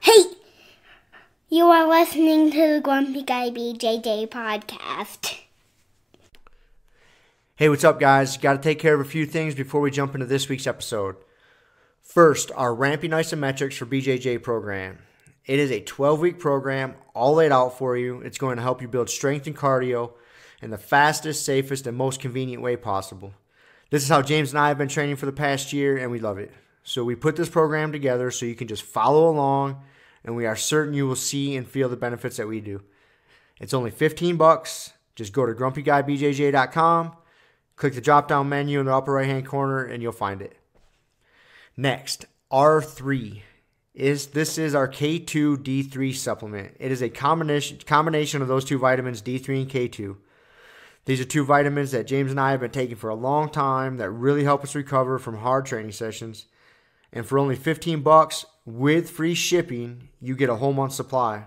Hey! You are listening to the Grumpy Guy BJJ Podcast. Hey, what's up, guys? Got to take care of a few things before we jump into this week's episode. First, our Ramping Isometrics for BJJ program. It is a 12-week program, all laid out for you. It's going to help you build strength and cardio in the fastest, safest, and most convenient way possible. This is how James and I have been training for the past year, and we love it. So we put this program together so you can just follow along, and we are certain you will see and feel the benefits that we do. It's only $15. Just go to grumpyguybjj.com, click the drop-down menu in the upper right-hand corner, and you'll find it. Next, R3. This is our K2 D3 supplement. It is a combination of those two vitamins, D3 and K2. These are two vitamins that James and I have been taking for a long time that really help us recover from hard training sessions. And for only $15 with free shipping, you get a whole month supply.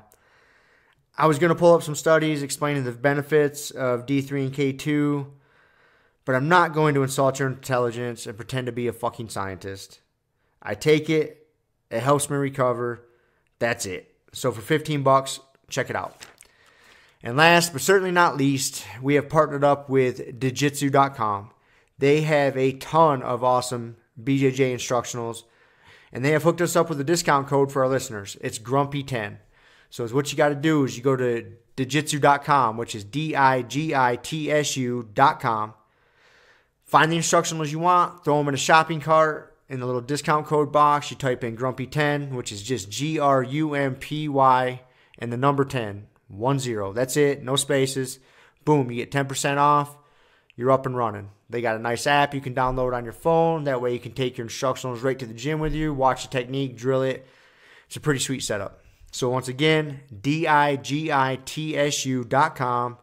I was going to pull up some studies explaining the benefits of D3 and K2, but I'm not going to insult your intelligence and pretend to be a fucking scientist. I take it. It helps me recover. That's it. So for $15, check it out. And last but certainly not least, we have partnered up with Jiu-Jitsu.com. They have a ton of awesome BJJ instructionals, and they have hooked us up with a discount code for our listeners. It's Grumpy10. So what you got to do is you go to Jiu-Jitsu.com, which is DIGITSU.com. Find the instructionals you want, throw them in a shopping cart. In the little discount code box, you type in Grumpy10, which is just GRUMPY and the number 10, 10. That's it, no spaces. Boom, you get 10% off. You're up and running. They got a nice app you can download on your phone. That way you can take your instructionals right to the gym with you, watch the technique, drill it. It's a pretty sweet setup. So once again, DIGITSU.com.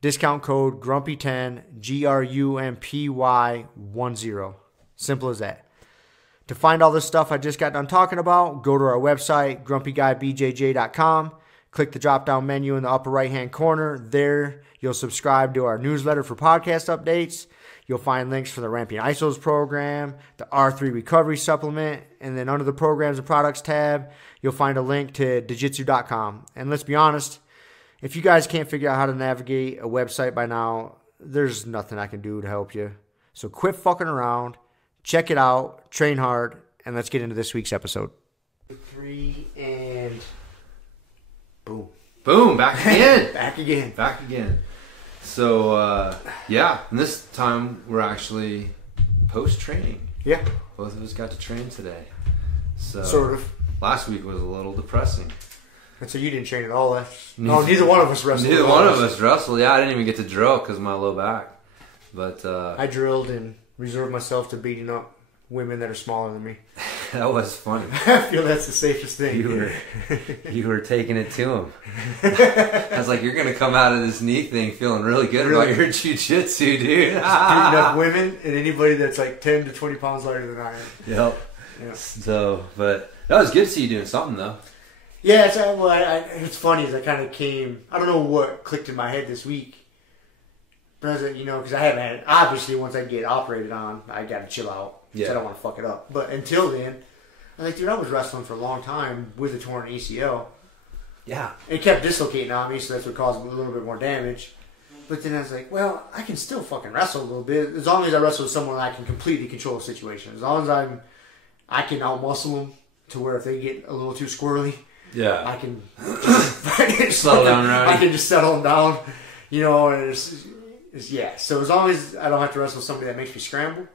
Discount code Grumpy10, GRUMPY10. Simple as that. To find all this stuff I just got done talking about, go to our website, grumpyguybjj.com. Click the drop-down menu in the upper right-hand corner. There, you'll subscribe to our newsletter for podcast updates. You'll find links for the Ramping Isos program, the R3 Recovery Supplement, and then under the Programs and Products tab, you'll find a link to Jiu-Jitsu.com. And let's be honest, if you guys can't figure out how to navigate a website by now, there's nothing I can do to help you. So quit fucking around, check it out, train hard, and let's get into this week's episode. 3 and... boom. Boom, back again. Back again. So, yeah, and this time we're actually post-training. Yeah. Both of us got to train today. So Sort of. Last week was a little depressing. And so you didn't train at all. Neither one of us wrestled. Neither one of us wrestled. Yeah, I didn't even get to drill because of my low back. But I drilled and reserved myself to beating up women that are smaller than me. That was funny. I feel that's the safest thing. You were taking it to him. I was like, you're going to come out of this knee thing feeling really good about your jiu-jitsu, dude. Beating up women and anybody that's like 10 to 20 pounds lighter than I am. Yep. Yeah. So, but that was good to see you doing something, though. Yeah, it's funny as I kind of came, I don't know what clicked in my head this week. But because I haven't had, obviously once I get operated on, I got to chill out. Yeah. So I don't want to fuck it up. But until then, I was like, dude, I was wrestling for a long time with a torn ACL. Yeah. It kept dislocating on me, so that's what caused a little bit more damage. But then I was like, well, I can still fucking wrestle a little bit. As long as I wrestle with someone I can completely control the situation. As long as I can out-muscle them to where if they get a little too squirrely, yeah, I can settle down, right? I can just settle them down, and yeah. So as long as I don't have to wrestle somebody that makes me scramble,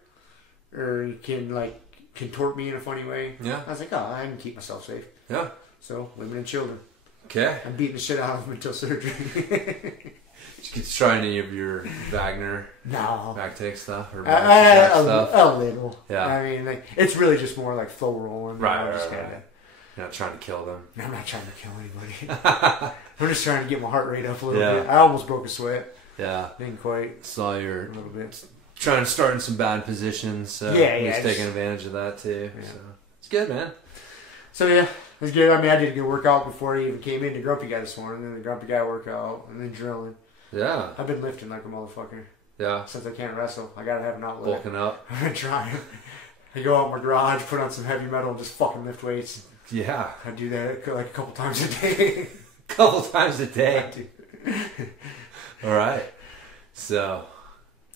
or can contort me in a funny way. Yeah. I was like, oh, I can keep myself safe. Yeah. So women and children. Okay. I'm beating the shit out of them until surgery. Did you get to try any of your Wagner back take stuff or back stuff? A little. Yeah. I mean, it's really just more like flow rolling. Right. You're not trying to kill them. I'm not trying to kill anybody. I'm just trying to get my heart rate up a little bit. I almost broke a sweat. Yeah. Didn't quite. Saw your... a little bit. Trying to start in some bad positions. So he's taking advantage of that too. Yeah. So it's good, man. So yeah, it was good. I mean, I did a good workout before I even came into Grumpy Guy this morning. Then the Grumpy Guy workout, and then drilling. Yeah. I've been lifting like a motherfucker. Yeah. Since I can't wrestle, I gotta have an outlet. Bulking up. I've been trying. I go out in my garage, put on some heavy metal, and just fucking lift weights. Yeah. I do that like a couple times a day. Couple times a day. All right. So.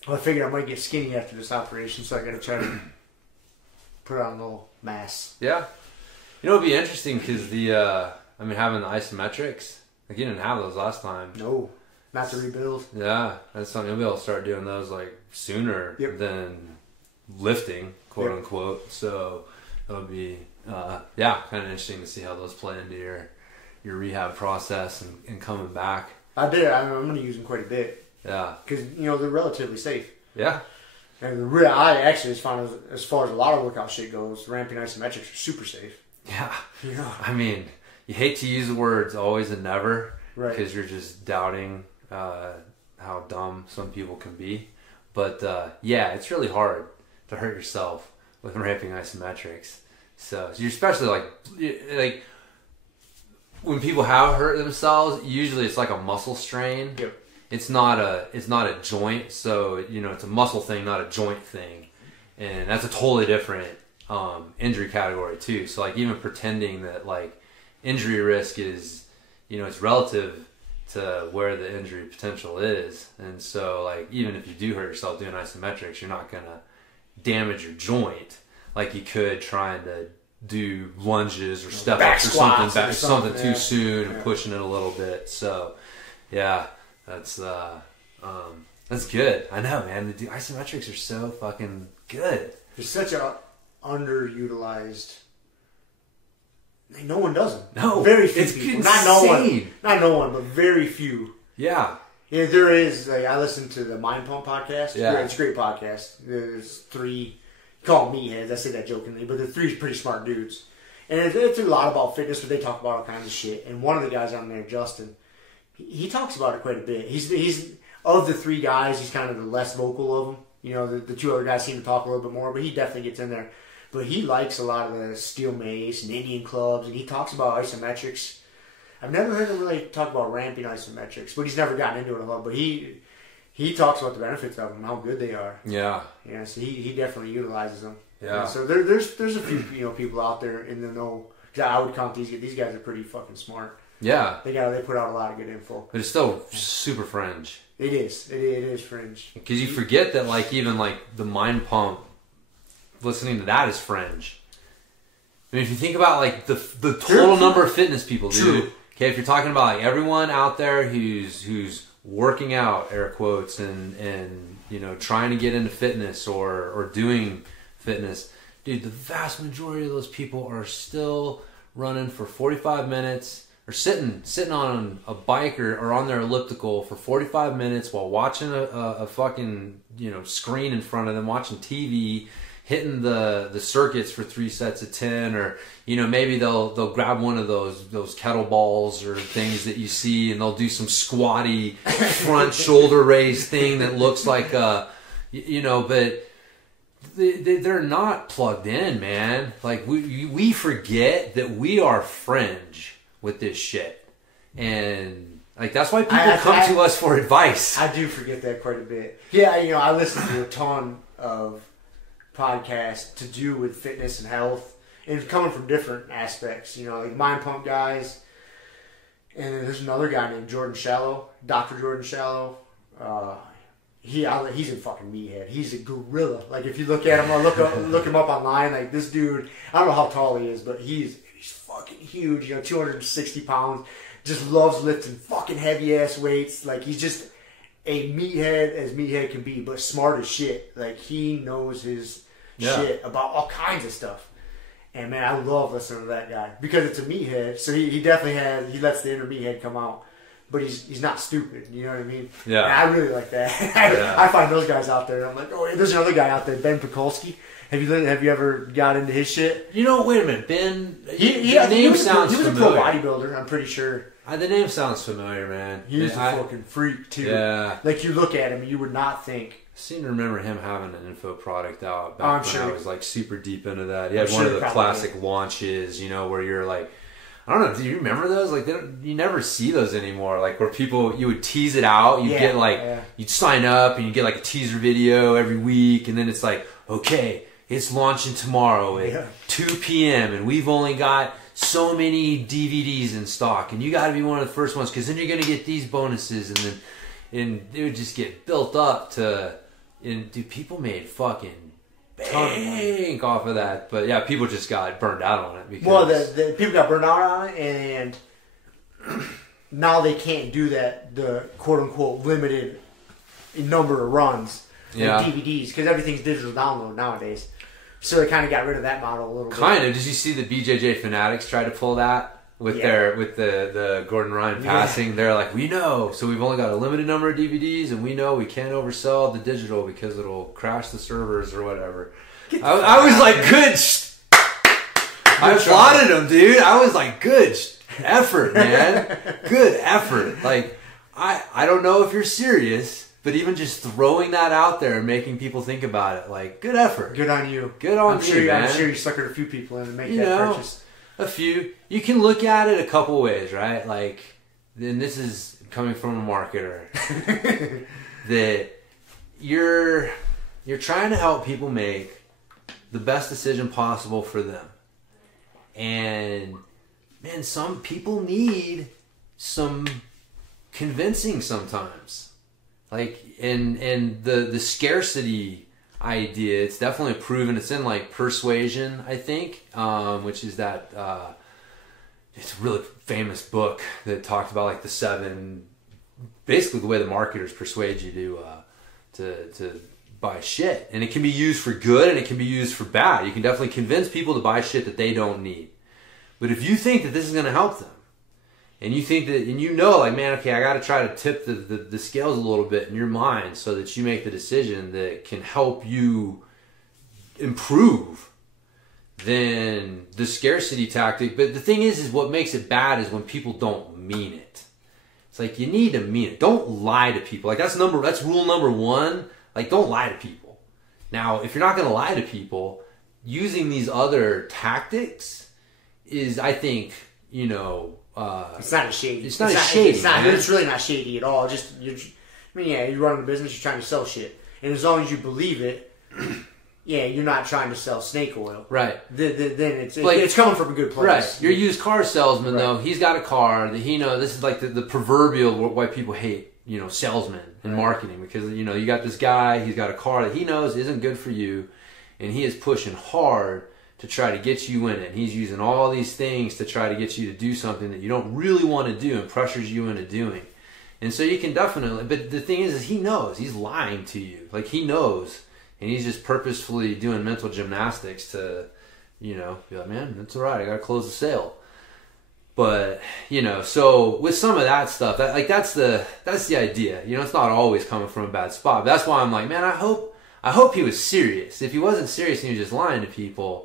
Well, I figured I might get skinny after this operation, so I got to try to put on a little mass. Yeah. You know, it'd be interesting because having the isometrics, like you didn't have those last time. No, not to rebuild. Yeah, that's something you'll be able to start doing those like sooner than lifting, quote unquote. So it would be, kind of interesting to see how those play into your rehab process and coming back. I did. I'm going to use them quite a bit. Yeah, because they're relatively safe. Yeah. And I actually just found as far as a lot of workout shit goes, ramping isometrics are super safe. Yeah. Yeah. I mean, you hate to use the words always and never, right? Because you're just doubting how dumb some people can be. But it's really hard to hurt yourself with ramping isometrics. So you're especially like when people have hurt themselves, usually it's like a muscle strain. Yep. It's not a joint, so it's a muscle thing, not a joint thing, and that's a totally different injury category too. So like even pretending that like injury risk is it's relative to where the injury potential is, and so like even if you do hurt yourself doing isometrics, you're not gonna damage your joint like you could trying to do lunges or step ups or something too soon and pushing it a little bit. So yeah. That's good. I know, man. The isometrics are so fucking good. It's such a underutilized. No one does them. No, very few people. Not no one, but very few. Yeah. Yeah, there is. I listen to the Mind Pump podcast. Yeah, it's a great podcast. There's three. Call them meatheads. I say that jokingly, but they're three pretty smart dudes, and it's a lot about fitness. But they talk about all kinds of shit. And one of the guys on there, Justin. He talks about it quite a bit. He's of the three guys, he's kind of the less vocal of them. The two other guys seem to talk a little bit more, but he definitely gets in there. But he likes a lot of the steel mace and Indian clubs, and he talks about isometrics. I've never heard him really talk about ramping isometrics, but he's never gotten into it a lot. But he talks about the benefits of them, how good they are. Yeah. Yeah. So he definitely utilizes them. Yeah. And so there's a few people out there in the know. I would count these guys are pretty fucking smart. Yeah. They put out a lot of good info. But it's still super fringe. It is. It is fringe. Because you forget that like even like the Mind Pump, listening to that is fringe. I mean, if you think about like the total number of fitness people, dude. Okay, if you're talking about like everyone out there who's working out, air quotes, and trying to get into fitness or doing fitness, dude, the vast majority of those people are still running for 45 minutes. Or sitting on a bike or on their elliptical for 45 minutes while watching a fucking screen in front of them, watching TV, hitting the circuits for 3 sets of 10, or maybe they'll grab one of those kettlebells or things that you see, and they'll do some squatty front shoulder raise thing that looks like but they're not plugged in, man. Like we forget that we are fringe with this shit, and like that's why people come to us for advice. I do forget that quite a bit. Yeah, I listen to a ton of podcasts to do with fitness and health, and it's coming from different aspects. Like Mind Pump guys, and then there's another guy named Jordan Shallow, Dr. Jordan Shallow. He's a fucking meathead. He's a gorilla. Like if you look at him or look him up online, like this dude, I don't know how tall he is, but he's fucking huge, 260 pounds, just loves lifting fucking heavy ass weights. Like he's just a meathead as meathead can be, but smart as shit. Like he knows his shit about all kinds of stuff. And man, I love listening to that guy because it's a meathead. So he definitely he lets the inner meathead come out, but he's not stupid. You know what I mean? Yeah. And I really like that. I find those guys out there. I'm like, oh, there's another guy out there, Ben Pekulski. Have you ever got into his shit? Wait a minute, Ben. He was a pro bodybuilder. I'm pretty sure. The name sounds familiar, man. He's a fucking freak too. Yeah. Like you look at him, you would not think. I seem to remember him having an info product out back when I was like super deep into that. He had one of the classic launches, where you're like, I don't know. Do you remember those? Like, you never see those anymore. Like, where you would tease it out. You'd sign up and you get like a teaser video every week, and then it's like, okay, it's launching tomorrow at 2 p.m. and we've only got so many DVDs in stock, and you got to be one of the first ones because then you're gonna get these bonuses, and it would just get built up to. And dude, people made fucking bank off of that, but yeah, people just got burned out on it. Because the people got burned out on it, and now they can't do that. The quote unquote limited number of runs. DVDs, because everything's digital download nowadays. So they kind of got rid of that model a little bit. Kind of. Did you see the BJJ fanatics try to pull that with the Gordon Ryan passing? They're like, we know, so we've only got a limited number of DVDs, and we know we can't oversell the digital because it'll crash the servers or whatever. I was like, good. I applauded him, dude. I was like, good effort, man. Good effort. Like, I don't know if you're serious. But even just throwing that out there and making people think about it, like, good effort. Good on you. Good on you, man. I'm sure you suckered a few people in to make that purchase. A few. You can look at it a couple ways, right? Like, and this is coming from a marketer, that you're trying to help people make the best decision possible for them. And, man, some people need some convincing sometimes. Like, and the scarcity idea, it's definitely proven. It's in, like, Persuasion, I think, which is that, it's a really famous book that talked about, like, the 7, basically the way the marketers persuade you to buy shit. And it can be used for good and it can be used for bad. You can definitely convince people to buy shit that they don't need. But if you think that this is going to help them, and you think that, and you know, like, man, okay, I got to try to tip the scales a little bit in your mind so that you make the decision that can help you improve, then the scarcity tactic. But the thing is what makes it bad is when people don't mean it. It's like, you need to mean it. Don't lie to people. Like, that's rule number 1. Like, don't lie to people. Now, if you're not going to lie to people, using these other tactics is, I think, you know, it's not shady. It's shady. It's really not shady at all. You're running a business. You're trying to sell shit, and as long as you believe it, you're not trying to sell snake oil. Right. Then it's coming from a good place. Right. Your used car salesman, though, he's got a car that he knows. This is like the proverbial why people hate, you know, salesmen in marketing, because, you know, you got this guy. He's got a car that he knows isn't good for you, and he is pushing hard to try to get you in it. He's using all these things to try to get you to do something that you don't really want to do and pressures you into doing. And so you can definitely, but the thing is he knows. He's lying to you. Like, he knows. And he's just purposefully doing mental gymnastics to, you know, be like, man, that's all right. I got to close the sale. But, you know, so with some of that stuff, that's the idea. You know, it's not always coming from a bad spot. But that's why I'm like, man, I hope he was serious. If he wasn't serious and he was just lying to people,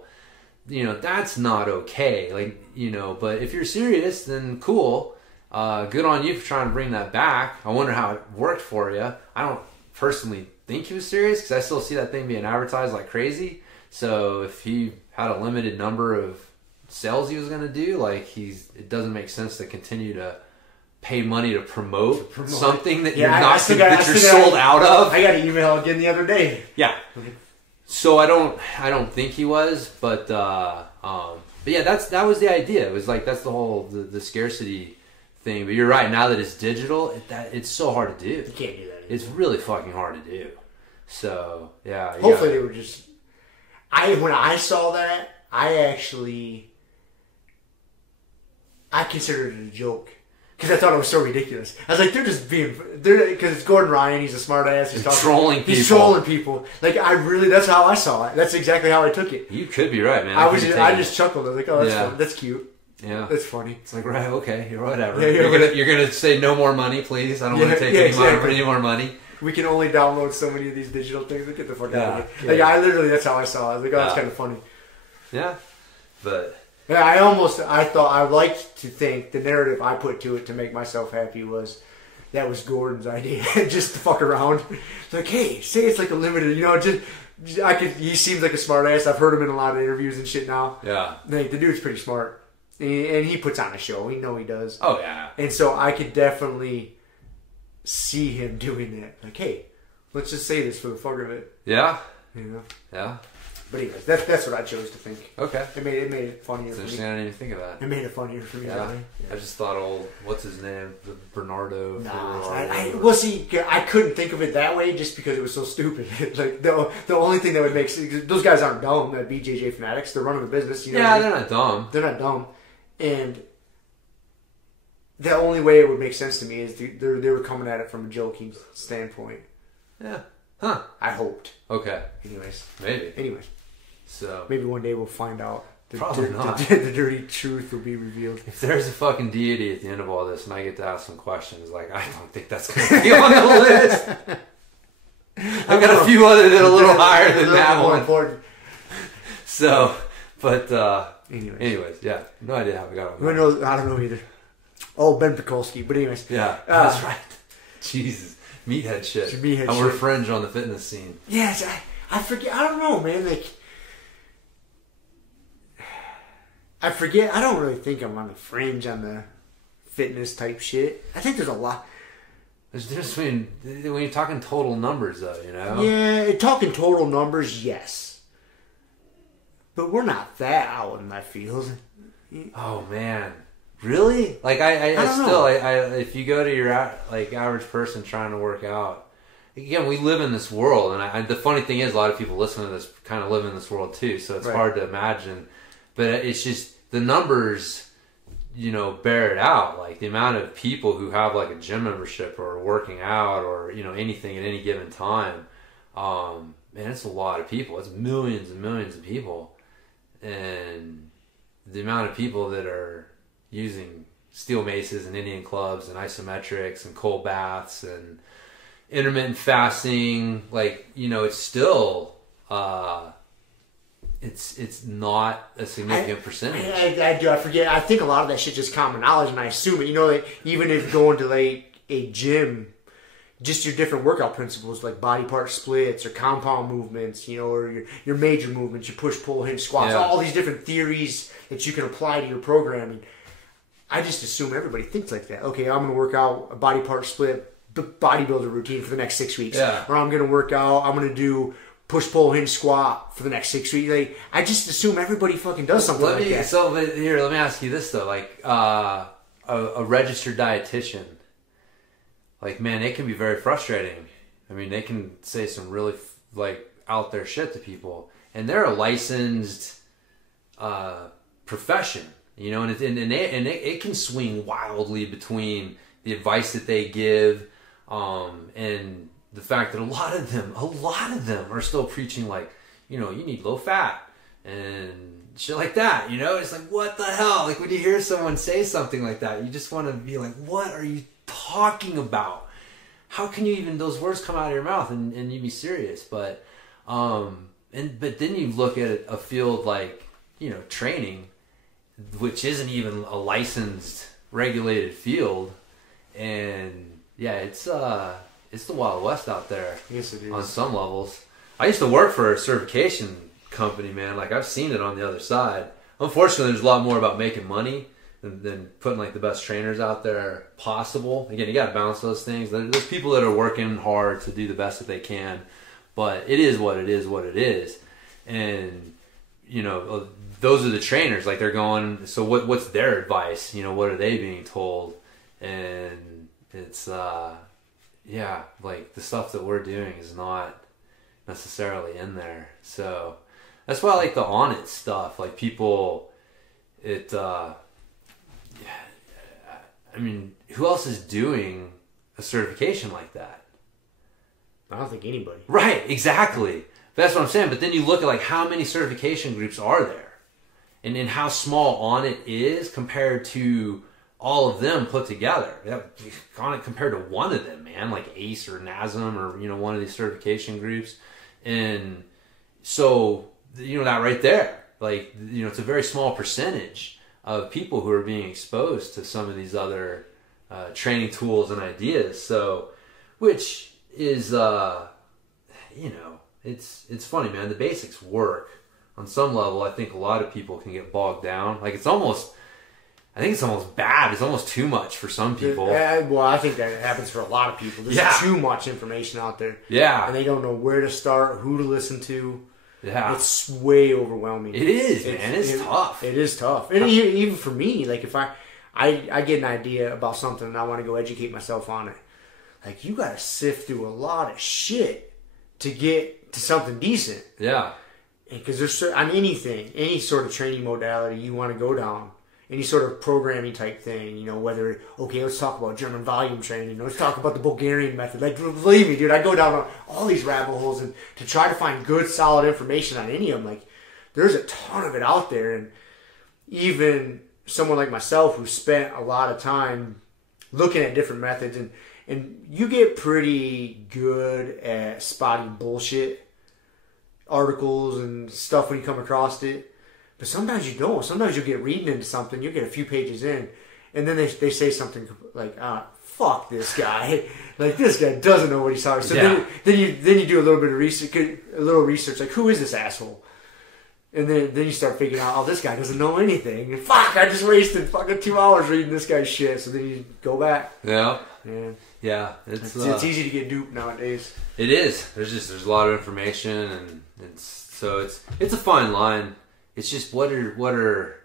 you know, that's not okay. Like, you know, but if you're serious, then cool. Good on you for trying to bring that back. I wonder how it worked for you. I don't personally think he was serious because I still see that thing being advertised like crazy. So if he had a limited number of sales he was going to do, like, it doesn't make sense to continue to pay money to promote something that you're sold out of. I got an email again the other day. Yeah. So I don't think he was, but yeah, that was the idea. It was like, that's the whole the scarcity thing. But you're right. Now that it's digital, it's so hard to do. You can't do that anymore. It's really fucking hard to do. So yeah. Hopefully they were just. When I saw that, I considered it a joke. Because I thought it was so ridiculous. I was like, they're because it's Gordon Ryan, he's a smart ass. He's trolling people. Like, that's how I saw it. That's exactly how I took it. You could be right, man. I just chuckled. I was like, oh, that's funny. That's cute. Yeah. That's funny. It's like, right, okay, whatever. Yeah, you're gonna say no more money, please? I don't want to take any more money. We can only download so many of these digital things. Get the fuck out of here. Like, that's how I saw it. I was like, oh, that's kind of funny. Yeah. But... yeah, I liked to think the narrative I put to it to make myself happy was that was Gordon's idea, just to fuck around. It's like, hey, say it's like a limited, you know, he seems like a smart ass. I've heard him in a lot of interviews and shit now. Yeah. Like, the dude's pretty smart. And he puts on a show. We know he does. Oh, yeah. And so I could definitely see him doing that. Like, hey, let's just say this for the fuck of it. Yeah. You know? Yeah. But anyways, that's what I chose to think. Okay. It made it funnier It's for me. interesting. I didn't even think of that. It made it funnier for me. Yeah. I just thought what's his name? Bernardo. Well, see, I couldn't think of it that way just because it was so stupid. Like the only thing that would make sense, those guys aren't dumb. That BJJ fanatics, they're running the business. You know Yeah, they're not dumb. They're not dumb, and the only way it would make sense to me is they were coming at it from a joking standpoint. Yeah. Huh. I hoped. Okay. Anyways. So maybe one day we'll find out. Probably not. The dirty truth will be revealed. If there's a fucking deity at the end of all this and I get to ask some questions, like, I don't think that's going to be on the list. I got a few other that are a little higher than that more one. Important. So, but, anyways, yeah. No idea how we got on that. I don't know either. Oh, Ben Pekulski. But anyways. Yeah, that's right. Jesus. Meathead shit. Meathead and we're shit. fringe on the fitness scene. Yes, I forget. I don't know, man. Like, I forget. I don't really think I'm on the fringe on the fitness type shit. I think there's a lot. There's a difference between when you're talking total numbers, though, you know? Yeah, talking total numbers, yes. But we're not that out in that field. Oh, man. Really? Like, I don't still, know. if you go to your, average person trying to work out, again, we live in this world, and the funny thing is, a lot of people listening to this kind of live in this world, too, so it's hard to imagine. But it's just, the numbers, bear it out. Like, the amount of people who have, like, a gym membership or working out or, anything at any given time, man, it's a lot of people. It's millions and millions of people. And the amount of people that are using steel maces and Indian clubs and isometrics and cold baths and intermittent fasting, like, it's still, it's not a significant percentage. I forget. I think a lot of that shit just common knowledge, and I assume it. That even if going to like a gym, just your different workout principles like body part splits or compound movements, or your major movements, your push, pull, hinge, squats, all these different theories that you can apply to your programming. I just assume everybody thinks like that. Okay, I'm going to work out a body part split, the bodybuilder routine for the next 6 weeks. Yeah. Or I'm going to work out, I'm going to do push, pull, hinge, squat for the next 6 weeks. Like, I just assume everybody fucking does something like that. So here, let me ask you this though. Like, a registered dietitian, like, man, it can be very frustrating. I mean, they can say some really out there shit to people, and they're a licensed profession. And it can swing wildly between the advice that they give, and the fact that a lot of them are still preaching like, you need low fat and shit like that. It's like, what the hell? Like, when you hear someone say something like that, you just want to be like, what are you talking about? How can you even, those words come out of your mouth and you be serious? But then you look at a field like, training, which isn't even a licensed, regulated field, and yeah, it's the Wild West out there. Yes, it is. On some levels. I used to work for a certification company, man. Like, I've seen it on the other side. Unfortunately, there's a lot more about making money than putting like the best trainers out there possible. Again, you got to balance those things. There's people that are working hard to do the best that they can, but it is what it is. And those are the trainers. Like, they're going, so what's their advice? What are they being told? And it's like, the stuff that we're doing is not necessarily in there. So that's why I like the on it stuff. Like, people, I mean, who else is doing a certification like that? I don't think anybody. Right, exactly. But that's what I'm saying. But then you look at like how many certification groups are there, and how small on it is compared to all of them put together. On it compared to one of them, man, like ACE or NASM or one of these certification groups, and so that right there, like it's a very small percentage of people who are being exposed to some of these other training tools and ideas. So, which is it's funny, man. The basics work on some level. I think a lot of people can get bogged down. Like, I think it's almost bad. It's almost too much for some people. Well, I think that happens for a lot of people. There's too much information out there. Yeah. And they don't know where to start, who to listen to. Yeah. It's way overwhelming. It is, man. It's tough. It is tough. And even for me, like if I get an idea about something and I want to go educate myself on it, like you got to sift through a lot of shit to get to something decent. Yeah. Because there's on anything, any sort of training modality you want to go down, any sort of programming type thing, you know, whether, okay, let's talk about German volume training, let's talk about the Bulgarian method. Like, believe me, dude, I go down all these rabbit holes and to try to find good, solid information on any of them. Like, there's a ton of it out there. And even someone like myself who spent a lot of time looking at different methods, and you get pretty good at spotting bullshit articles and stuff when you come across it, but sometimes you don't. Sometimes you'll get reading into something, you'll get a few pages in, and then they say something like, fuck this guy, like this guy doesn't know what he's talking. So then you do a little bit of research, like who is this asshole? And then you start figuring out, this guy doesn't know anything. And fuck, I just wasted fucking 2 hours reading this guy's shit. So then you go back. Yeah. Yeah. It's easy to get duped nowadays. It is. There's a lot of information, and it's a fine line. It's just what are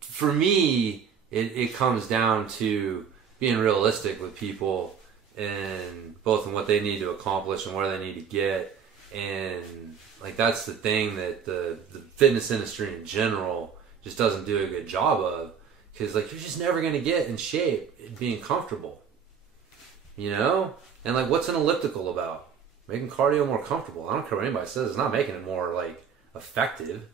for me. It comes down to being realistic with people, and both in what they need to accomplish and where they need to get, and like that's the thing that the fitness industry in general just doesn't do a good job of, because like you're just never gonna get in shape being comfortable. You know? And like, what's an elliptical about? Making cardio more comfortable. I don't care what anybody says. It's not making it more like effective.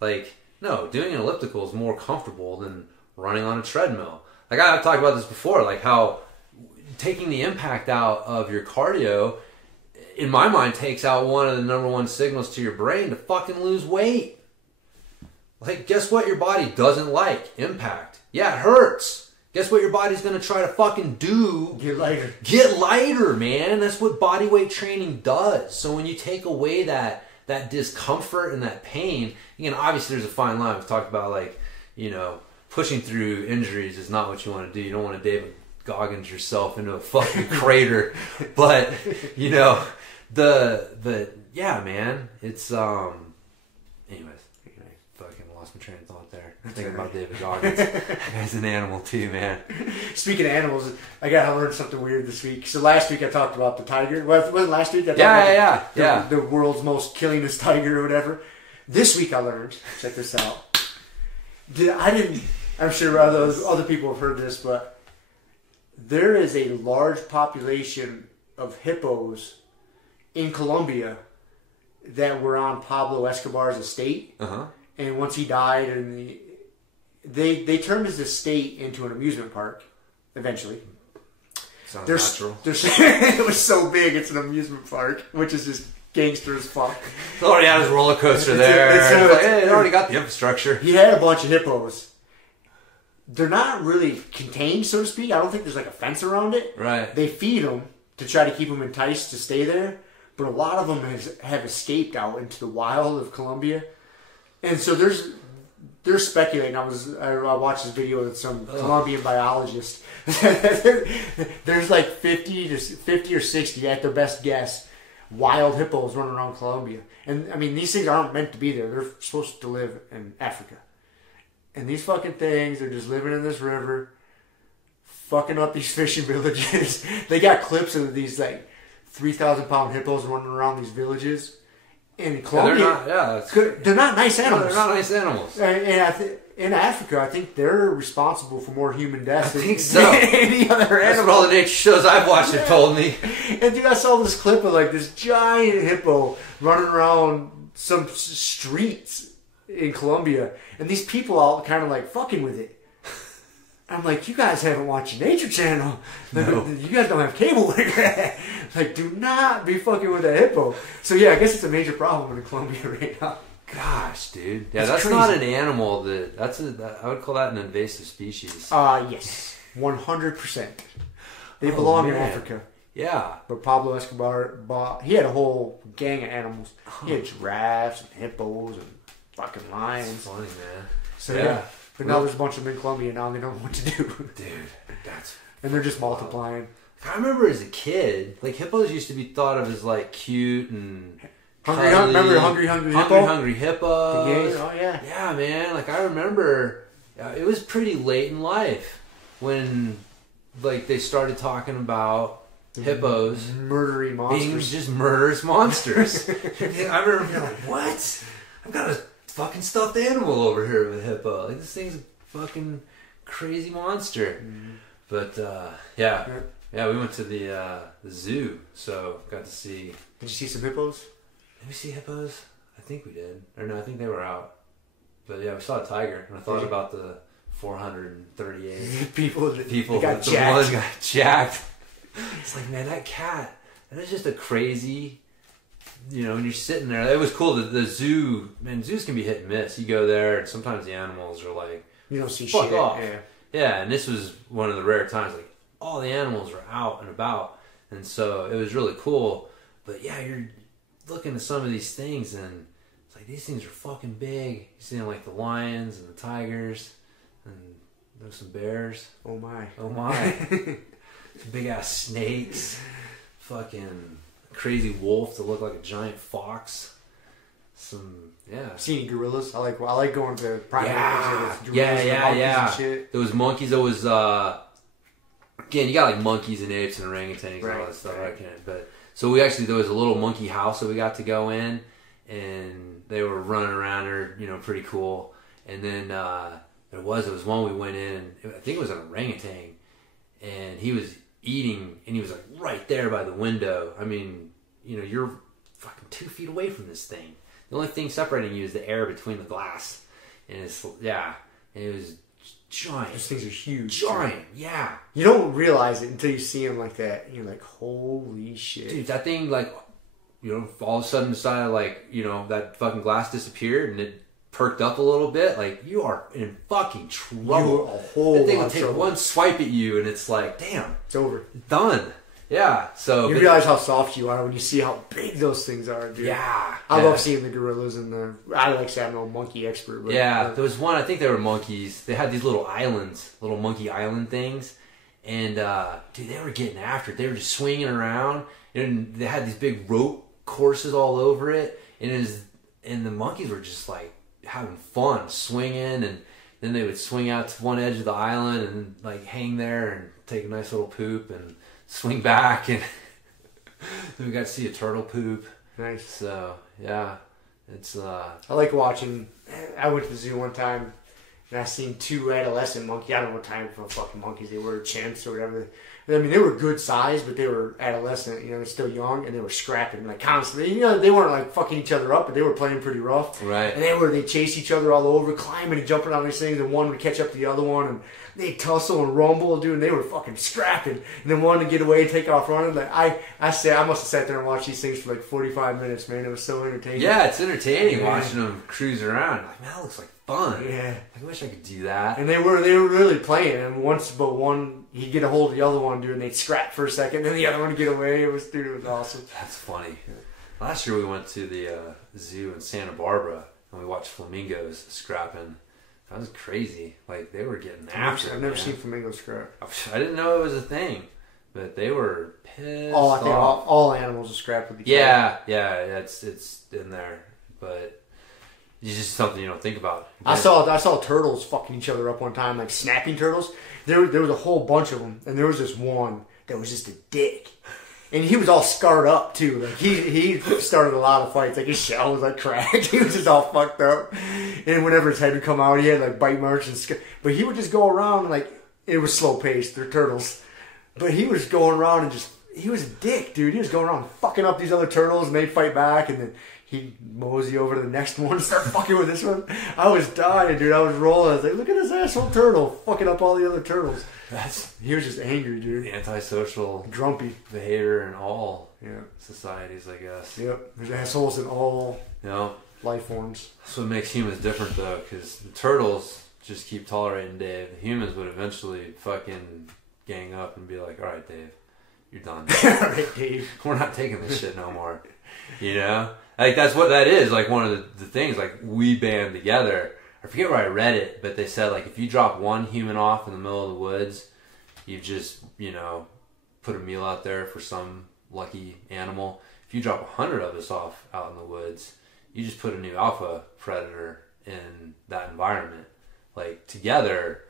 Like, no, doing an elliptical is more comfortable than running on a treadmill. Like I've talked about this before, like how taking the impact out of your cardio, in my mind, takes out one of the number one signals to your brain to fucking lose weight. Like, guess what your body doesn't like? Impact. Yeah, it hurts. Guess what your body's going to try to fucking do? Get lighter. Get lighter, man. That's what body weight training does. So when you take away that discomfort and that pain, again, obviously there's a fine line. We've talked about, like, you know, pushing through injuries is not what you want to do. You don't want to David Goggins yourself into a fucking crater. But, you know, yeah, man, it's, anyways, I fucking lost my train of thought there. Thinking about David Goggins. That guy's an animal too, man. Speaking of animals, I gotta learn something weird this week. So last week I talked about the tiger. Well, it wasn't last week? The world's most killingest tiger or whatever. This week I learned, check this out. I'm sure other people have heard this, but there is a large population of hippos in Colombia that were on Pablo Escobar's estate. Uh-huh. And once he died, and they turned his estate into an amusement park eventually. Sounds natural. It was so big, it's an amusement park, which is just gangster as fuck. He already had his roller coaster there. It already got the infrastructure. He had a bunch of hippos. They're not really contained, so to speak. I don't think there's like a fence around it. Right. They feed them to try to keep them enticed to stay there, but a lot of them have escaped out into the wild of Colombia. And so they're speculating. I watched this video with some Colombian biologist. There's like 50 or 60 at their best guess wild hippos running around Colombia. And I mean, these things aren't meant to be there. They're supposed to live in Africa. And these fucking things are just living in this river, fucking up these fishing villages. They got clips of these like 3,000-pound hippos running around these villages. In Colombia, they're not nice animals. No, they're not nice animals. And in Africa, I think they're responsible for more human deaths than any other animal. That's what all the nature shows I've watched have told me. And dude, I saw this clip of like this giant hippo running around some streets in Colombia, and these people all kind of like fucking with it. I'm like, you guys haven't watched Nature Channel. No. You guys don't have cable. Like, do not be fucking with a hippo. So yeah, I guess it's a major problem in Colombia right now. Gosh, dude. Yeah, that's crazy. Not an animal. I would call that an invasive species. Yes. 100%. They belong in Africa. Yeah. But Pablo Escobar he had a whole gang of animals. He had giraffes and hippos and fucking lions. That's funny, man. So yeah. But now there's a bunch of them in Colombia now and they don't know what to do. Dude, that's... And they're just multiplying. I remember as a kid, like hippos used to be thought of as like cute and Remember Hungry Hippo? Hungry Hippo. The game? Oh, yeah. Yeah, man. Like, I remember it was pretty late in life when, like, they started talking about hippos murdering monsters. being just murderous monsters. I remember being like, what? I've got a fucking stuffed animal over here with a hippo. Like, this thing's a fucking crazy monster. But, yeah, we went to the zoo, so got to see... Did you see some hippos? Did we see hippos? I think we did. Or no, I think they were out. But yeah, we saw a tiger, and I thought about the 438 people that got jacked. One got jacked. It's like, man, that cat, that is just a crazy, when you're sitting there. It was cool. The zoo, man, zoos can be hit and miss. You go there, and sometimes the animals are like, you don't see fuck shit. off. Yeah, and this was one of the rare times, like, all the animals were out and about. And so it was really cool. But yeah, you're looking at some of these things, and it's like, these things are fucking big. You see them, like the lions and the tigers, and there's some bears. Oh my. Big ass snakes, fucking crazy wolf that looked like a giant fox. I've seen gorillas. I like going to private yeah. And shit. Those monkeys. There was again, you got like monkeys and apes and orangutans and all that stuff. Right. But so there was a little monkey house that we got to go in, and they were running around there, pretty cool. And then there was one we went in, and I think it was an orangutan, and he was eating, and he was like right there by the window. I mean, you're fucking 2 feet away from this thing. The only thing separating you is the air between the glass, and and it was giant. Those things are huge. Giant, yeah. You don't realize it until you see them like that. You're like, holy shit, dude! That thing, like, all of a sudden decided, like, that fucking glass disappeared, and it perked up a little bit. Like, you are in fucking trouble. That thing will take one swipe at you, and it's like, damn, it's over, done. Yeah. So you realize how soft you are when you see how big those things are, dude. Yeah. I love seeing the gorillas and I like saying I'm no monkey expert. But, there was one. I think they were monkeys. They had these little islands, little monkey island things, and dude, they were getting after it. They were just swinging around, and they had these big rope courses all over it, and the monkeys were just like having fun swinging, and then they would swing out to one edge of the island and like hang there and take a nice little poop and swing back, and then we got to see a turtle poop. Nice. So yeah, it's I like watching. I went to the zoo one time, and I seen 2 adolescent monkeys. I don't know what time for fucking monkeys they were, chimps or whatever. I mean, they were good size, but they were adolescent. They're still young, and they were scrapping like constantly. They weren't like fucking each other up, but they were playing pretty rough. Right. And they chased each other all over, climbing and jumping on these things, and one would catch up to the other one, and they tussle and rumble, dude. And they were fucking scrapping, and then one to get away and take off running. Like I must have sat there and watched these things for like 45 minutes, man. It was so entertaining. Yeah, it's entertaining watching them cruise around. Like, man, that looks like fun. Yeah, I wish I could do that. And they were really playing. And one he'd get a hold of the other one, dude, and they'd scrap for a second, then the other one would get away. It was awesome. That's funny. Last year we went to the zoo in Santa Barbara and we watched flamingos scrapping. That was crazy. Like, they were getting after it. I've never seen flamingos scrap. I didn't know it was a thing, but they were pissed I think off. all animals are scrapped with each other. Yeah, it's in there, but it's just something you don't think about. I saw turtles fucking each other up one time, like snapping turtles. There was a whole bunch of them, and there was this one that was just a dick. And he was all scarred up too. Like he started a lot of fights. Like his shell was like cracked. He was just all fucked up. And whenever his head would come out, he had like bite marks and but he would just go around like it was slow paced. They're turtles, but he was going around and he was a dick, dude. He was going around fucking up these other turtles, and they'd fight back, and then he'd mosey over to the next one and start fucking with this one. I was dying, dude. I was rolling. I was like, look at this asshole turtle fucking up all the other turtles. He was just angry, dude. Antisocial, grumpy behavior in all societies, I guess. Yep, there's assholes in all life forms. That's what makes humans different, though, because the turtles just keep tolerating Dave. The humans would eventually fucking gang up and be like, all right, Dave, you're done. All right, Dave. We're not taking this shit no more. You know? Like, that's what that is. Like, one of the things, like, we band together. I forget where I read it, but they said, like, if you drop one human off in the middle of the woods, you've just, put a meal out there for some lucky animal. if you drop 100 of us off out in the woods, you just put a new alpha predator in that environment. Like, together,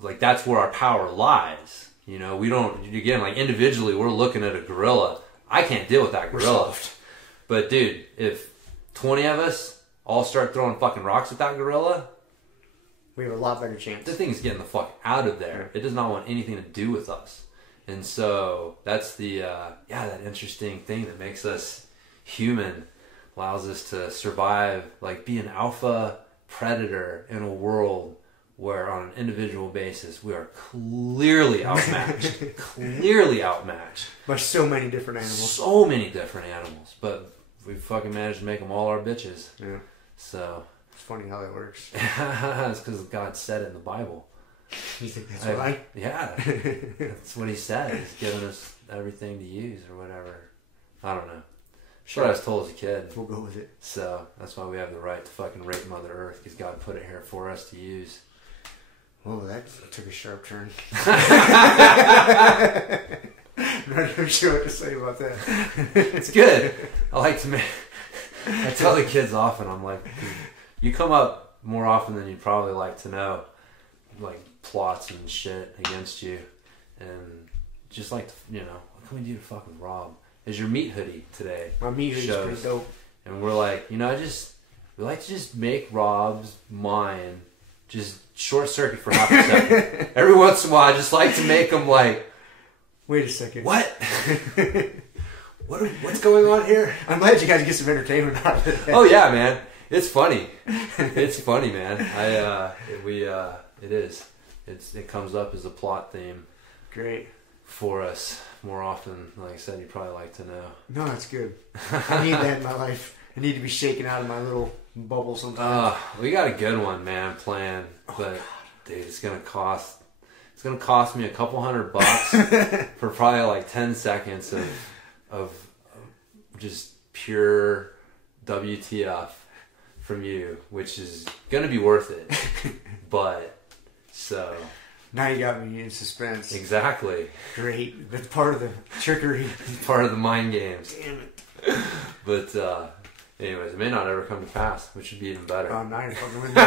like, that's where our power lies. You know, we don't, again, like, individually, we're looking at a gorilla. I can't deal with that gorilla. But, dude, if 20 of us all start throwing fucking rocks at that gorilla, we have a lot better chance. The thing's getting the fuck out of there. It does not want anything to do with us. And so that's the, that interesting thing that makes us human, allows us to survive, like be an alpha predator in a world where on an individual basis we are clearly outmatched. By so many different animals. So many different animals. But we fucking managed to make them all our bitches. Yeah. So. It's funny how that works. It's because God said it in the Bible. You think that's right? Yeah. That's what he said. He's given us everything to use or whatever. I don't know. Sure, I was told as a kid. We'll go with it. So that's why we have the right to fucking rape Mother Earth, because God put it here for us to use. Oh, that took a sharp turn. I'm not even sure what to say about that. It's good. I tell the kids often, I'm like, you come up more often than you'd probably like to know, like plots and shit against you, and just like, you know, what can we do to fuck with Rob? Is your meat hoodie today? My meat hoodie's pretty dope. And we're like, you know, we like to just make Rob's mind just short circuit for half a second. Every once in a while, I just like to make him like, wait a second. What? What's going on here? I'm glad you guys get some entertainment out of it. Oh yeah, man. It's funny. It's funny, man. It is. It comes up as a plot theme. Great. For us more often. Like I said, you'd probably like to know. No, that's good. I need that in my life. I need to be shaken out of my little bubble sometimes. We got a good one, man, planned. But dude, it's gonna cost me a couple $100 for probably like 10 seconds of just pure WTF from you, which is gonna be worth it. But so now you got me in suspense. Exactly. Great. That's part of the trickery. Part of the mind games. Damn it. But anyways, it may not ever come to pass, which would be even better. Oh, now you're fucking with me.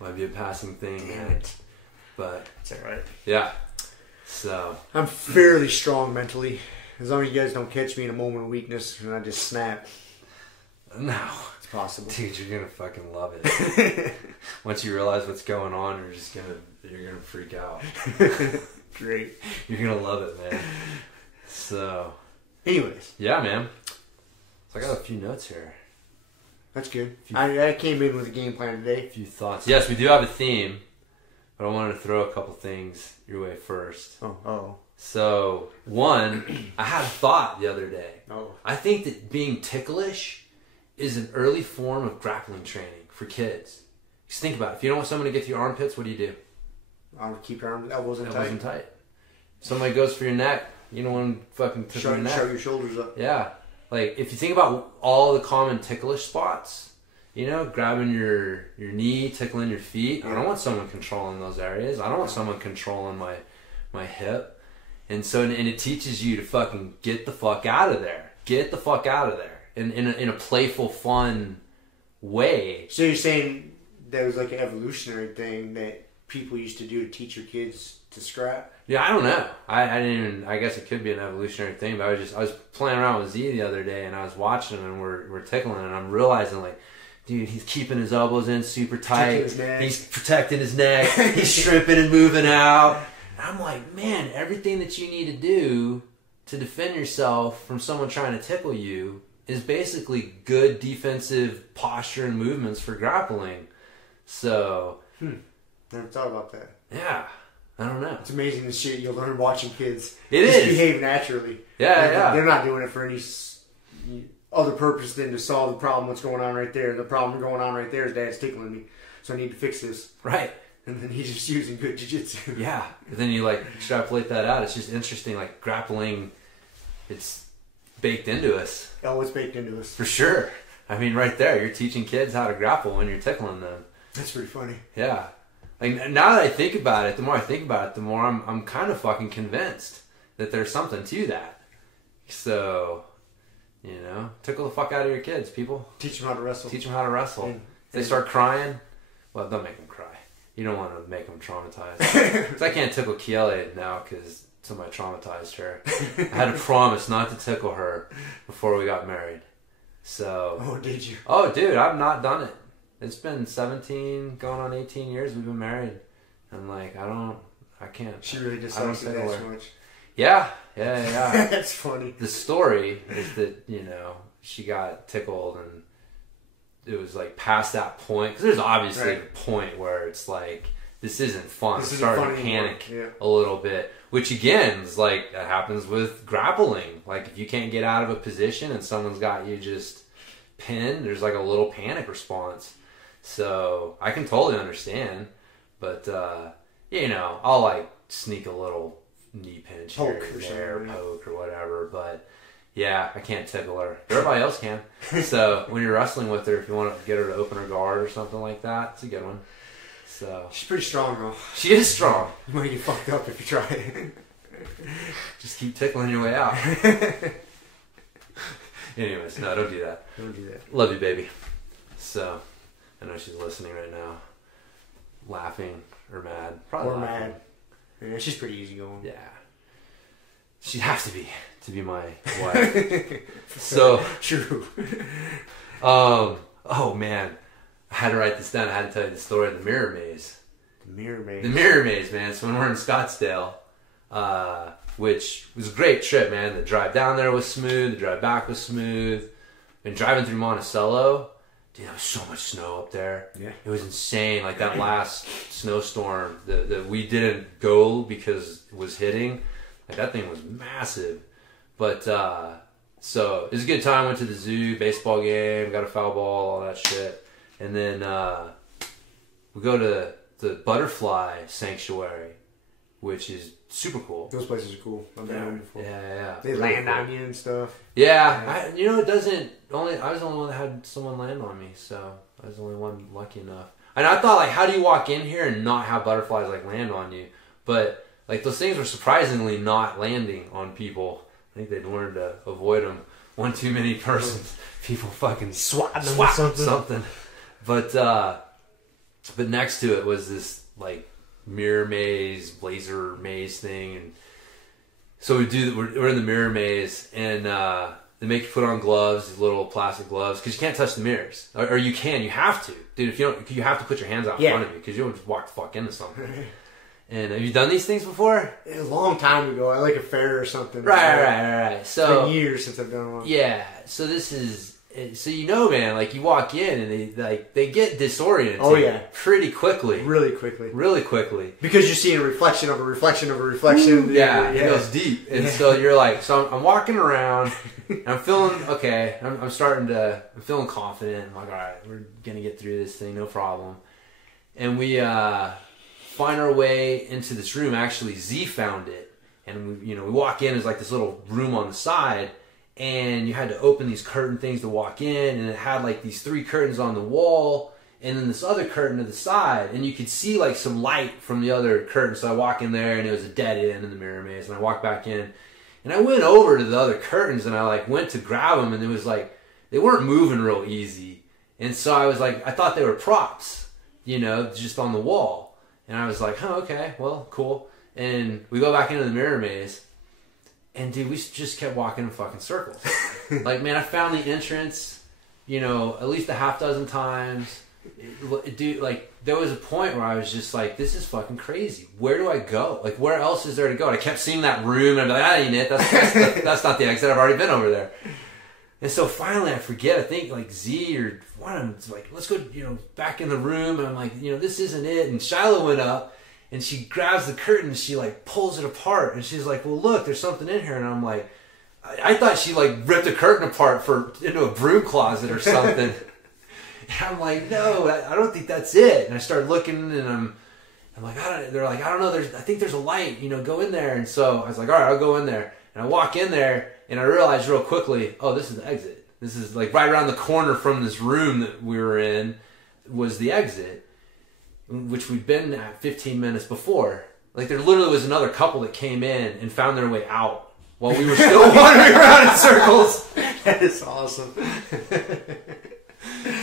Might be a passing thing. Damn it. But it's alright. Yeah. So I'm fairly strong mentally. As long as you guys don't catch me in a moment of weakness and I just snap. No. It's possible. Dude, you're gonna fucking love it. Once you realize what's going on, you're gonna freak out. Great. You're gonna love it, man. So anyways. Yeah, man. So I got a few notes here. That's good. I came in with a game plan today. A few thoughts. Yes, we do have a theme, but I wanted to throw a couple things your way first. Oh. So, one, I had a thought the other day. Oh. I think that being ticklish is an early form of grappling training for kids. Just think about it. If you don't want someone to get to your armpits, what do? I'll keep your elbows in tight. Elbows in tight. If somebody goes for your neck, you don't want to fucking tickle your neck. Show your shoulders up. Yeah. Like, if you think about all the common ticklish spots, you know, grabbing your knee, tickling your feet, I don't want someone controlling those areas. I don't want someone controlling my hip. And so, and it teaches you to fucking get the fuck out of there. Get the fuck out of there. In a playful, fun way. So you're saying that was like an evolutionary thing that people used to do to teach your kids to scrap? Yeah, I don't know. I guess it could be an evolutionary thing, but I was playing around with Z the other day and I was watching him and we're tickling and I'm realizing like, dude, he's keeping his elbows in super tight. He's protecting his neck. He's shrimping and moving out. And I'm like, man, everything that you need to do to defend yourself from someone trying to tickle you is basically good defensive posture and movements for grappling. So, never thought about that. Yeah, I don't know. It's amazing the shit you'll learn watching kids. It is. Behave naturally. Yeah. They're not doing it for any other purpose than to solve the problem. What's going on right there? The problem going on right there is Dad's tickling me, so I need to fix this. Right. And then he's just using good jiu-jitsu. Yeah. But then you like extrapolate that out. It's just interesting. Like grappling, it's baked into us. Oh, it's baked into us. For sure. I mean, right there, you're teaching kids how to grapple when you're tickling them. That's pretty funny. Yeah. Like now that I think about it, the more I think about it, the more I'm kind of fucking convinced. that there's something to that. So, tickle the fuck out of your kids, people. Teach them how to wrestle. Teach them how to wrestle. If they start crying, well, don't make them cry. You don't want to make them traumatized. Because I can't tickle Kiele now because somebody traumatized her. I had to promise not to tickle her before we got married. So. Oh, did you? Oh, dude, I've not done it. It's been 17, going on 18 years we've been married. And, I can't. She really dislikes it that much. Yeah. That's funny. The story is that, she got tickled and it was, past that point. Because there's obviously a point where it's this isn't fun. This I'm isn't starting to panic a little bit. Which, again, is that happens with grappling. If you can't get out of a position and someone's got you just pinned, there's, a little panic response. So, I can totally understand. But, I'll, sneak a little knee pinch here or there, poke or whatever. But, yeah, I can't tickle her. Everybody else can. So, when you're wrestling with her, if you want to get her to open her guard or something like that, it's a good one. So she's pretty strong, though. She is strong. You might get fucked up if you try it. Just keep tickling your way out. Anyways, no, don't do that. Don't do that. Love you, baby. So, I know she's listening right now. Laughing or mad. Probably or laughing. mad. Yeah, she's pretty easygoing. Yeah. She'd have to be my wife. So true. Oh man. I had to write this down. I had to tell you the story of the mirror maze. The mirror maze, man. So when we're in Scottsdale, which was a great trip, man. The drive down there was smooth. The drive back was smooth. And driving through Monticello, dude, there was so much snow up there. Yeah. It was insane. That last snowstorm that we didn't go because it was hitting. That thing was massive. But, so it was a good time. Went to the zoo, baseball game, got a foul ball, all that shit. And then we go to the Butterfly Sanctuary, which is super cool. Those places are cool. I've been there before. Yeah. They really land on you and stuff. Yeah. It doesn't... I was the only one that had someone land on me, so I was the only one lucky enough. And I thought, how do you walk in here and not have butterflies, land on you? But, those things were surprisingly not landing on people. I think they'd learned to avoid them. One too many persons. People fucking swatting them or something. But next to it was this mirror maze, laser maze thing, and so we're in the mirror maze, and they make you put on gloves, these little plastic gloves, because you can't touch the mirrors, or you have to, dude. If you don't, you have to put your hands out in front of you because you'll just walk the fuck into something. And have you done these things before? A long time ago, I a fair or something. Right. So it's been years since I've done one. Yeah. So this is. So man, you walk in and they get disoriented. Oh yeah, pretty quickly. Really quickly. Because you're seeing a reflection of a reflection of a reflection. Yeah, it goes deep, and so you're so I'm walking around, and I'm feeling okay. I'm feeling confident. I'm all right, we're gonna get through this thing, no problem. And we find our way into this room. Actually, Z found it, and we walk in. There's this little room on the side. And you had to open these curtain things to walk in, and it had these 3 curtains on the wall, and then this other curtain to the side, and you could see some light from the other curtain. So I walk in there, and it was a dead end in the mirror maze, and I walk back in, and I went over to the other curtains, and I went to grab them, and it was they weren't moving real easy, and so I was I thought they were props, just on the wall, and I was oh, okay, well, cool, and we go back into the mirror maze. And dude, we just kept walking in fucking circles. Man, I found the entrance, at least a half dozen times. Dude, there was a point where I was just this is fucking crazy. Where do I go? Where else is there to go? And I kept seeing that room, and I'd be that ain't it. That's not the exit. I've already been over there. And so finally, I forget. I think Z or one of them let's go, back in the room. And I'm this isn't it. And Shiloh went up. And she grabs the curtain and she pulls it apart and she's well, look, there's something in here. And I'm I thought she ripped the curtain apart into a broom closet or something. And I'm no, I don't think that's it. And I started looking, and I'm they're I don't know. I think there's a light. Go in there. And so I was all right, I'll go in there. And I walk in there, and I realized real quickly, oh, this is the exit. This is right around the corner from this room that we were in was the exit, which we'd been at 15 minutes before, Like there literally was another couple that came in and found their way out while we were still wandering around in circles. That is awesome.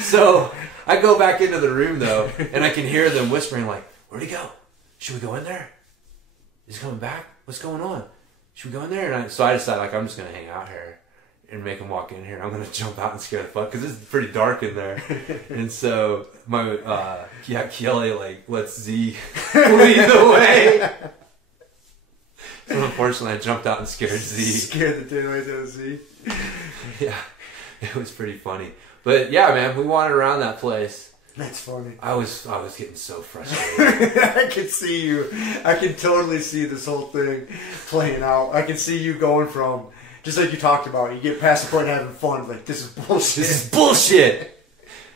So I go back into the room though, and I can hear them whispering like, "Where'd he go? Should we go in there? Is he coming back? What's going on? Should we go in there?" And so I decided like I'm just gonna hang out here and make him walk in here. I'm gonna jump out and scare the fuck because it's pretty dark in there. And so my Kiele like lets Z lead the way. So unfortunately, I jumped out and scared Z. Scared the daylights out of Z. Yeah, it was pretty funny. But yeah, man, we wandered around that place. That's funny. I was getting so frustrated. I can see you. I can totally see this whole thing playing out. I can see you going from, just like you talked about, you get past the point of having fun, like, this is bullshit. This is bullshit.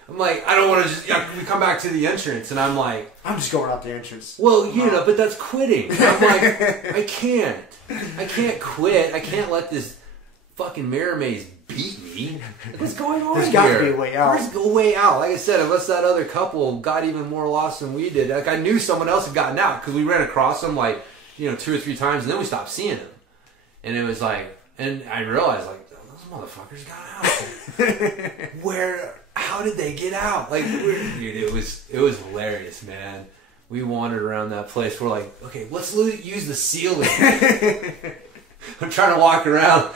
I'm like, I don't want to just, we come back to the entrance, and I'm like, I'm just going out the entrance. Well, you know, but that's quitting. And I'm like, I can't quit. I can't let this fucking mirror maze beat me. What's going on There's here? got to be a way out. There's a way out. Like I said, unless that other couple got even more lost than we did. Like I knew someone else had gotten out because we ran across them like, 2 or 3 times, and then we stopped seeing them. And it was like, and I realized like, those motherfuckers got out. How did they get out? Like, dude, it was hilarious, man. We wandered around that place. We're like, okay, let's use the ceiling. I'm trying to walk around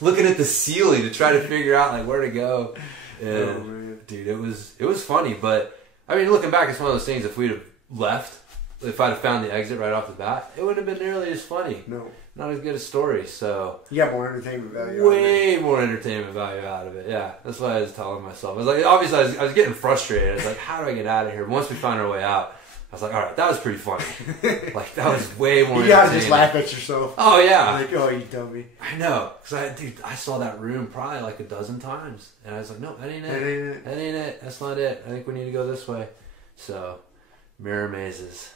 looking at the ceiling to try to figure out like where to go. And, dude, it was funny. But I mean, looking back, it's one of those things. If we'd have left, if I'd have found the exit right off the bat, it wouldn't have been nearly as funny. No, not as good a story. So you got more entertainment value. Way more entertainment value out of it. Yeah, that's what I was telling myself. I was like, obviously, I was getting frustrated. I was like, how do I get out of here? Once we found our way out, I was like, all right, that was pretty funny. Like that was way more. You gotta just laugh at yourself. Oh yeah. Like, oh, you dummy. I know, because I saw that room probably like a dozen times, and I was like, no, that ain't it. That ain't it. That's not it. I think we need to go this way. So, mirror mazes.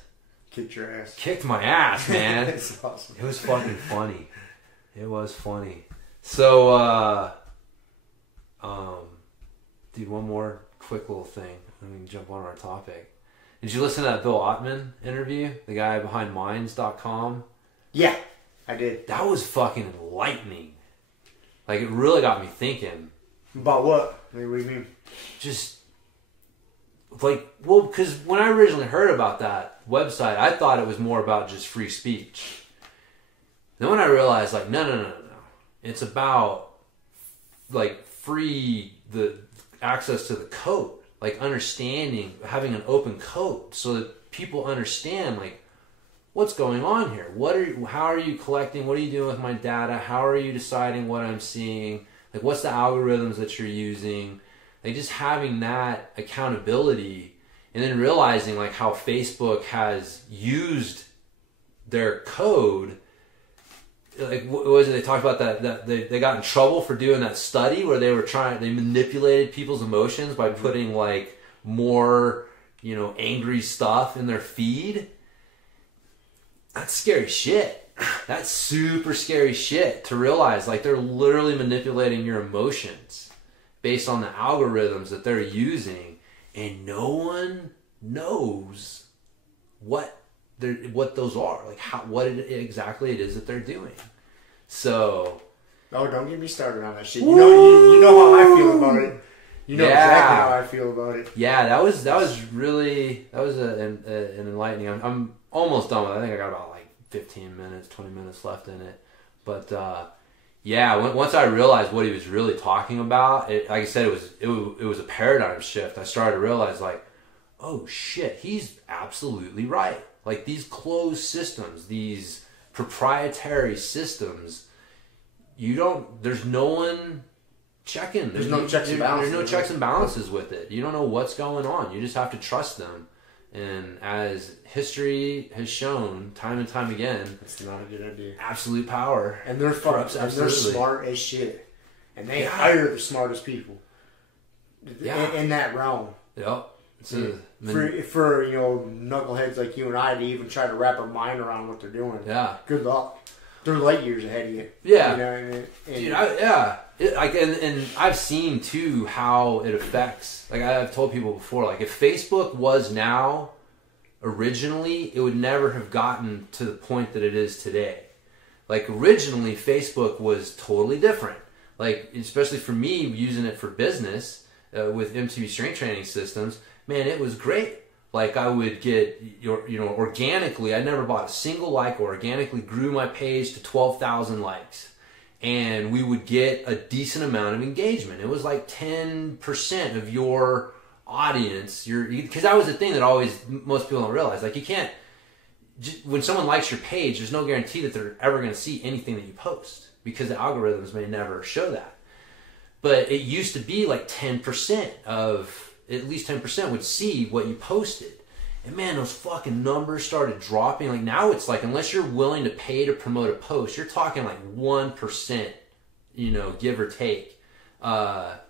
Kicked your ass. Kicked my ass, man. It's awesome. It was fucking funny. It was funny. So, dude, one more quick little thing. Let me jump on our topic. Did you listen to that Bill Ottman interview? The guy behind Minds.com? Yeah, I did. That was fucking enlightening. Like, it really got me thinking. About what? What do you mean? Just, like, well, because when I originally heard about that website, I thought it was more about just free speech. Then when I realized, like, no. It's about, like, the access to the code. Like, understanding, having an open code so that people understand, like, what's going on here? How are you collecting? What are you doing with my data? How are you deciding what I'm seeing? Like, what's the algorithms that you're using? Like, just having that accountability and then realizing, like, how Facebook has used their code. Like, what was it? They talked about that they got in trouble for doing that study where they manipulated people's emotions by putting, like, more, angry stuff in their feed. That's scary shit. That's super scary shit to realize. Like, they're literally manipulating your emotions based on the algorithms that they're using, and no one knows what those are, like what exactly it is that they're doing. So, don't get me started on that shit. You know how I feel about it. You know exactly how I feel about it. Yeah, that was an enlightening. I'm almost done with it. I think I got about like 15 minutes, 20 minutes left in it. But once I realized what he was really talking about, like I said, it was a paradigm shift. I started to realize, like, oh shit, he's absolutely right. Like, these closed systems, these proprietary systems, there's no one checking. There's no checks and balances. There's no checks and balances with it. You don't know what's going on. You just have to trust them. And as history has shown time and time again, it's not a good idea. Absolute power. And they're fucked. And they're smart as shit. And they hire the smartest people in that realm. Yep. For knuckleheads like you and I to even try to wrap our mind around what they're doing. Yeah. Good luck. They're light years ahead of you. Yeah. You know what I mean? Dude, and I've seen too how it affects. Like, I've told people before, like, if Facebook was now originally, it would never have gotten to the point that it is today. Like, originally, Facebook was totally different. Like, especially for me, using it for business with MTV strength training systems, man, it was great. Like, I would get, organically, I never bought a single like, or organically grew my page to 12,000 likes. And we would get a decent amount of engagement. It was like 10% of your audience. Because that was the thing that most people don't realize. Like, you can't, when someone likes your page, there's no guarantee that they're ever going to see anything that you post, because the algorithms may never show that. But it used to be like 10% of, at least 10% would see what you posted. And man, those fucking numbers started dropping. Like, now it's like, unless you're willing to pay to promote a post, you're talking like 1%, give or take,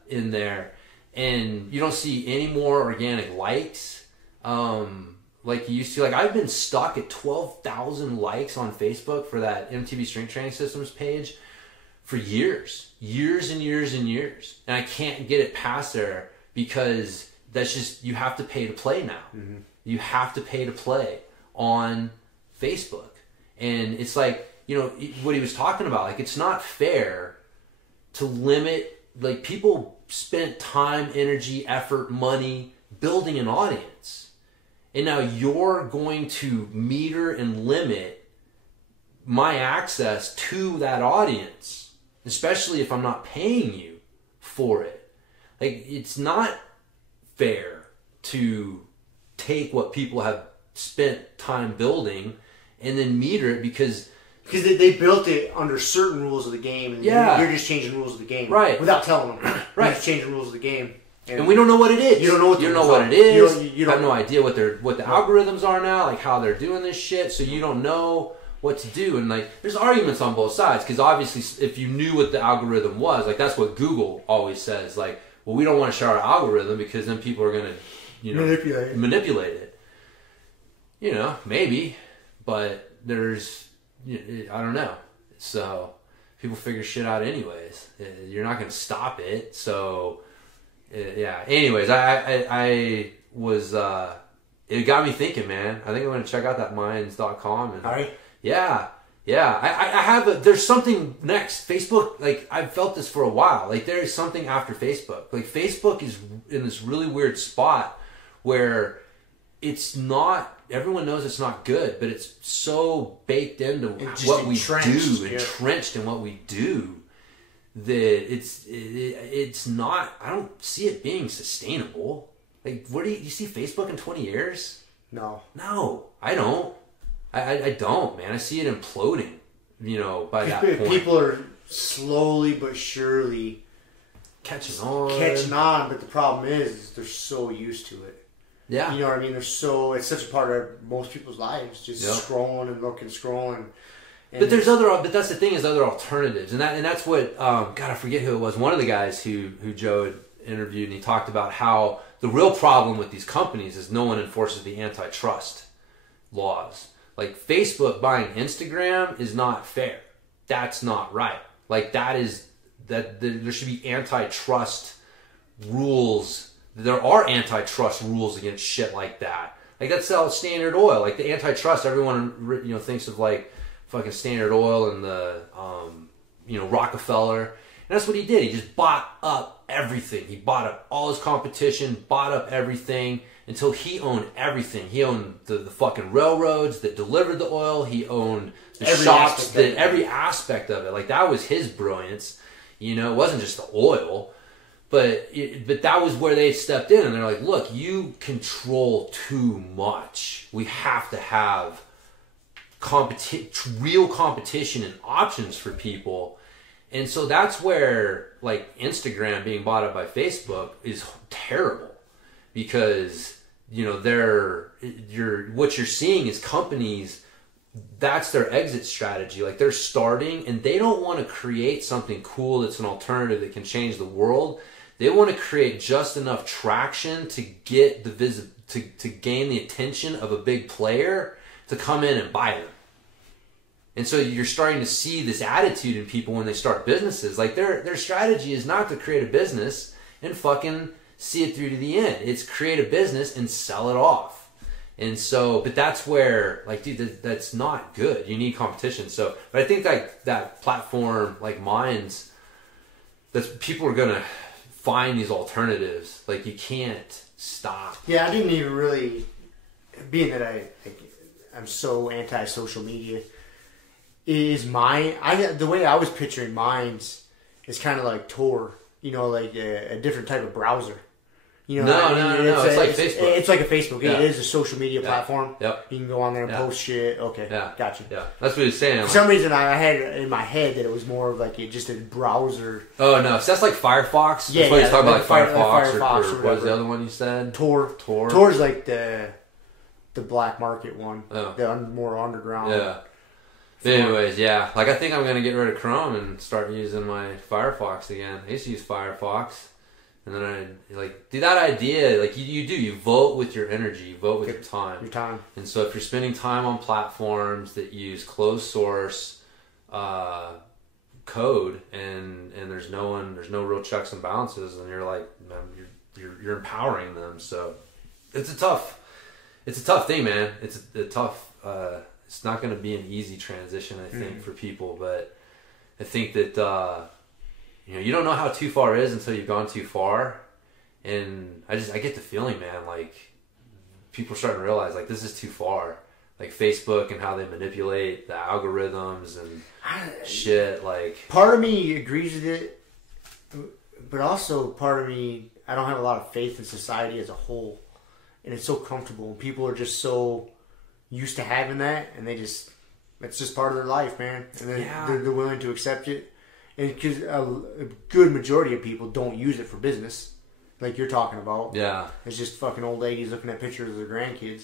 in there. And you don't see any more organic likes. Like you used to. Like, I've been stuck at 12,000 likes on Facebook for that MTV Strength Training Systems page for years and years and years. And I can't get it past there, because that's just, you have to pay to play now. Mm-hmm. You have to pay to play on Facebook. And it's like, what he was talking about, like, it's not fair to limit, like, people spent time, energy, effort, money building an audience. And now you're going to meter and limit my access to that audience, especially if I'm not paying you for it. Like, it's not fair to take what people have spent time building and then meter it, because they built it under certain rules of the game, and you're just changing rules of the game, right? Without telling them, right? You're just changing rules of the game, and we don't know what it is. You don't know what it is. You have no idea what the algorithms are now, like how they're doing this shit. So you don't know what to do, and like, there's arguments on both sides, because obviously, if you knew what the algorithm was, like, that's what Google always says, like, well, we don't want to share our algorithm because then people are going to, manipulate it. Maybe, but there's, I don't know. So people figure shit out anyways. You're not going to stop it. So yeah. Anyways, I was, it got me thinking, man. I think I'm going to check out that minds.com. And, all right. Yeah. I have there's something next. Facebook, like, I've felt this for a while. Like, there is something after Facebook. Like, Facebook is in this really weird spot where it's not, everyone knows it's not good, but it's so baked into what we do, entrenched in what we do, that it's not, I don't see it being sustainable. Like, what do you see Facebook in 20 years? No, I don't. I don't, man. I see it imploding, by that point. People are slowly but surely catching on, but the problem is they're so used to it. Yeah. You know what I mean? It's such a part of most people's lives, just scrolling and looking, scrolling. But that's the thing, is other alternatives. And that's what, God, I forget who it was. One of the guys who Joe had interviewed, and he talked about how the real problem with these companies is no one enforces the antitrust laws. Like, Facebook buying Instagram is not fair. That's not right. Like, there should be antitrust rules. There are antitrust rules against shit like that. Like, that's Standard Oil. Like, the antitrust, everyone, thinks of, like, fucking Standard Oil and the, Rockefeller. And that's what he did. He just bought up everything. He bought up all his competition, bought up everything, until he owned everything. He owned the fucking railroads that delivered the oil. He owned the shops, every aspect of it. Like, that was his brilliance. It wasn't just the oil. But that was where they stepped in, and they're like, look, you control too much. We have to have real competition and options for people. And so that's where, like, Instagram being bought up by Facebook is terrible, because what you're seeing is companies, that's their exit strategy. Like, they're starting, and they don't want to create something cool that's an alternative that can change the world. They want to create just enough traction to get to gain the attention of a big player to come in and buy them. And so you're starting to see this attitude in people when they start businesses. Like, their strategy is not to create a business and fucking see it through to the end. It's create a business and sell it off. And so, but that's where, like, dude, that's not good. You need competition. So, but I think like that platform, like mine's, people are gonna find these alternatives. Like, you can't stop. Yeah, I didn't even really, being that I'm so anti-social media, is the way I was picturing mine's is kind of like Tor, you know, like a different type of browser. You know, No. It's like Facebook. It's like a Facebook. Yeah. It is a social media platform. Yep. You can go on there and post shit. Okay. Yeah. Gotcha. Yeah. That's what he's saying. For some reason, I had in my head that it was more of like just a browser. Oh, no. So that's like Firefox? Yeah. That's what he's talking about, like Firefox Firefox or what was the other one you said? Tor. Tor's like the black market one. Oh. The more underground. Yeah. But anyways, yeah. Like, I think I'm going to get rid of Chrome and start using my Firefox again. I used to use Firefox. And then dude, that idea, like, you vote with your energy, you vote with your time. And so if you're spending time on platforms that use closed source code and there's no real checks and balances, and you're like, you're empowering them. So it's a tough thing, man. It's a tough, it's not going to be an easy transition, I think, for people, but I think that, you don't know how too far is until you've gone too far. And I get the feeling, man, like, people are starting to realize, like, this is too far. Like, Facebook and how they manipulate the algorithms and shit, like... Part of me agrees with it, but also part of me, I don't have a lot of faith in society as a whole. And it's so comfortable. And people are just so used to having that, and it's just part of their life, man. And they're willing to accept it. And because a good majority of people don't use it for business, like you're talking about. Yeah. It's just fucking old ladies looking at pictures of their grandkids.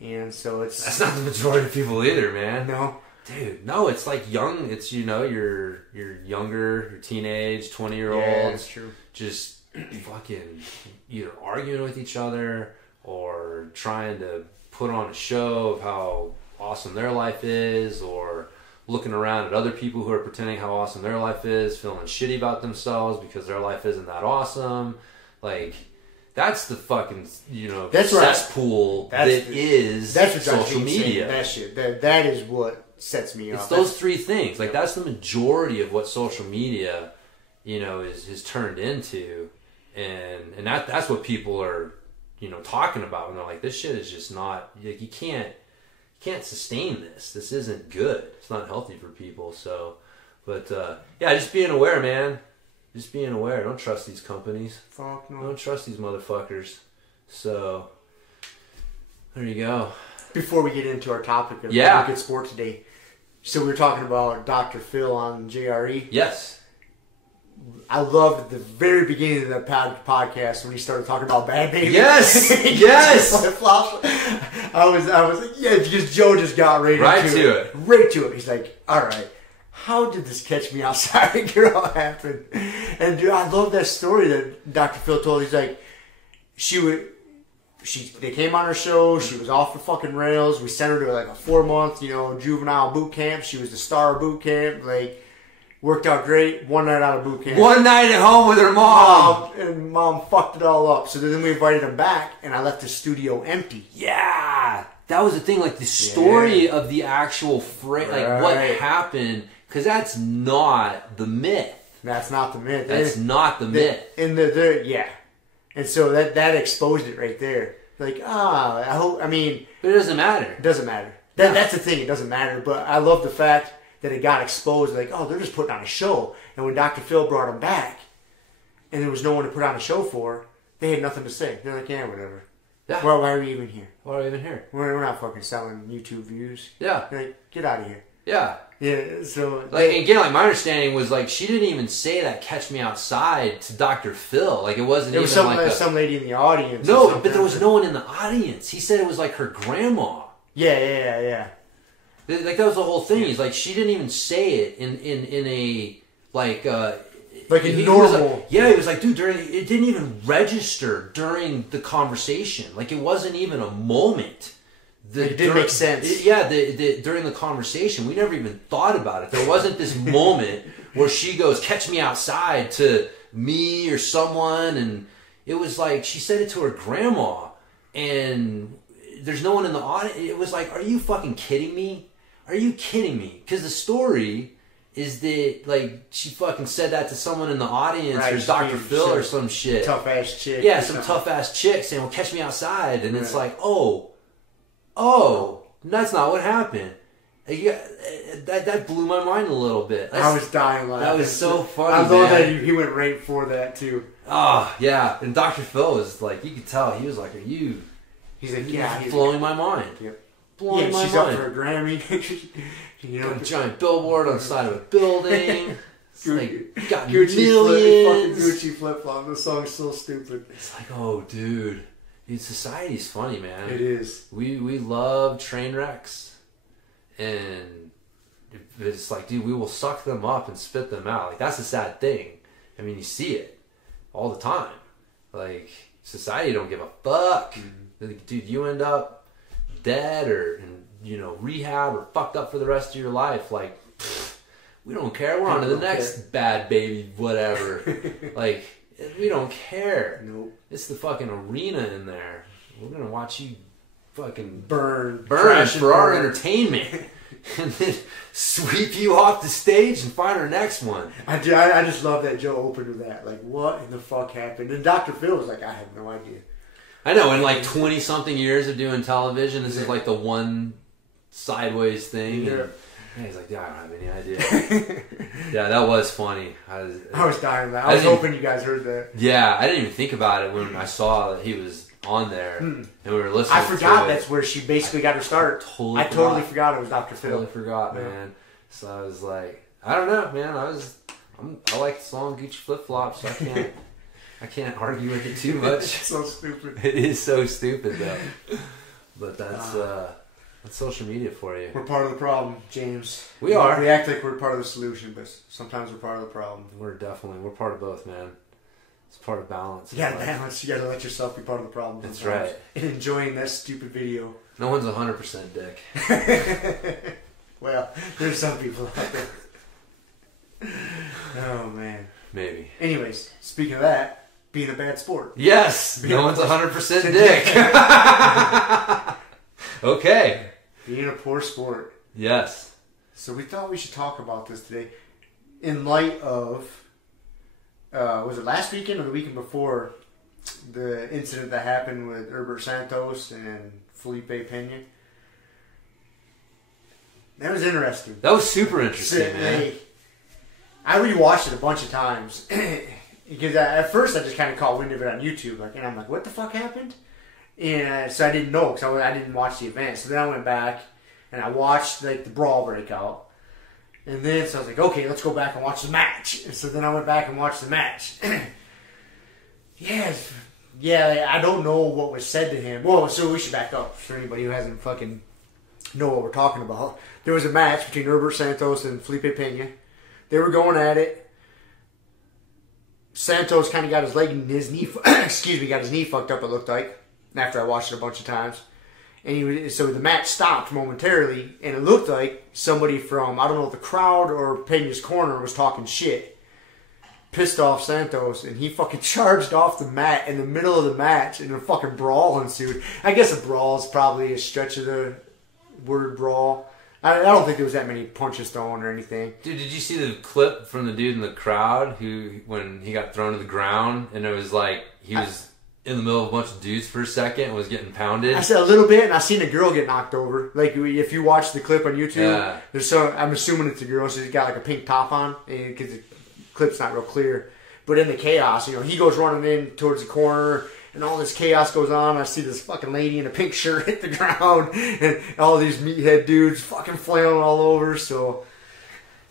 And so that's not the majority of people either, man. No. Dude, no, it's like young, it's, you're younger, you're teenage, 20-year-olds. Yeah, that's true. Just fucking either arguing with each other or trying to put on a show of how awesome their life is, or looking around at other people who are pretending how awesome their life is, feeling shitty about themselves because their life isn't that awesome. Like, that's the fucking, that's cesspool that's what social media. That shit. That is what sets me up. It's those three things. Like, that's the majority of what social media, is turned into. And that's what people are, talking about. And they're like, this shit is just not, like, you can't sustain this. This isn't good. It's not healthy for people. So, but just being aware, man. Just being aware. Don't trust these companies. Fuck no. Don't trust these motherfuckers. So, there you go. Before we get into our topic of good sport today, so we were talking about Dr. Phil on JRE. Yes. I loved at the very beginning of the podcast when he started talking about Bad Baby. Yes, yes. I was like, yeah, because Joe just got right to it. Right to it. He's like, all right, how did this catch me outside girl happen? And dude, I love that story that Dr. Phil told. He's like, they came on our show. She was off the fucking rails. We sent her to like a 4-month, juvenile boot camp. She was the star of boot camp. Like, worked out great. One night out of boot camp. One night at home with her mom. And mom fucked it all up. So then we invited him back, and I left the studio empty. Yeah. That was the thing. Like, the story of the actual like, what happened. Because that's not the myth. That's not the myth. That's not the myth. And so that exposed it right there. Like, but it doesn't matter. It doesn't matter. That's the thing. It doesn't matter. But I love the fact that it got exposed. Like, oh, they're just putting on a show. And when Dr. Phil brought him back, and there was no one to put on a show for, they had nothing to say. They're like, yeah, whatever. Yeah. Well, why are we even here? Why are we even here? We're not fucking selling YouTube views. Yeah. They're like, get out of here. Yeah. Yeah, so... Like, again, like, my understanding was, like, she didn't even say that catch me outside to Dr. Phil. Like, it wasn't there was even like some lady in the audience. No, but there was no one in the audience. He said it was, like, her grandma. Yeah. Like, that was the whole thing. He's like, she didn't even say it in a, like a normal... he was like, dude, it didn't even register during the conversation. Like, it wasn't even a moment. It didn't make sense. During the conversation, we never even thought about it. There wasn't this moment where she goes, catch me outside to me or someone. And it was like, she said it to her grandma. And there's no one in the audience. It was like, are you fucking kidding me? Are you kidding me? Because the story is that, like, she fucking said that to someone in the audience, or Dr. Phil or some shit. Tough-ass chick. Yeah, some tough-ass chick saying, well, catch me outside. And it's like, oh, that's not what happened. That blew my mind a little bit. I was dying laughing. That was so funny, I love that he went right for that, too. Oh, yeah. And Dr. Phil was like, you could tell, he was like, are you... He's like, yeah. He's blowing my mind. Yep. Blowing my she's mind. up for a Grammy. You know, a giant billboard on the side of a building. It's like, got Gucci millions. Gucci flip-flop. The song's so stupid. It's like, oh, dude. Society's funny, man. It is. We love train wrecks. And it's like, dude, we will suck them up and spit them out. Like, that's a sad thing. I mean, you see it all the time. Like, society don't give a fuck. Like, dude, you end up dead or in, rehab or fucked up for the rest of your life. Like, we don't care. We're on to the next bad baby, whatever. Like, we don't care. Nope. It's the fucking arena in there. We're gonna watch you fucking burn for our entertainment, and then sweep you off the stage and find our next one. I just love that Joe opened with that. Like, what in the fuck happened? And Dr. Phil was like, I have no idea. I know, in like 20-something years of doing television, this is like the one sideways thing. Yeah. And he's like, yeah, I don't have any idea. Yeah, that was funny. I was dying. I was hoping you guys heard that. Yeah, I didn't even think about it when I saw that he was on there and we were listening. I forgot that's where she basically got her start. I totally forgot it was Dr. Phil. Totally forgot, man. So I was like, I don't know, man. I like the song Gucci Flip Flops, so I can't argue with it too much. It's so stupid. It is so stupid, though. But that's social media for you. We're part of the problem, James. We are. We act like we're part of the solution, but sometimes we're part of the problem. We're part of both, man. It's part of balance. You gotta balance. You gotta let yourself be part of the problem. That's right. And enjoying that stupid video. No one's 100% dick. Well, there's some people out there. Oh, man. Maybe. Anyways, speaking of that, being a bad sport. Yes! No one's 100% dick. Okay. Being a poor sport. Yes. So we thought we should talk about this today in light of, was it last weekend or the weekend before, the incident that happened with Herbert Santos and Felipe Pena? That was interesting. That was super interesting, man. I rewatched it a bunch of times because at first I just kind of caught wind of it on YouTube, and I'm like, "What the fuck happened?" And so I didn't know because I didn't watch the event. So then I went back and I watched like the brawl breakout, and then so I was like, "Okay, let's go back and watch the match." And so then I went back and watched the match. Yeah, I don't know what was said to him. Well, so we should back up for anybody who hasn't fucking know what we're talking about. There was a match between Herbert Santos and Felipe Pena. They were going at it. Santos kind of got his leg and his knee, got his knee fucked up, it looked like, after I watched it a bunch of times. And so the match stopped momentarily, and it looked like somebody from, I don't know if the crowd or Pena's corner was talking shit. Pissed off Santos, and he fucking charged off the mat in the middle of the match, and a fucking brawl ensued. I guess a brawl is probably a stretch of the word brawl. I don't think there was that many punches thrown or anything. Dude, did you see the clip from the dude in the crowd when he got thrown to the ground, and it was like he was in the middle of a bunch of dudes for a second and was getting pounded? I said a little bit, and I seen a girl get knocked over. Like, if you watch the clip on YouTube, there's I'm assuming it's a girl. She's got like a pink top on, because the clip's not real clear. But in the chaos, he goes running in towards the corner, and all this chaos goes on. I see this fucking lady in a pink shirt hit the ground, and all these meathead dudes fucking flailing all over. So,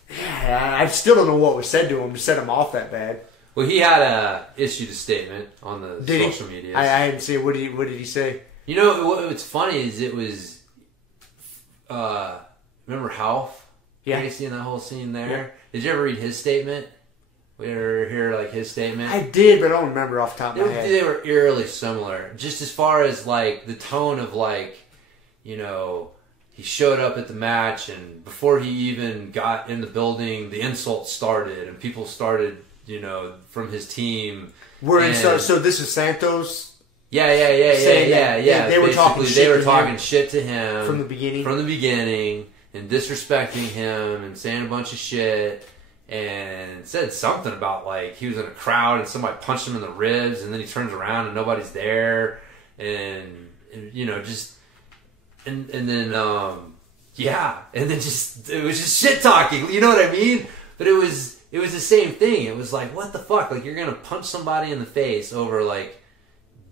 yeah, I still don't know what was said to him to set him off that bad. Well, he had issued a statement on the social media. I didn't see it. What did he say? You know, what's funny is it was, remember Eickhoff? Yeah. You seen that whole scene there? Yeah. Did you ever read his statement? We ever hear like his statement? I did, but I don't remember off the top of my head. They were eerily similar. Just as far as like the tone of like, he showed up at the match, and before he even got in the building, the insults started, and people started, from his team. So this is Santos Yeah. They were talking shit to him from the beginning, and disrespecting him and saying a bunch of shit, and said something about like he was in a crowd and somebody punched him in the ribs, and then he turns around and nobody's there, and you know, just and then and then just it was just shit talking, you know what I mean? But it was the same thing. It was like, what the fuck? Like, you're gonna punch somebody in the face over like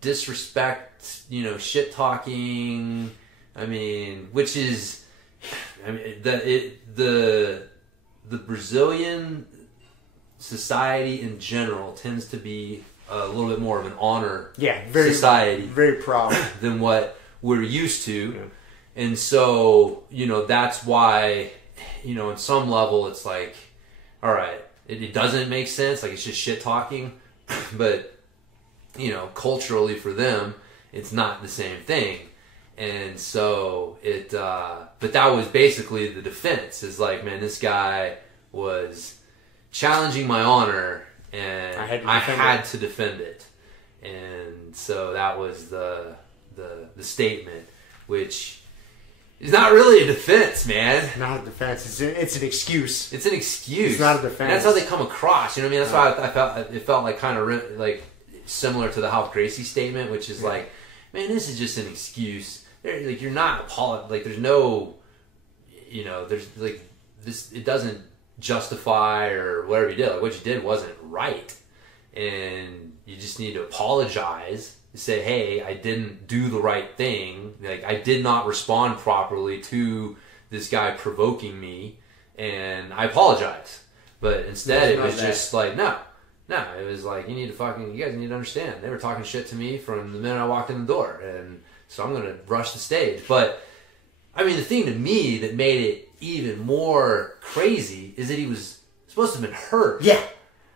disrespect, you know, shit talking. I mean, which is, I mean, the Brazilian society in general tends to be a little bit more of an honor society, very proud than what we're used to. Yeah. And so, you know, that's why, you know, on some level it's like, all right, it doesn't make sense, like it's just shit talking, but, you know, culturally for them, it's not the same thing. And so but that was basically the defense, is like, man, this guy was challenging my honor and I had to defend it. And so that was the statement, which is not really a defense, man. Not a defense. It's an excuse. It's an excuse. It's not a defense. And that's how they come across. You know what I mean? That's why it felt like kind of like similar to the Hal Gracie statement, which is like, man, this is just an excuse. Like, you're not like, there's no, you know, there's like this. It doesn't justify or whatever you did. Like, what you did wasn't right, and you just need to apologize. Say, hey, I didn't do the right thing. Like, I did not respond properly to this guy provoking me, and I apologize. But instead, it was just like, no, it was like, you guys need to understand. They were talking shit to me from the minute I walked in the door, and so I'm gonna rush the stage. But I mean, the thing to me that made it even more crazy is that he was supposed to have been hurt. Yeah.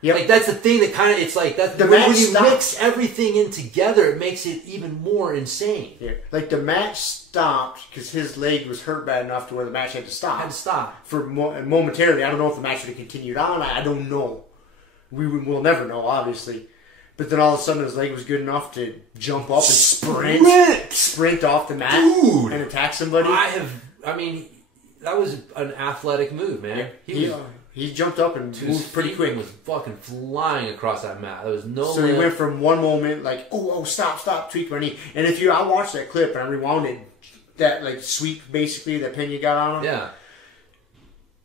Yep. Like, that's the thing that kind of, it's like, that when you mix everything in together, it makes it even more insane. Yeah. Like, the match stopped because his leg was hurt bad enough to where the match had to stop. For momentarily. I don't know if the match would have continued on. I don't know. We'll never know, obviously. But then all of a sudden his leg was good enough to jump up and sprint off the mat. Dude, and attack somebody. I mean, that was an athletic move, man. He jumped up and moved pretty quick. He was fucking flying across that mat. There was no. So he went from one moment like, oh, stop, tweak my knee. And I watched that clip and I rewound it, that like sweep basically that Pena got on him. Yeah.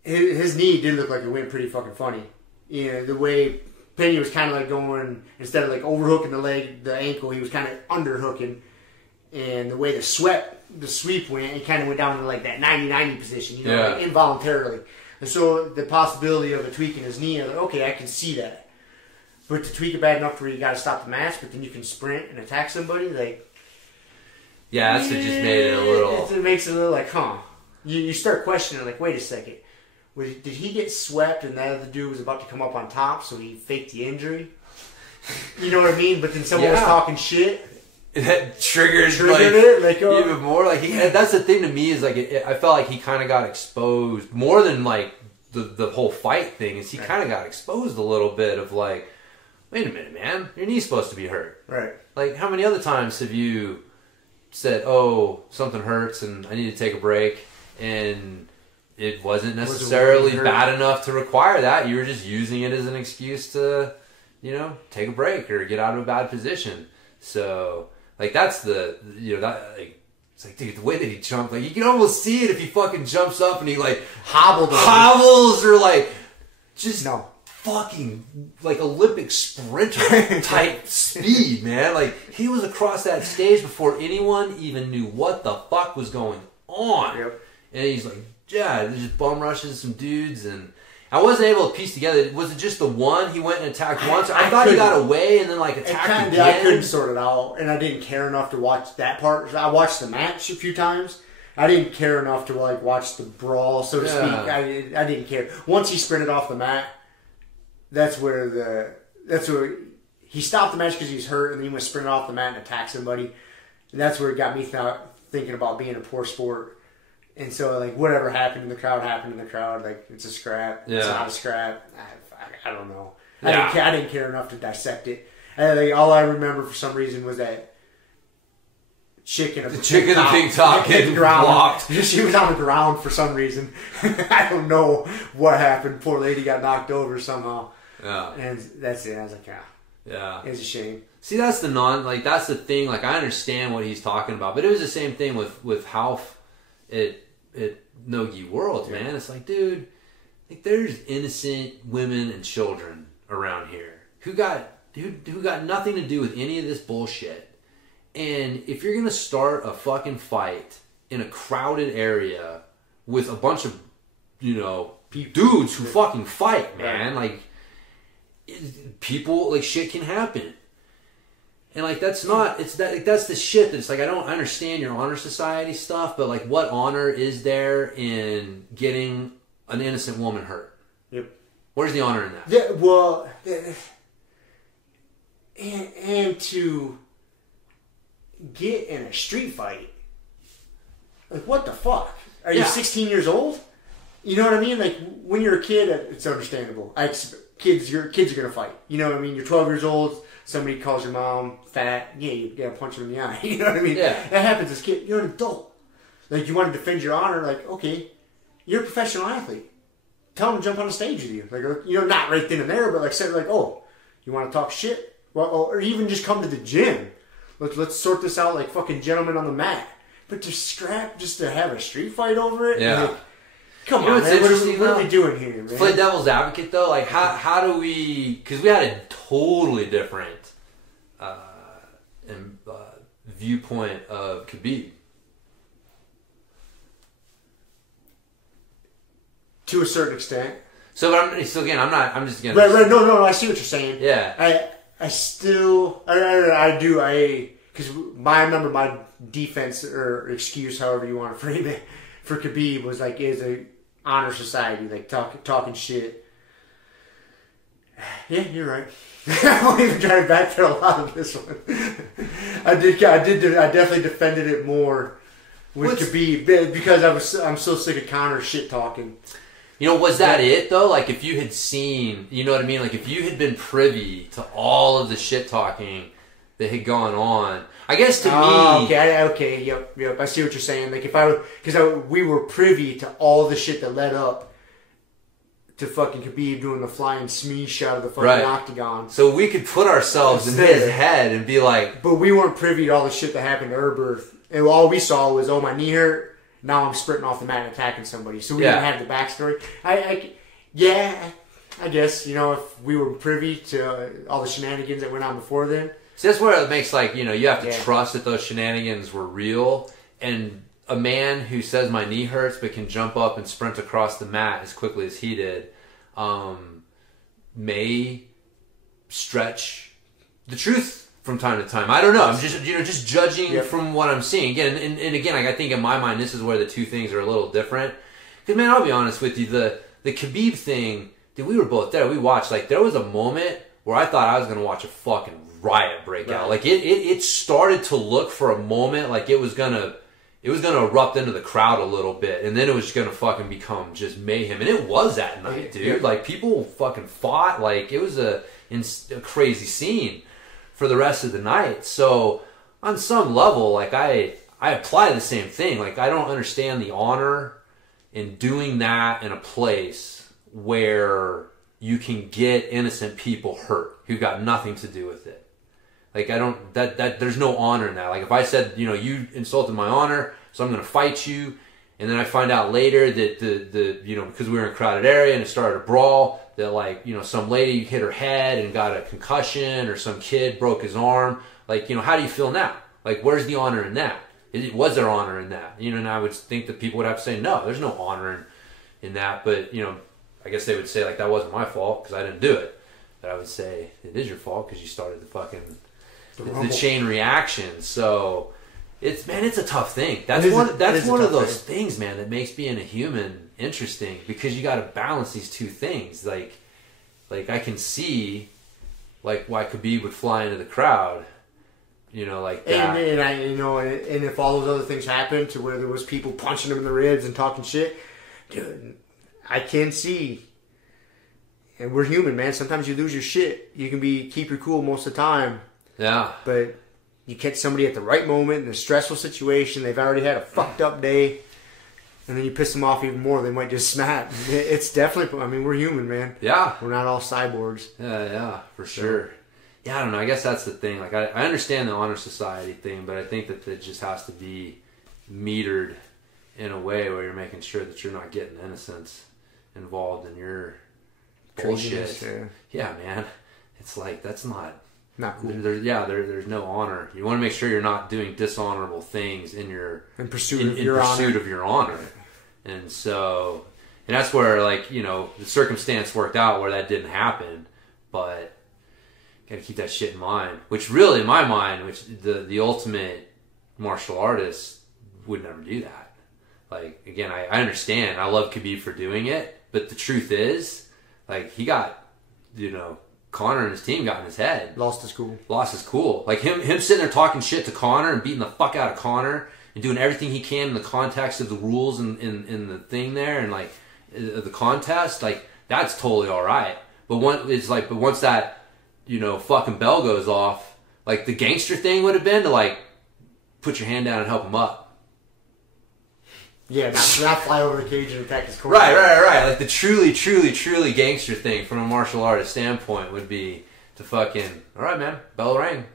His knee did look like it went pretty fucking funny. You know, the way Pena was kind of like going, instead of like overhooking the ankle, he was kind of underhooking. And the way the sweep went, it kind of went down to like that 90-90 position, you know, like involuntarily. And so the possibility of tweaking his knee, I'm like, okay, I can see that. But to tweak it bad enough where you got to stop the match, but then you can sprint and attack somebody, like... Yeah, that's what just made it a little... It makes it a little like, huh. You start questioning, like, wait a second. Did he get swept and that other dude was about to come up on top, so he faked the injury? You know what I mean? But then someone was talking shit. That triggered it, like even more. Like, that's the thing to me, is like, I felt like he kind of got exposed more than like the whole fight thing. Is he kind of got exposed a little bit of like, wait a minute, man, your knee's supposed to be hurt, right? Like, how many other times have you said, oh, something hurts and I need to take a break, and it wasn't necessarily bad enough to require that. You were just using it as an excuse to, you know, take a break or get out of a bad position. So. Like, that's that, it's like, dude, the way that he jumped, like, you can almost see it if he fucking jumps up and he, like, hobbles or, like, just fucking, like, Olympic sprinter type speed, man. Like, he was across that stage before anyone even knew what the fuck was going on. Yep. And he's like, yeah, they just bum rushes some dudes, and I wasn't able to piece together. Was it just the one he went and attacked once? I thought he got away and then like attacked again. I couldn't sort it out, and I didn't care enough to watch that part. I watched the match a few times. I didn't care enough to like watch the brawl, so to speak. I didn't care. Once he sprinted off the mat, that's where he stopped the match because he was hurt, and then he went sprinting off the mat and attacked somebody. And that's where it got me thinking about being a poor sport. And so, like, whatever happened in the crowd happened in the crowd. Like, it's a scrap. Yeah. It's not a scrap. I don't know. I didn't care enough to dissect it. And, like, all I remember for some reason was that chick in a pink top getting blocked. She was on the ground for some reason. I don't know what happened. Poor lady got knocked over somehow. Yeah. And that's it. I was like, yeah. It's a shame. See, that's that's the thing. Like, I understand what he's talking about, but it was the same thing with Half at Nogi Worlds, man. It's like, dude, like, there's innocent women and children around here who got nothing to do with any of this bullshit. And if you're gonna start a fucking fight in a crowded area with a bunch of, dudes who fucking fight, man, like, people, like, shit can happen. And, like, that's the shit that it's like, I understand your honor society stuff, but, like, what honor is there in getting an innocent woman hurt? Yep. Where's the honor in that? Yeah, well, and to get in a street fight, like, what the fuck? Are you 16 years old? You know what I mean? Like, when you're a kid, it's understandable. Kids are gonna fight. You know what I mean? You're 12 years old. Somebody calls your mom fat. Yeah, you gotta punch them in the eye. You know what I mean? Yeah. That happens as a kid. You're an adult. Like, you want to defend your honor. Like, okay, you're a professional athlete. Tell them to jump on the stage with you. Like, not right then and there, but like, say, like, oh, you want to talk shit? Well, or even just come to the gym. Let's sort this out like fucking gentlemen on the mat. But to scrap just to have a street fight over it? Yeah. Like, come on, man. What are we doing here, man? Play devil's advocate, though. Like, how do we... Because we had a totally different viewpoint of Khabib. To a certain extent. So, but I'm just gonna... Right. No, I see what you're saying. Yeah. I still... I do. Because I remember my defense or excuse, however you want to frame it, for Khabib was like, is a honor society, like talking shit. Yeah, you're right. I won't even try to backpedal a lot of this one. I definitely defended it more with Khabib because I'm so sick of Conor shit talking. Was that it though? Like, if you had seen, you know what I mean? Like, if you had been privy to all of the shit talking that had gone on, I guess to me... Okay, yep. I see what you're saying. Like, we were privy to all the shit that led up to fucking Khabib doing the flying smee shot of the fucking octagon. So we could put ourselves in his head and be like... But we weren't privy to all the shit that happened to Herbert. And all we saw was, oh, my knee hurt. Now I'm sprinting off the mat and attacking somebody. So we didn't have the backstory. I guess, if we were privy to all the shenanigans that went on before then. See, that's where it makes, like, you have to trust that those shenanigans were real. And a man who says my knee hurts but can jump up and sprint across the mat as quickly as he did may stretch the truth from time to time. I don't know. I'm just judging from what I'm seeing. Again, and again, I think in my mind, this is where the two things are a little different. Because, man, I'll be honest with you, the Khabib thing, dude, we were both there. We watched, like, there was a moment where I thought I was going to watch a fucking riot break out. Like, it started to look for a moment like it was gonna erupt into the crowd a little bit, and then it was gonna fucking become just mayhem. And it was that night, dude. Like, people fucking fought. Like, it was a crazy scene for the rest of the night. So on some level, like, I apply the same thing. Like, I don't understand the honor in doing that in a place where you can get innocent people hurt who got nothing to do with it. Like, there's no honor in that. Like, if I said, you insulted my honor, so I'm going to fight you, and then I find out later that because we were in a crowded area and it started a brawl, that, like, some lady hit her head and got a concussion, or some kid broke his arm. Like, how do you feel now? Like, where's the honor in that? Was there honor in that? And I would think that people would have to say, no, there's no honor in that. But, I guess they would say, like, that wasn't my fault because I didn't do it. But I would say, it is your fault because you started the fucking... the chain reaction. So it's a tough thing. That's one of those things, man, that makes being a human interesting, because you got to balance these two things. Like I can see, like, why Khabib would fly into the crowd, like that. And if all those other things happened to where there was people punching him in the ribs and talking shit, dude, I can see. And we're human, man. Sometimes you lose your shit. You can keep your cool most of the time. Yeah. But You catch somebody at the right moment in a stressful situation. They've already had a fucked up day. And then you piss them off even more. They might just snap. It's definitely... I mean, we're human, man. Yeah. We're not all cyborgs. Yeah, for sure. Yeah, I don't know. I guess that's the thing. Like, I understand the honor society thing, but I think that it just has to be metered in a way where you're making sure that you're not getting innocents involved in your bullshit. Yeah, man. It's like, that's not cool. There's no honor. You want to make sure you're not doing dishonorable things in pursuit of your honor. And so, and that's where, like, you know, the circumstance worked out where that didn't happen, but got to keep that shit in mind. Which really, in my mind, the ultimate martial artist would never do that. Like, again, I understand. I love Khabib for doing it, but the truth is, like, he got, you know, Conor and his team got in his head. Lost his cool. Like, him sitting there talking shit to Conor and beating the fuck out of Conor and doing everything he can in the context of the rules and in the thing there and, like, the contest, like, that's totally alright. But once that, you know, fucking bell goes off, like, the gangster thing would have been to, like, put your hand down and help him up. Yeah, not fly over the cage and attack his corner. Right. Like, the truly gangster thing from a martial artist standpoint would be to fucking, alright, man, bell rang.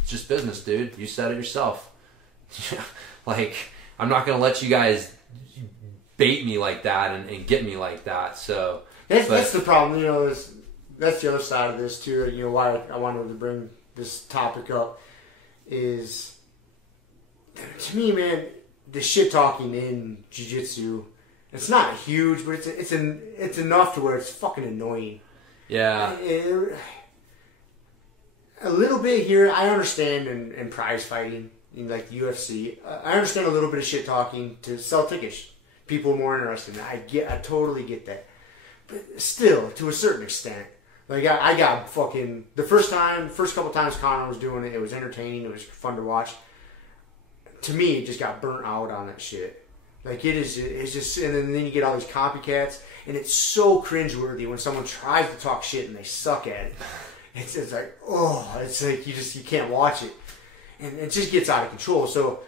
It's just business, dude. You said it yourself. Like, I'm not going to let you guys bait me like that and get me like that. So that's the problem. You know, that's the other side of this too. You know, why I wanted to bring this topic up is, to me, man, the shit talking in jiu-jitsu, it's not huge, but it's enough to where it's fucking annoying. Yeah. A little bit here, I understand in prize fighting, in like the UFC. I understand a little bit of shit talking to sell tickets. People are more interested in it. I totally get that. But still, to a certain extent. Like, I got fucking... The first couple times Conor was doing it, it was entertaining, it was fun to watch. To me, it just got burnt out on that shit. Like, it's just... And then you get all these copycats, and it's so cringeworthy when someone tries to talk shit and they suck at it. It's like, oh, it's like you can't watch it. And it just gets out of control. So,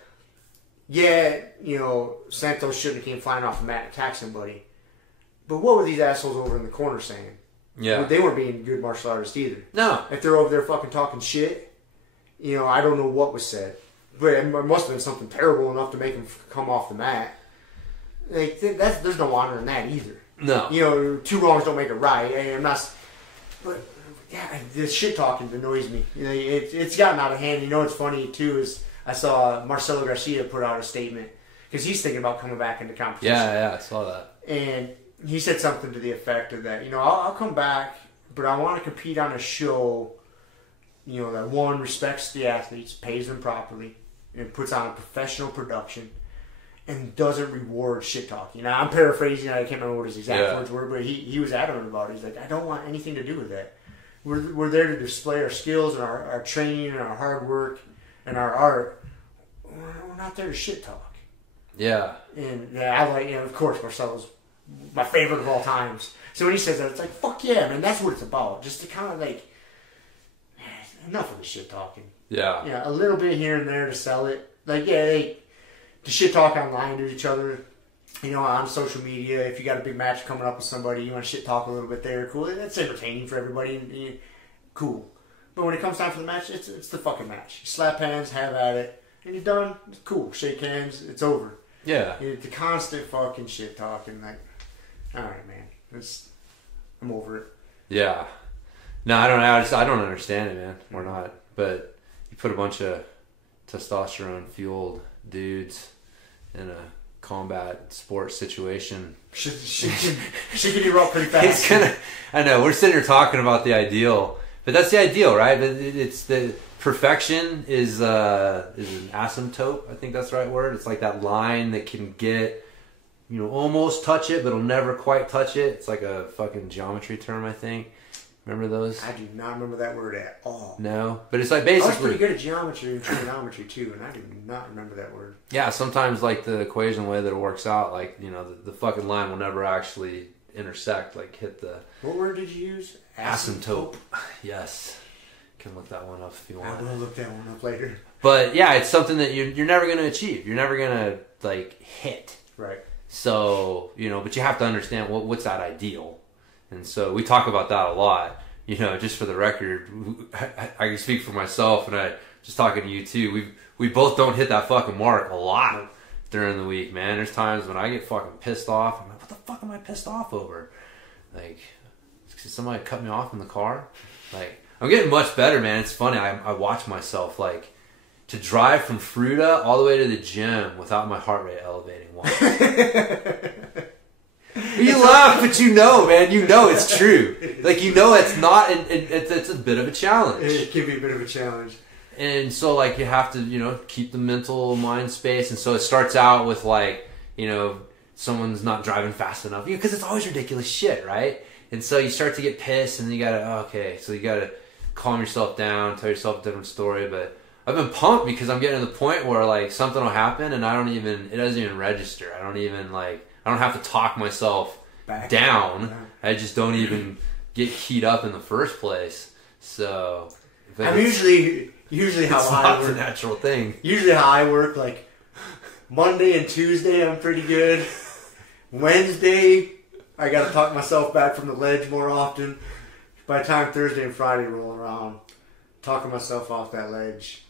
yeah, you know, Santos shouldn't have came flying off the mat and attacked somebody. But what were these assholes over in the corner saying? Yeah. They weren't being good martial artists either. No. If they're over there fucking talking shit, you know, I don't know what was said. But it must have been something terrible enough to make them come off the mat. Like, there's no honor in that either. No. You know, two wrongs don't make it right. I'm not... But... Yeah, this shit talking annoys me. You know, it's gotten out of hand. You know what's funny too is I saw Marcelo Garcia put out a statement because he's thinking about coming back into competition. Yeah, I saw that. And he said something to the effect of that. You know, I'll come back, but I want to compete on a show. You know, that one respects the athletes, pays them properly, and puts on a professional production, and doesn't reward shit talking. Now I'm paraphrasing. I can't remember what his exact words were, but he was adamant about it. He's like, I don't want anything to do with that. We're there to display our skills and our training and our hard work and our art. We're not there to shit talk. Yeah. And yeah, I like, you know, of course, Marcelo's my favorite of all times. So when he says that, it's like, fuck yeah, man, that's what it's about. Just to kind of like, enough of the shit talking. Yeah. Yeah, a little bit here and there to sell it. Like, yeah, to shit talk online to each other. You know, on social media, if you got a big match coming up with somebody, you want to shit talk a little bit there, cool. That's entertaining for everybody, and cool. But when it comes time for the match, it's the fucking match. You slap hands, have at it, and you're done. It's cool. Shake hands, it's over. Yeah. The constant fucking shit talking, like, all right, man, I'm over it. Yeah. No, I don't understand it, man. We're not. But you put a bunch of testosterone fueled dudes in a combat sports situation. She can erupt pretty fast. It's gonna. I know we're sitting here talking about the ideal, but that's the ideal, right? It's the perfection is an asymptote. I think that's the right word. It's like that line that can get, you know, almost touch it, but it'll never quite touch it. It's like a fucking geometry term, I think. Remember those? I do not remember that word at all. No, but it's like basically... I was pretty good at geometry and trigonometry too, and I do not remember that word. Yeah, sometimes like the equation, the way that it works out, like, you know, the fucking line will never actually intersect, like hit the... What word did you use? Asymptote. Yes. can look that one up if you want. I will look that one up later. But yeah, it's something that you're never going to achieve. You're never going to like hit. Right. So, but you have to understand what's that ideal. And so we talk about that a lot. Just for the record, I can speak for myself, and I just talking to you too. We both don't hit that fucking mark a lot during the week, man. There's times when I get fucking pissed off. I'm like, what the fuck am I pissed off over? Like, somebody cut me off in the car. Like, I'm getting much better, man. It's funny. I watch myself, like, to drive from Fruita all the way to the gym without my heart rate elevating once. You laugh, but man. It's true. Like, it's not, it's a bit of a challenge. It can be a bit of a challenge. And so, like, you have to, keep the mental mind space. And so it starts out with, like, someone's not driving fast enough. Because it's always ridiculous shit, right? And so you start to get pissed, and you gotta, so you gotta calm yourself down, tell yourself a different story. But I've been pumped because I'm getting to the point where, like, something will happen, and it doesn't even register. I don't have to talk myself down. Yeah. I just don't even get keyed up in the first place. So I'm usually how I work. It's a natural thing. Usually how I work, like Monday and Tuesday, I'm pretty good. Wednesday, I got to talk myself back from the ledge more often. By the time Thursday and Friday roll around, talking myself off that ledge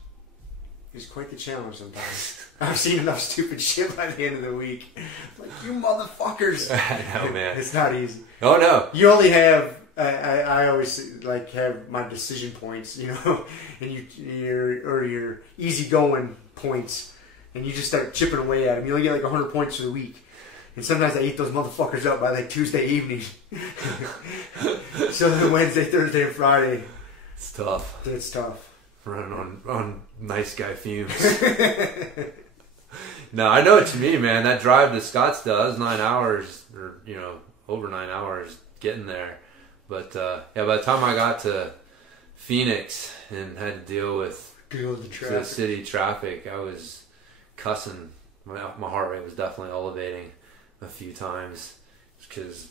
is quite the challenge sometimes. I've seen enough stupid shit by the end of the week. Like, you motherfuckers. I know, man. It's not easy. Oh, no. You only have, I always like have my decision points, and your easygoing points, and you just start chipping away at them. You only get like 100 points for the week. And sometimes I eat those motherfuckers up by like Tuesday evening. So then Wednesday, Thursday, and Friday. It's tough. It's tough. Running on nice guy fumes. No, I know what you mean, man. That drive to Scottsdale, that was 9 hours, or, over 9 hours getting there. But, by the time I got to Phoenix and had to deal with the city traffic, I was cussing. My heart rate was definitely elevating a few times. Because,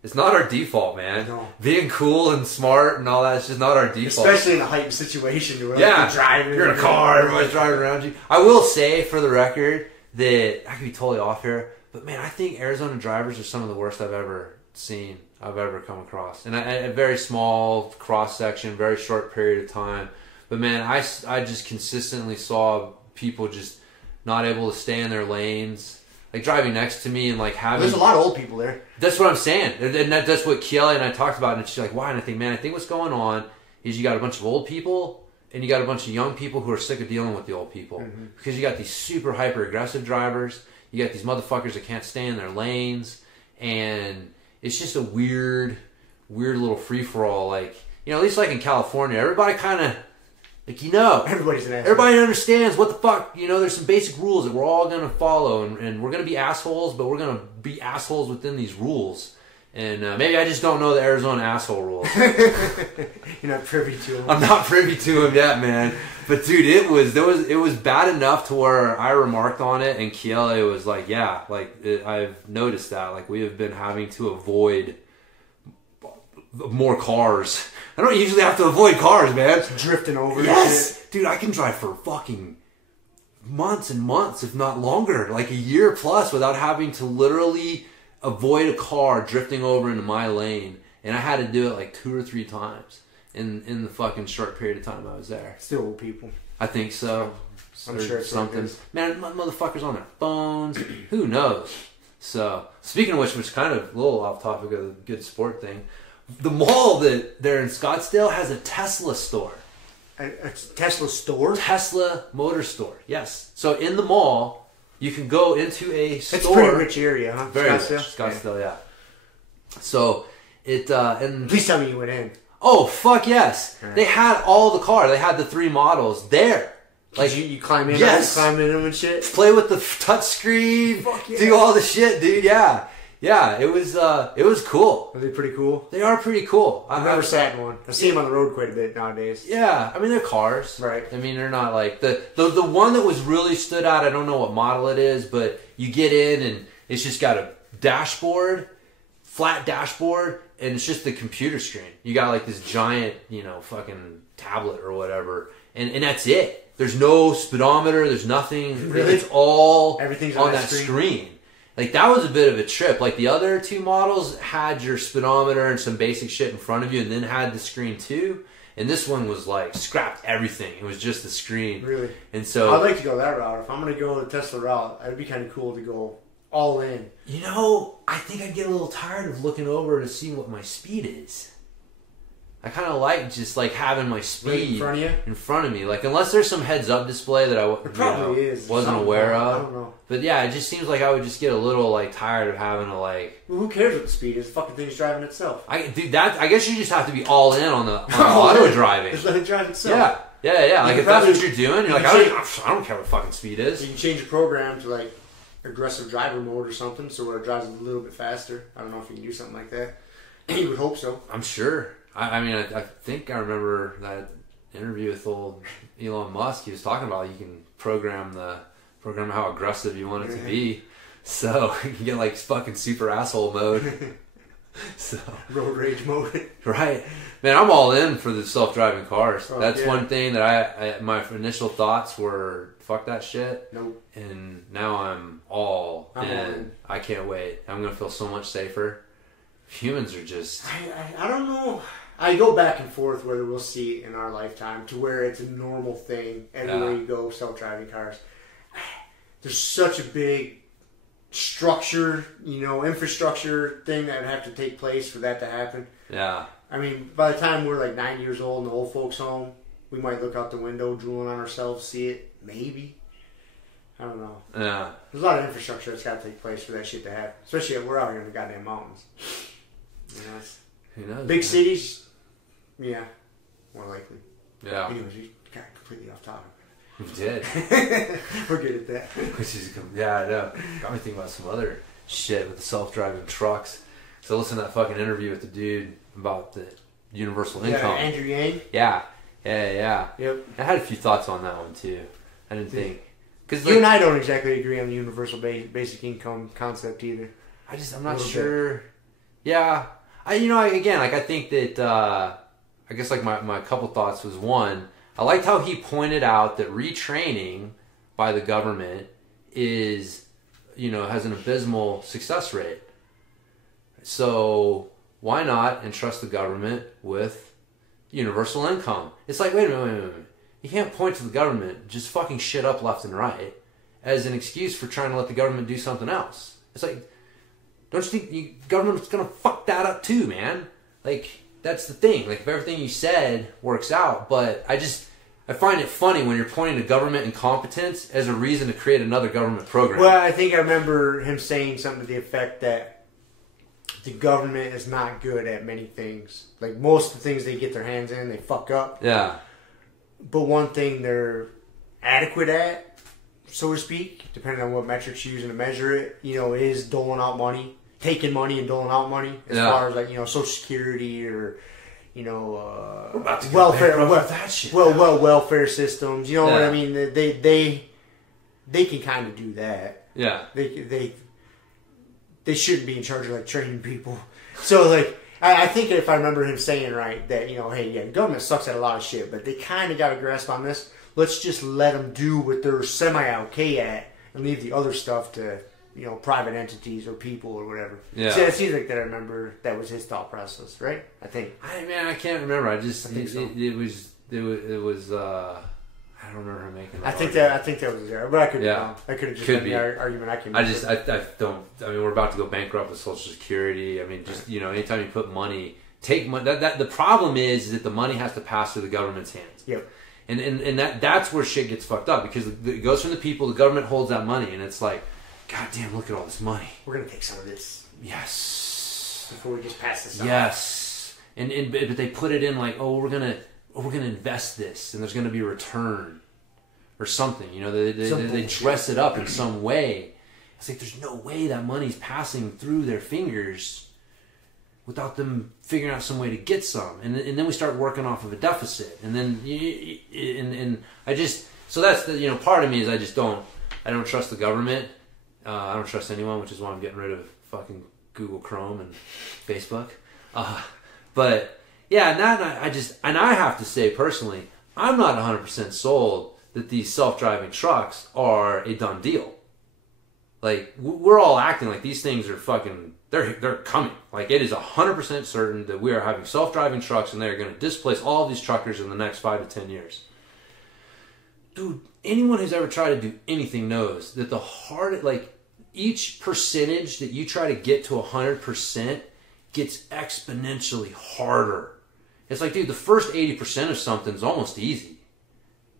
it's not our default, man. No. Being cool and smart and all that, it's just not our default. Especially in a heightened situation. You're driving. You're in a car, everybody's driving around you. I will say, for the record, that I could be totally off here, but man, I think Arizona drivers are some of the worst I've ever seen, I've ever come across. And a very small cross-section, very short period of time. But man, I just consistently saw people just not able to stay in their lanes. Like, driving next to me and, like, having... There's a lot of old people there. That's what I'm saying. And that's what Kiele and I talked about. And she's like, why? And I think, man, I think what's going on is you got a bunch of old people and you got a bunch of young people who are sick of dealing with the old people. Mm-hmm. Because you got these super hyper-aggressive drivers. You got these motherfuckers that can't stay in their lanes. And it's just a weird little free-for-all. Like, at least like in California, everybody kind of... Like, everybody's an asshole. Everybody understands what the fuck, there's some basic rules that we're all going to follow, and we're going to be assholes, but we're going to be assholes within these rules. And maybe I just don't know the Arizona asshole rules. You're not privy to them. I'm not privy to them yet, man. But dude, it was bad enough to where I remarked on it, and Kiele was like, yeah, I've noticed that. Like, we have been having to avoid more cars. I don't usually have to avoid cars, man. It's drifting over. Yes! Dude, I can drive for fucking months and months, if not longer. Like a year plus without having to literally avoid a car drifting over into my lane. And I had to do it like 2 or 3 times in the fucking short period of time I was there. Still old people. I think so. I'm sure it's something. Man, motherfuckers on their phones. Who knows? So, speaking of which is kind of a little off topic of the good sport thing. The mall that they're in Scottsdale has a Tesla store. A Tesla store? Tesla motor store, yes. So in the mall, you can go into a store. It's a pretty rich area, huh? Very rich. Scottsdale, yeah. So it... and please tell me you went in. Oh, fuck yes. Right. They had all the car. They had the 3 models there. Like you climb in, yes. Climb in them and shit? Play with the touch screen. Fuck yeah. Do all the shit, dude, yeah. Yeah, it was cool. Are they pretty cool? They are pretty cool. I've never sat in one. I see them on the road quite a bit nowadays. Yeah, I mean, they're cars. Right. I mean, they're not like... The one that was really stood out, I don't know what model it is, but you get in and it's just got a dashboard, flat dashboard, and it's just the computer screen. You got like this giant, you know, fucking tablet or whatever, and that's it. There's no speedometer. There's nothing. Really? It's all everything's on that screen. Like, that was a bit of a trip. Like, the other two models had your speedometer and some basic shit in front of you, and then had the screen too. And this one was like, scrapped everything. It was just the screen. Really? And so I'd like to go that route. If I'm going to go the Tesla route, it'd be kind of cool to go all in. You know, I think I'd get a little tired of looking over to see what my speed is. I kind of like just like having my speed right in front of you? In front of me. Like, unless there's some heads-up display that I wasn't aware of. I don't know. But yeah, it just seems like I would just get a little like tired of having to like. Well, who cares what the speed is? The fucking thing's driving itself. I guess you just have to be all in on the auto driving. Just let it drive itself. Yeah. Like, if that's what you're doing, you're like, I don't care what fucking speed is. You can change the program to like aggressive driver mode or something, so where it drives a little bit faster. I don't know if you can do something like that. You would hope so. I'm sure. I mean, I think I remember that interview with old Elon Musk. He was talking about you can program how aggressive you want it to be, so you can get like fucking super asshole mode. So road rage mode. Right, man. I'm all in for the self-driving cars. Oh, That's one thing that I my initial thoughts were fuck that shit. Nope. And now I'm all in. I can't wait. I'm gonna feel so much safer. Humans are just. I don't know. I go back and forth whether we'll see it in our lifetime to where it's a normal thing everywhere you go, self-driving cars. There's such a big structure, infrastructure thing that would have to take place for that to happen. Yeah. I mean, by the time we're like 9 years old in the old folks' home, we might look out the window, drooling on ourselves, see it. Maybe. I don't know. Yeah. There's a lot of infrastructure that's got to take place for that shit to happen. Especially if we're out here in the goddamn mountains. Who knows? Big cities, yeah, more likely. Yeah. Anyways, we got completely off topic. We did. We're good at that. Which is, yeah, I know. Got me thinking about some other shit with the self-driving trucks. So I listened to that fucking interview with the dude about the universal income. Yeah, Andrew Yang. Yeah. Yep. I had a few thoughts on that one too. I didn't think. Cause you and I don't exactly agree on the universal basic income concept either. I'm not sure. Yeah. I think that, I guess like my couple thoughts was, one, I liked how he pointed out that retraining by the government is, has an abysmal success rate. So why not entrust the government with universal income? It's like, wait a minute. You can't point to the government just fucking shit up left and right as an excuse for trying to let the government do something else. It's like, don't you think the government's going to fuck that up too, man? Like, that's the thing. Like, if everything you said works out, but I find it funny when you're pointing to government incompetence as a reason to create another government program. Well, I think I remember him saying something to the effect that the government is not good at many things. Like, most of the things they get their hands in, they fuck up. Yeah. But one thing they're adequate at, so to speak, depending on what metrics you're using to measure it, is doling out money, taking money and doling out money, as far as like, Social Security or, we're about to welfare, that shit. welfare systems. You know what I mean? They can kind of do that. Yeah. They shouldn't be in charge of like training people. So like. I think if I remember him saying right that, the government sucks at a lot of shit, but they kind of got a grasp on this. Let's just let them do what they're semi-okay at and leave the other stuff to, private entities or people or whatever. Yeah. So it seems like that I remember that was his thought process, right? I think. I can't remember. I think so. It was I don't remember him making that I think that was there, but I could be wrong. I could have just been the argument I came up with. I don't. I mean, we're about to go bankrupt with Social Security. I mean, just anytime you put money, take money. The problem is that the money has to pass through the government's hands. Yep. And that's where shit gets fucked up because it goes from the people. The government holds that money, and it's like, God damn, look at all this money. We're gonna take some of this. Yes. Before we just pass this out. Yes. But they put it in like, we're gonna invest this, and there's gonna be a return. Or something, they dress it up in some way. It's like there's no way that money's passing through their fingers without them figuring out some way to get some, and then we start working off of a deficit, and then so that's the part of me is I don't trust the government, I don't trust anyone, which is why I'm getting rid of fucking Google Chrome and Facebook. But yeah, and I have to say personally, I'm not 100% sold that these self-driving trucks are a done deal. Like, we're all acting like these things are fucking, they're coming. Like, it is 100% certain that we are having self-driving trucks and they're going to displace all of these truckers in the next 5 to 10 years. Dude, anyone who's ever tried to do anything knows that each percentage that you try to get to 100% gets exponentially harder. It's like, dude, the first 80% of something is almost easy,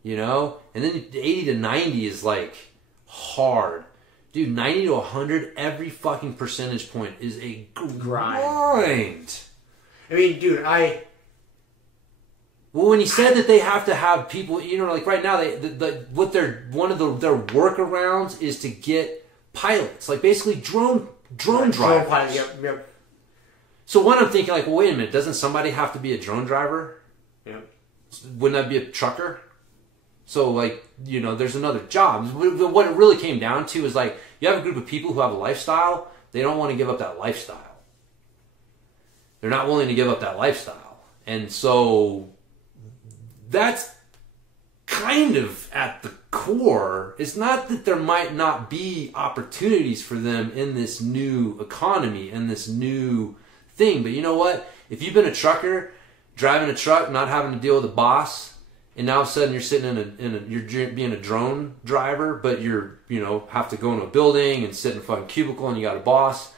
you know? And then 80 to 90 is like hard. Dude, 90 to 100, every fucking percentage point is a grind. I mean, dude, Well, when you said that they have to have people, you know, like right now, one of their workarounds is to get pilots, like basically drone drivers. Drone pilot, yep. So one, I'm thinking like, well, wait a minute, doesn't somebody have to be a drone driver? Yep. Wouldn't that be a trucker? So like, you know, there's another job. What it really came down to is like, you have a group of people who have a lifestyle, they don't want to give up that lifestyle. They're not willing to give up that lifestyle. And so that's kind of at the core. It's not that there might not be opportunities for them in this new economy and this new thing, but you know what? If you've been a trucker, driving a truck, not having to deal with a boss, and now all of a sudden you're sitting you're being a drone driver, but you're, you know, have to go into a building and sit in a fucking cubicle and you got a boss.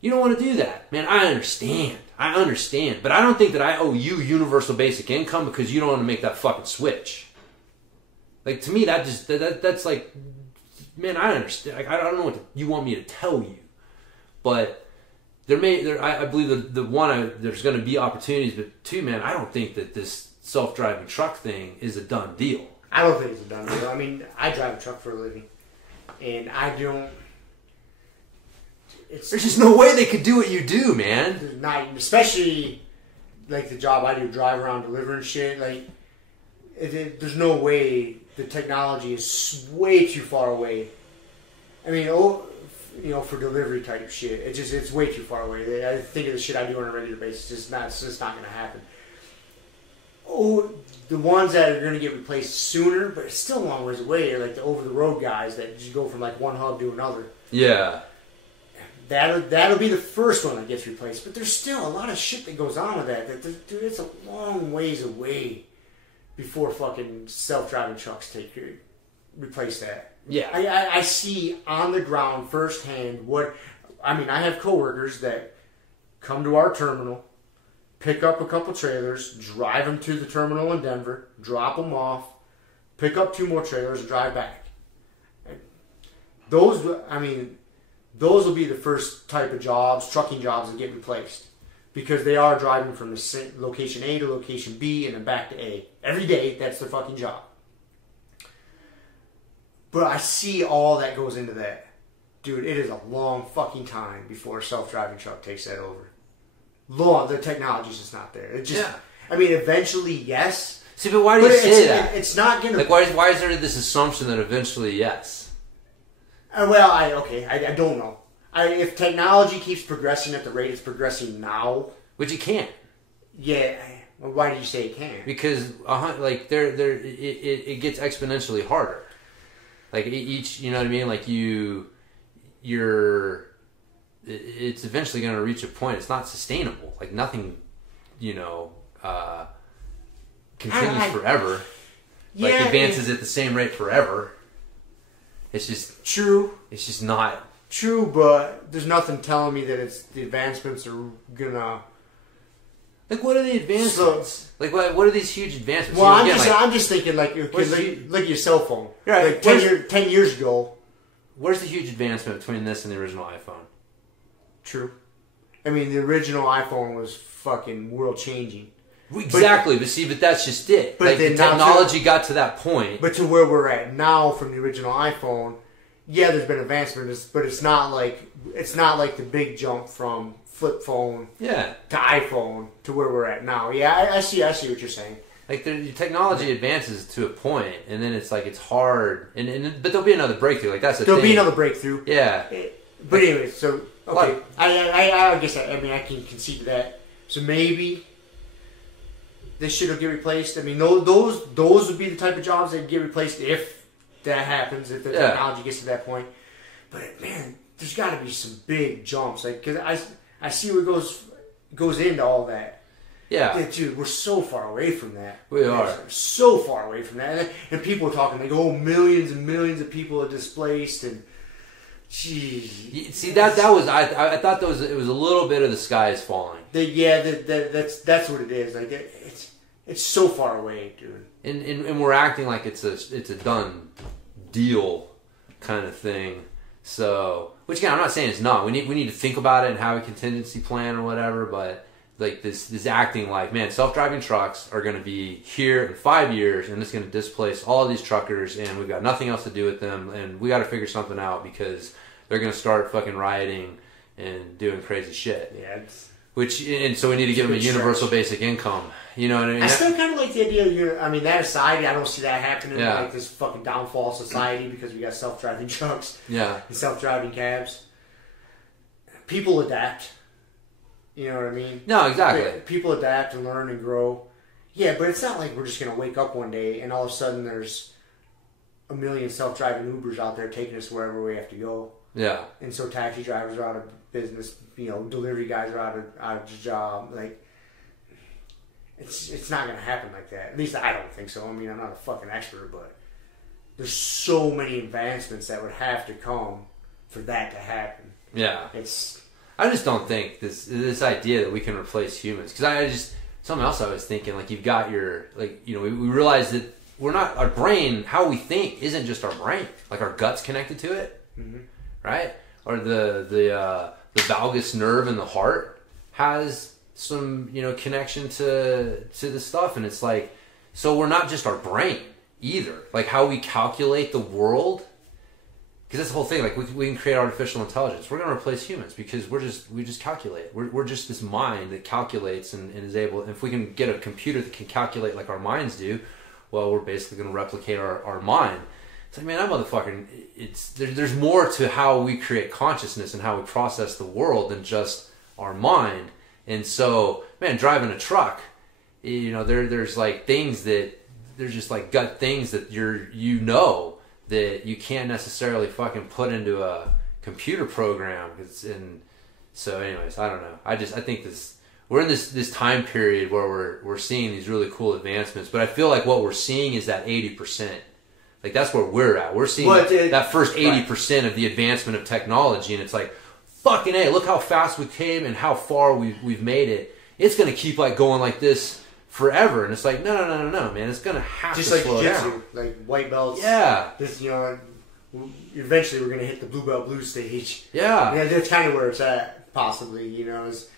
You don't want to do that. Man, I understand. But I don't think that I owe you universal basic income because you don't want to make that fucking switch. Like, to me, that's like, man, I understand. Like, I don't know what you want me to tell you. But I believe that there's going to be opportunities, but two, man, I don't think that this self-driving truck thing is a done deal. I don't think it's a done deal. I mean, I drive a truck for a living, and I don't. There's just no way they could do what you do, man. Not, especially like the job I do, drive around delivering shit. Like, there's no way. The technology is way too far away. I mean, you know, for delivery type shit, it's way too far away. I think of the shit I do on a regular basis. It's just not going to happen. Oh, the ones that are going to get replaced sooner, but it's still a long ways away, are like the over-the-road guys that just go from like one hub to another. Yeah. That'll be the first one that gets replaced. But there's still a lot of shit that goes on with that. Dude, it's a long ways away before fucking self-driving trucks replace that. Yeah. I see on the ground firsthand I have coworkers that come to our terminal, pick up a couple trailers, drive them to the terminal in Denver, drop them off, pick up 2 more trailers, and drive back. Those will be the first type of jobs, trucking jobs, that get replaced. Because they are driving from the location A to location B and then back to A. Every day, that's their fucking job. But I see all that goes into that. Dude, it is a long fucking time before a self-driving truck takes that over. The technology's just not there. I mean, eventually, yes. See, but why do you say that? It's not going to... Like, why is there this assumption that eventually, yes? I don't know. If technology keeps progressing at the rate it's progressing now... Which it can't. Yeah. Why do you say it can't? Because, it gets exponentially harder. Like, each, you know what I mean? Like, it's eventually going to reach a point. It's not sustainable. Like, nothing, you know, continues forever. Like, advances at the same rate forever. It's just... True. It's just not... True, but there's nothing telling me that the advancements are gonna... Like, what are the advancements? Like, what are these huge advancements? Well, I'm just thinking, like your cell phone. Right. Like 10 years ago. Where's the huge advancement between this and the original iPhone? True. I mean, the original iPhone was fucking world-changing. Exactly, but that's just it. But like, the technology got to that point. But to where we're at now from the original iPhone, yeah, there's been advancements, but it's not like the big jump from flip phone to iPhone to where we're at now. Yeah, I see what you're saying. Like, the technology advances to a point, and then it's like it's hard, but there'll be another breakthrough. Like, that's the thing. There'll be another breakthrough. Yeah. But anyway, so okay, I guess I can concede to that. So maybe this shit will get replaced. I mean, those would be the type of jobs that get replaced if that happens, if the technology gets to that point. But man, there's got to be some big jumps, like, because I see what goes into all that. Yeah. Dude, we're so far away from that. We are. So far away from that. And people are talking, like, oh, millions and millions of people are displaced, and geez. See, that was, I thought it was a little bit of the sky is falling. That's what it is. Like, it's so far away, dude. And we're acting like it's a done deal kind of thing. So, which again, I'm not saying it's not. We need to think about it and have a contingency plan or whatever, but like this acting like, man, self-driving trucks are going to be here in 5 years and it's going to displace all of these truckers and we've got nothing else to do with them and we got to figure something out because they're going to start fucking rioting and doing crazy shit. Yeah. So we need to give them a universal basic income. You know what I mean? I still kind of like the idea of that society, I don't see that happening. Yeah. Like this fucking downfall of society because we got self-driving trucks. Yeah. And self-driving cabs. People adapt. You know what I mean? No, exactly. People adapt and learn and grow. Yeah, but it's not like we're just going to wake up one day and all of a sudden there's a million self-driving Ubers out there taking us wherever we have to go. Yeah. And so taxi drivers are out of business. You know, delivery guys are out of job. Like, it's not going to happen like that. At least I don't think so. I mean, I'm not a fucking expert, but there's so many advancements that would have to come for that to happen. Yeah. I just don't think this idea that we can replace humans, because something else I was thinking, like, you've got your, like, you know, we realize that we're not, our brain, how we think isn't just our brain, like our gut's connected to it, right? Or the valgus nerve in the heart has some, you know, connection to the stuff, and it's like, so we're not just our brain either, like how we calculate the world. Because that's the whole thing. Like, we can create artificial intelligence. We're going to replace humans because we just calculate. We're just this mind that calculates and is able. If we can get a computer that can calculate like our minds do, well, we're basically going to replicate our mind. It's like, man, that motherfucker. There's more to how we create consciousness and how we process the world than just our mind. And so, man, driving a truck, you know, there's like things that there's just like gut things that that you can't necessarily fucking put into a computer program. So anyways, I don't know. I think we're in this time period where we're seeing these really cool advancements, but I feel like what we're seeing is that 80%. Like, that's where we're at. We're seeing that first 80% of the advancement of technology, and it's like, fucking A, look how fast we came and how far we've made it. It's going to keep like going like this forever, and it's like, no, man, it's gonna have just to like slow jiu-jitsu, down. like white belts. Yeah, this, you know, eventually we're gonna hit the blue belt blue stage. Yeah, that's kind of where it's at, possibly. You know, is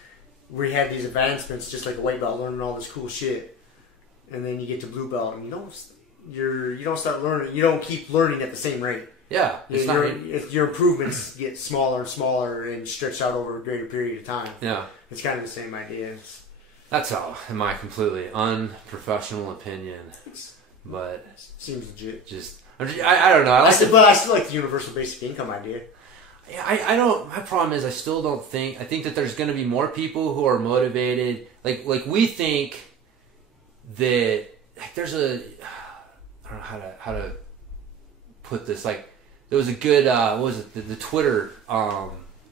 we have these advancements, just like a white belt, learning all this cool shit, and then you get to blue belt, and you don't start learning. You don't keep learning at the same rate. Yeah, your improvements get smaller and smaller and stretch out over a greater period of time. Yeah, it's kind of the same idea. That's all, in my completely unprofessional opinion, but seems legit. I don't know. I still like the universal basic income idea. Yeah, I don't. My problem is I still don't think. I think that there's going to be more people who are motivated. Like we think that there's a. I don't know how to put this. Like, there was a good what was it, the Twitter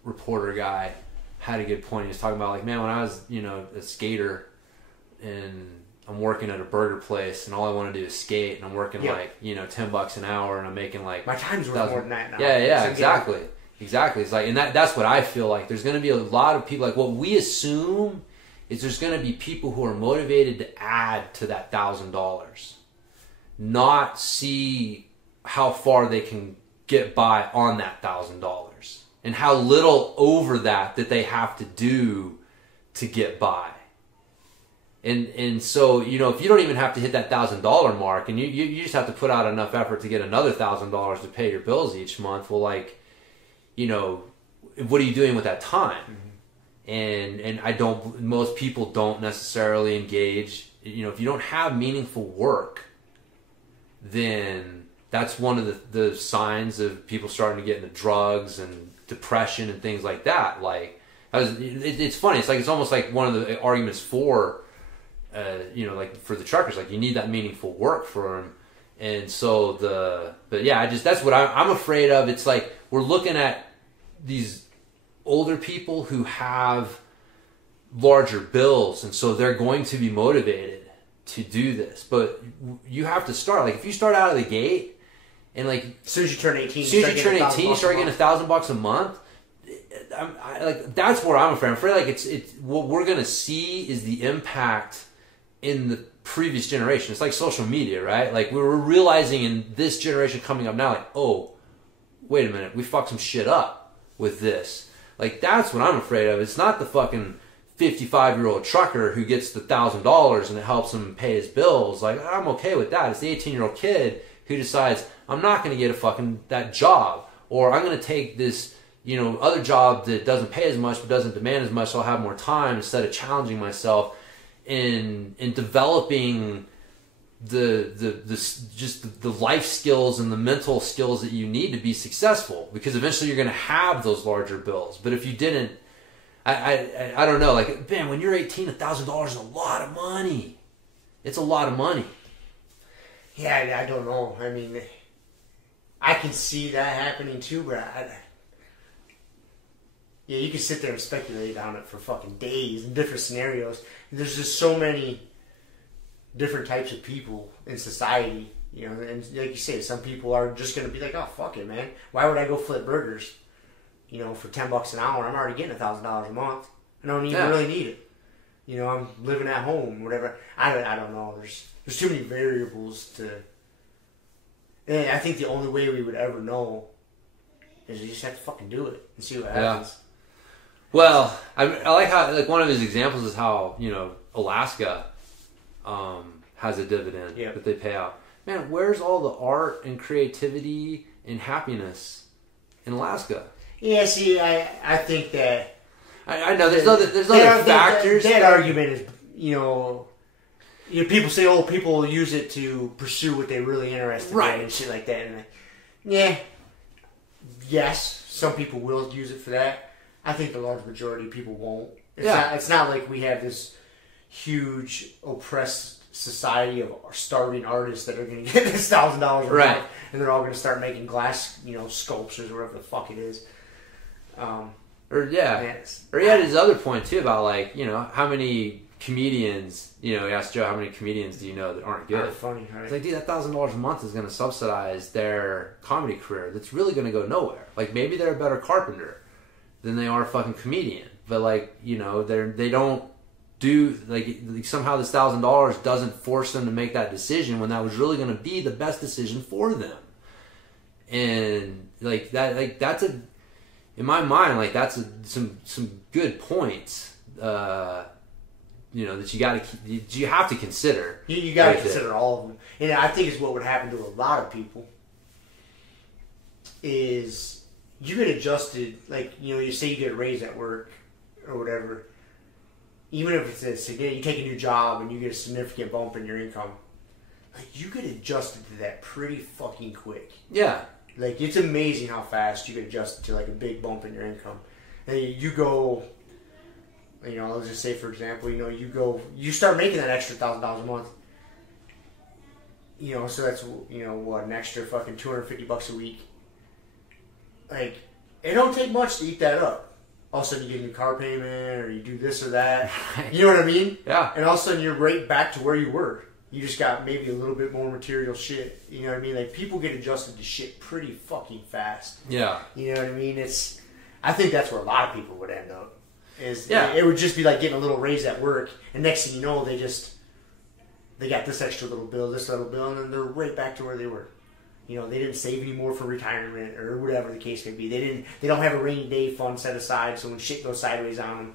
reporter guy had a good point. He was talking about, like, man, when I was, you know, a skater and I'm working at a burger place and all I want to do is skate and I'm working like, you know, $10 an hour and I'm making like my time's worth more than that now. Yeah, exactly. It's like, and that's what I feel like. There's going to be a lot of people, like, what we assume is there's going to be people who are motivated to add to that $1,000, not see how far they can get by on that $1,000. And how little over that they have to do to get by. And so, you know, if you don't even have to hit that $1,000 mark and you just have to put out enough effort to get another $1,000 to pay your bills each month, well, like, you know, what are you doing with that time? Mm-hmm. And most people don't necessarily engage, you know, if you don't have meaningful work, then that's one of the signs of people starting to get into drugs and depression and things like that. Like, It's funny. It's like it's almost like one of the arguments for, like for the truckers. Like you need that meaningful work for them, and so that's what I'm afraid of. It's like we're looking at these older people who have larger bills, and so they're going to be motivated to do this. But you have to start. Like if you start out of the gate, and like as soon as you turn 18, you start getting $1,000 a month. That's where I'm afraid. I'm afraid like it's what we're gonna see is the impact in the previous generation. It's like social media, right? Like we're realizing in this generation coming up now, like, oh, wait a minute, we fucked some shit up with this. Like that's what I'm afraid of. It's not the fucking 55-year-old trucker who gets the $1,000 and it helps him pay his bills. Like I'm okay with that. It's the 18-year-old kid who decides I'm not gonna get that job, or I'm gonna take this other job that doesn't pay as much but doesn't demand as much, so I'll have more time instead of challenging myself in developing the life skills and the mental skills that you need to be successful, because eventually you're going to have those larger bills. But if you didn't, I don't know, like, man, when you're 18, $1,000 is a lot of money. It's a lot of money. Yeah, I don't know. I mean, I can see that happening too, but yeah, you can sit there and speculate on it for fucking days in different scenarios. There's just so many different types of people in society, and like you say, some people are just going to be like, oh, fuck it, man. Why would I go flip burgers, for $10 an hour? I'm already getting $1,000 a month. I don't even really need it. I'm living at home, whatever. I don't know. There's too many variables to... And I think the only way we would ever know is you just have to fucking do it and see what happens. Yeah. Well, I like how, like, one of his examples is how, Alaska has a dividend that they pay out. Man, where's all the art and creativity and happiness in Alaska? Yeah, see, I think that... I know, there's other factors. That argument is, people say, oh, people use it to pursue what they're really interested in and shit like that. And yes, some people will use it for that. I think the large majority of people won't. It's not like we have this huge oppressed society of starving artists that are going to get this $1,000 a month, and they're all going to start making glass, sculptures or whatever the fuck it is. His other point too about, like, how many comedians, he asked Joe, how many comedians do you know that aren't good? Funny, right? It's like, dude, that $1,000 a month is going to subsidize their comedy career. That's really going to go nowhere. Like, maybe they're a better carpenter than they are a fucking comedian, but they don't do like somehow this $1,000 doesn't force them to make that decision when that was really going to be the best decision for them. And that's in my mind, that's some good points that you have to consider. You got to consider all of them, and I think it's what would happen to a lot of people is you get adjusted, you say you get a raise at work or whatever, even if it's you take a new job and you get a significant bump in your income, you get adjusted to that pretty fucking quick. Yeah. It's amazing how fast you get adjusted to, a big bump in your income. And you go, let's just say, for example, you start making that extra $1,000 a month. So that's, what, an extra fucking $250 a week. It don't take much to eat that up. All of a sudden you get a new car payment, or you do this or that. You know what I mean? Yeah. And all of a sudden you're right back to where you were. You just got maybe a little bit more material shit. You know what I mean? People get adjusted to shit pretty fucking fast. Yeah. You know what I mean? I think that's where a lot of people would end up. It would just be like getting a little raise at work, and next thing you know, they got this extra little bill, this little bill, and then they're right back to where they were. They didn't save any more for retirement or whatever the case may be. They don't have a rainy day fund set aside, so when shit goes sideways on them,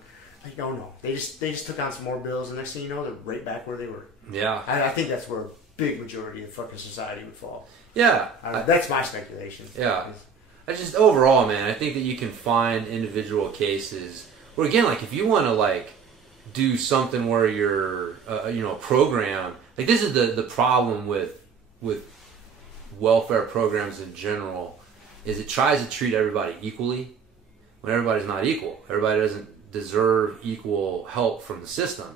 no. They just took on some more bills, and next thing you know, they're right back where they were. Yeah. I think that's where a big majority of fucking society would fall. Yeah. That's my speculation. Yeah. I just, overall, man, I think that you can find individual cases where, again, if you want to, do something where you're, a program, this is the problem with welfare programs in general, is it tries to treat everybody equally when everybody's not equal. Everybody deserve equal help from the system.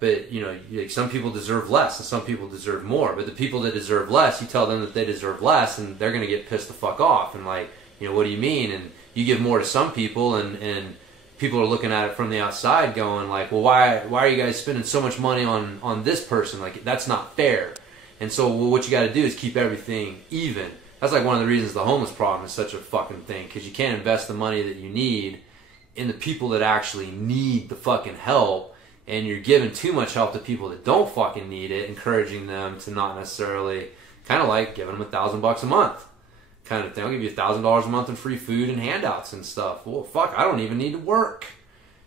But, you know, like some people deserve less and some people deserve more. But the people that deserve less, you tell them that they deserve less and they're going to get pissed the fuck off. And like, you know, what do you mean? And you give more to some people and people are looking at it from the outside going like, well, why are you guys spending so much money on this person? Like, that's not fair. And so what you got to do is keep everything even. That's like one of the reasons the homeless problem is such a fucking thing, because you can't invest the money that you need in the people that actually need the fucking help. And you're giving too much help to people that don't fucking need it, encouraging them to not necessarily, kind of like giving them $1,000 a month kind of thing. I'll give you $1,000 a month in free food and handouts and stuff. Well, fuck, I don't even need to work.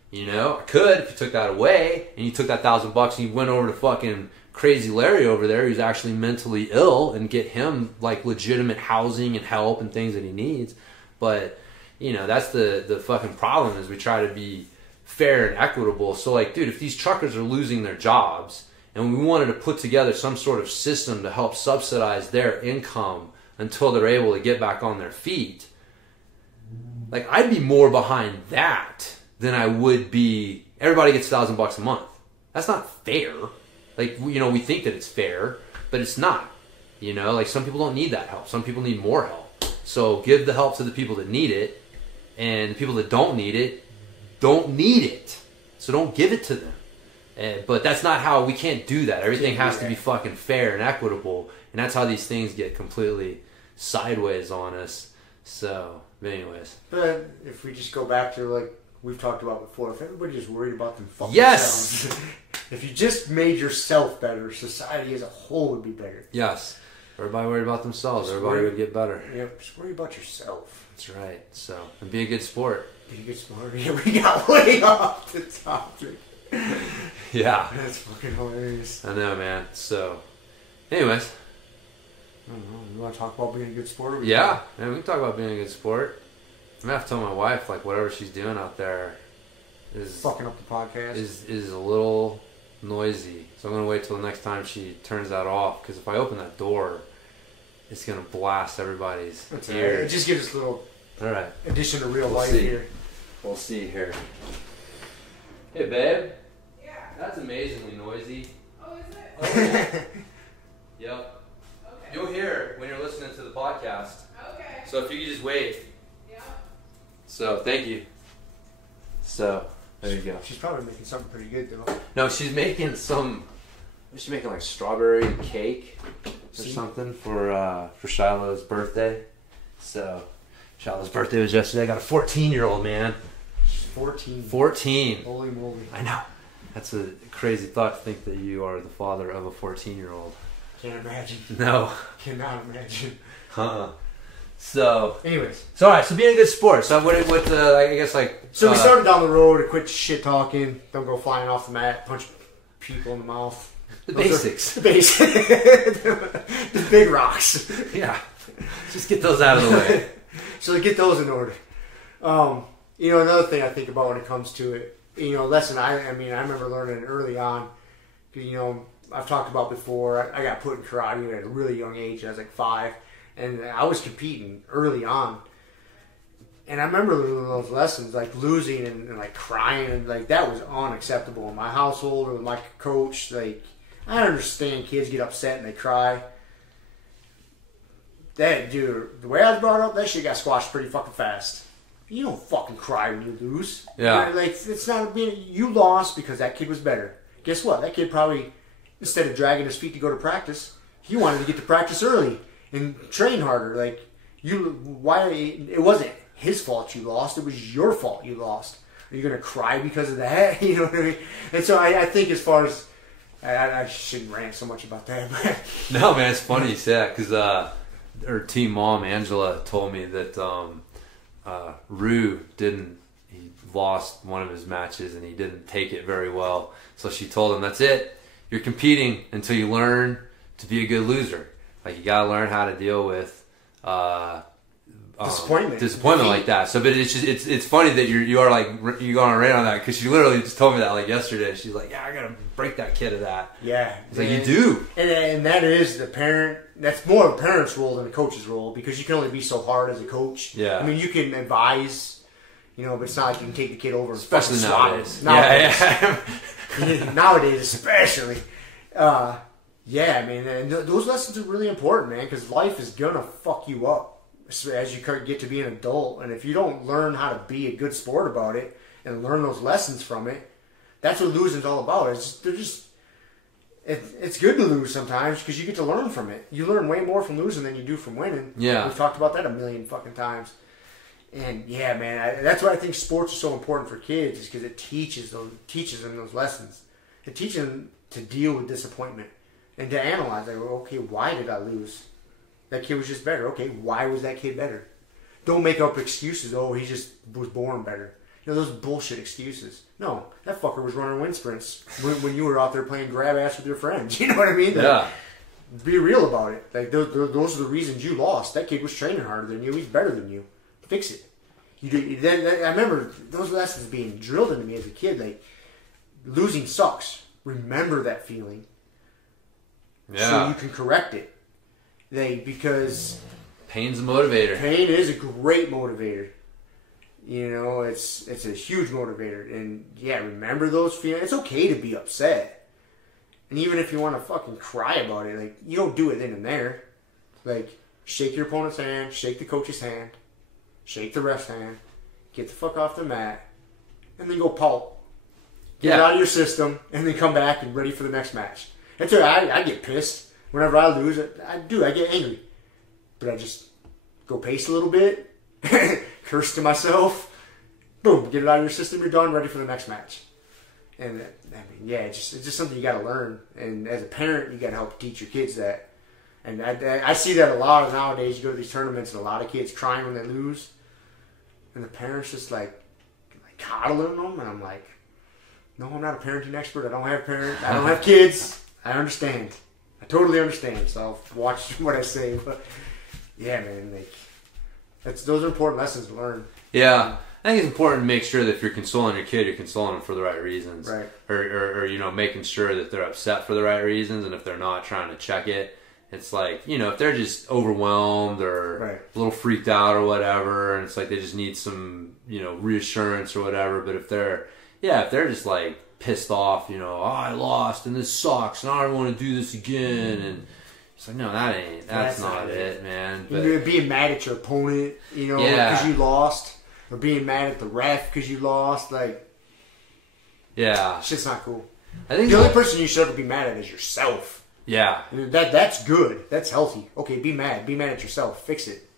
You know, I could if you took that away and you took that $1,000 and you went over to fucking Crazy Larry over there who's actually mentally ill and get him like legitimate housing and help and things that he needs. But, you know, that's the fucking problem is we try to be fair and equitable. So like, dude, if these truckers are losing their jobs and we wanted to put together some sort of system to help subsidize their income until they're able to get back on their feet, like I'd be more behind that than I would be everybody gets $1,000 a month. That's not fair. Like, you know, we think that it's fair, but it's not. You know, like some people don't need that help. Some people need more help. So give the help to the people that need it, and the people that don't need it don't need it, so don't give it to them. But that's not how, we can't do that. Everything has to be fucking fair and equitable, and that's how these things get completely sideways on us. So, anyways. But if we just go back to like we've talked about before, if everybody just worried about them fucking yes, selves, if you just made yourself better, society as a whole would be better. Yes, everybody worried about themselves. Everybody would get better. Yep, just worry about yourself. That's right. So, and be a good sport. Be a good sport. Yeah, we got way off the topic. Yeah, that's fucking hilarious. I know, man. So, anyways, I don't know. You want to talk about being a good sport? Yeah, man, we can talk about being a good sport. I'm gonna have to tell my wife like whatever she's doing out there is fucking up the podcast. Is a little noisy. So I'm gonna wait till the next time she turns that off, because if I open that door, it's gonna blast everybody's ears. Right. It just gives us a little addition to real life here. We'll see here. Hey, babe. Yeah. That's amazingly noisy. Oh, is it? Oh, yeah. Yep. Okay. You'll hear it when you're listening to the podcast. Okay. So if you could just wait. Yeah. So, thank you. So, there you go. She's probably making something pretty good, though. No, she's making she's making like strawberry cake or something for Shiloh's birthday. So, Shiloh's birthday was yesterday. I got a 14-year-old, man. 14. Holy moly. I know. That's a crazy thought to think that you are the father of a 14-year-old. Can't imagine. No. Cannot imagine. So, anyways. So, alright, so being a good sport. So, I guess like... So, we started down the road to quit shit talking. Don't go flying off the mat. Punch people in the mouth. The basics. The basics. The big rocks. Yeah. Just get those out of the way. So, get those in order. You know, another thing I think about when it comes to it, you know, lesson I remember learning early on. You know, I've talked about before, I got put in karate at a really young age. I was like 5. And I was competing early on. And I remember those lessons, like losing and like crying. And like that was unacceptable in my household or with my coach. Like, I understand kids get upset and they cry. That, dude, the way I was brought up, that shit got squashed pretty fucking fast. You don't fucking cry when you lose. Yeah. Like, it's not being, you lost because that kid was better. Guess what? That kid probably, instead of dragging his feet to go to practice, he wanted to get to practice early and train harder. Like, it wasn't his fault you lost. It was your fault you lost. Are you going to cry because of that? You know what I mean? And so I think as far as, I shouldn't rant so much about that. No, man, it's funny you say that because her team mom, Angela, told me that Rue he lost one of his matches and he didn't take it very well. So she told him, that's it. You're competing until you learn to be a good loser. Like, you gotta learn how to deal with disappointment like that. So, but it's just it's funny that you go on a rant on that, because she literally just told me that like yesterday. She's like, yeah, I gotta break that kid of that. Yeah, it's like, you do, and that is the parent. That's more of a parent's role than a coach's role, because you can only be so hard as a coach. Yeah, I mean, you can advise, You know, but it's not like you can take the kid over and Especially nowadays. Nowadays, especially. Yeah, man, and those lessons are really important, man, because life is gonna fuck you up as you get to be an adult. And if you don't learn how to be a good sport about it and learn those lessons from it, that's what losing's all about. It's good to lose sometimes because you get to learn from it. You learn way more from losing than you do from winning. Yeah. We've talked about that a million fucking times. And yeah, man, that's why I think sports are so important for kids, is because it teaches them those lessons. It teaches them to deal with disappointment and to analyze, like, okay, why did I lose? That kid was just better. Okay, why was that kid better? Don't make up excuses. Oh, he just was born better. You know, those bullshit excuses. No, that fucker was running wind sprints when you were out there playing grab ass with your friends. You know what I mean? Yeah. Be real about it. Like, those are the reasons you lost. That kid was training harder than you. He's better than you. Fix it. I remember those lessons being drilled into me as a kid. Like, losing sucks. Remember that feeling. Yeah. So you can correct it. Because pain's a motivator. Pain is a great motivator. You know, it's a huge motivator. And yeah, remember those feelings. It's okay to be upset. And even if you want to fucking cry about it, like, you don't do it then and there. Like, shake your opponent's hand, shake the coach's hand, shake the ref's hand, get the fuck off the mat, and then go pulp. Get it out of your system, and then come back and ready for the next match. That's right. I get pissed. Whenever I lose, I get angry. But I just go pace a little bit, curse to myself, boom, get it out of your system, you're done, ready for the next match. And I mean, yeah, it's just something you got to learn. And as a parent, you got to help teach your kids that. And I see that a lot nowadays. You go to these tournaments and a lot of kids crying when they lose. And the parents just like coddling them. And I'm like, no, I'm not a parenting expert. I don't have parents. I don't have kids. I understand. I totally understand. So I'll watch what I say. But yeah, man, like, those are important lessons to learn. Yeah. I think it's important to make sure that if you're consoling your kid, you're consoling them for the right reasons. Right. Or you know, making sure that they're upset for the right reasons, and if they're not, trying to check it. It's like, you know, if they're just overwhelmed or a little freaked out or whatever, and it's like they just need some, you know, reassurance or whatever. But if they're just like pissed off, you know, oh, I lost and this sucks and I don't want to do this again, and it's like, no, that's not it, man. But you're being mad at your opponent, you know, because you lost. Or being mad at the ref because you lost, like, shit's not cool. I think the only person you should ever be mad at is yourself. Yeah, that's good. That's healthy. Okay, be mad at yourself. Fix it.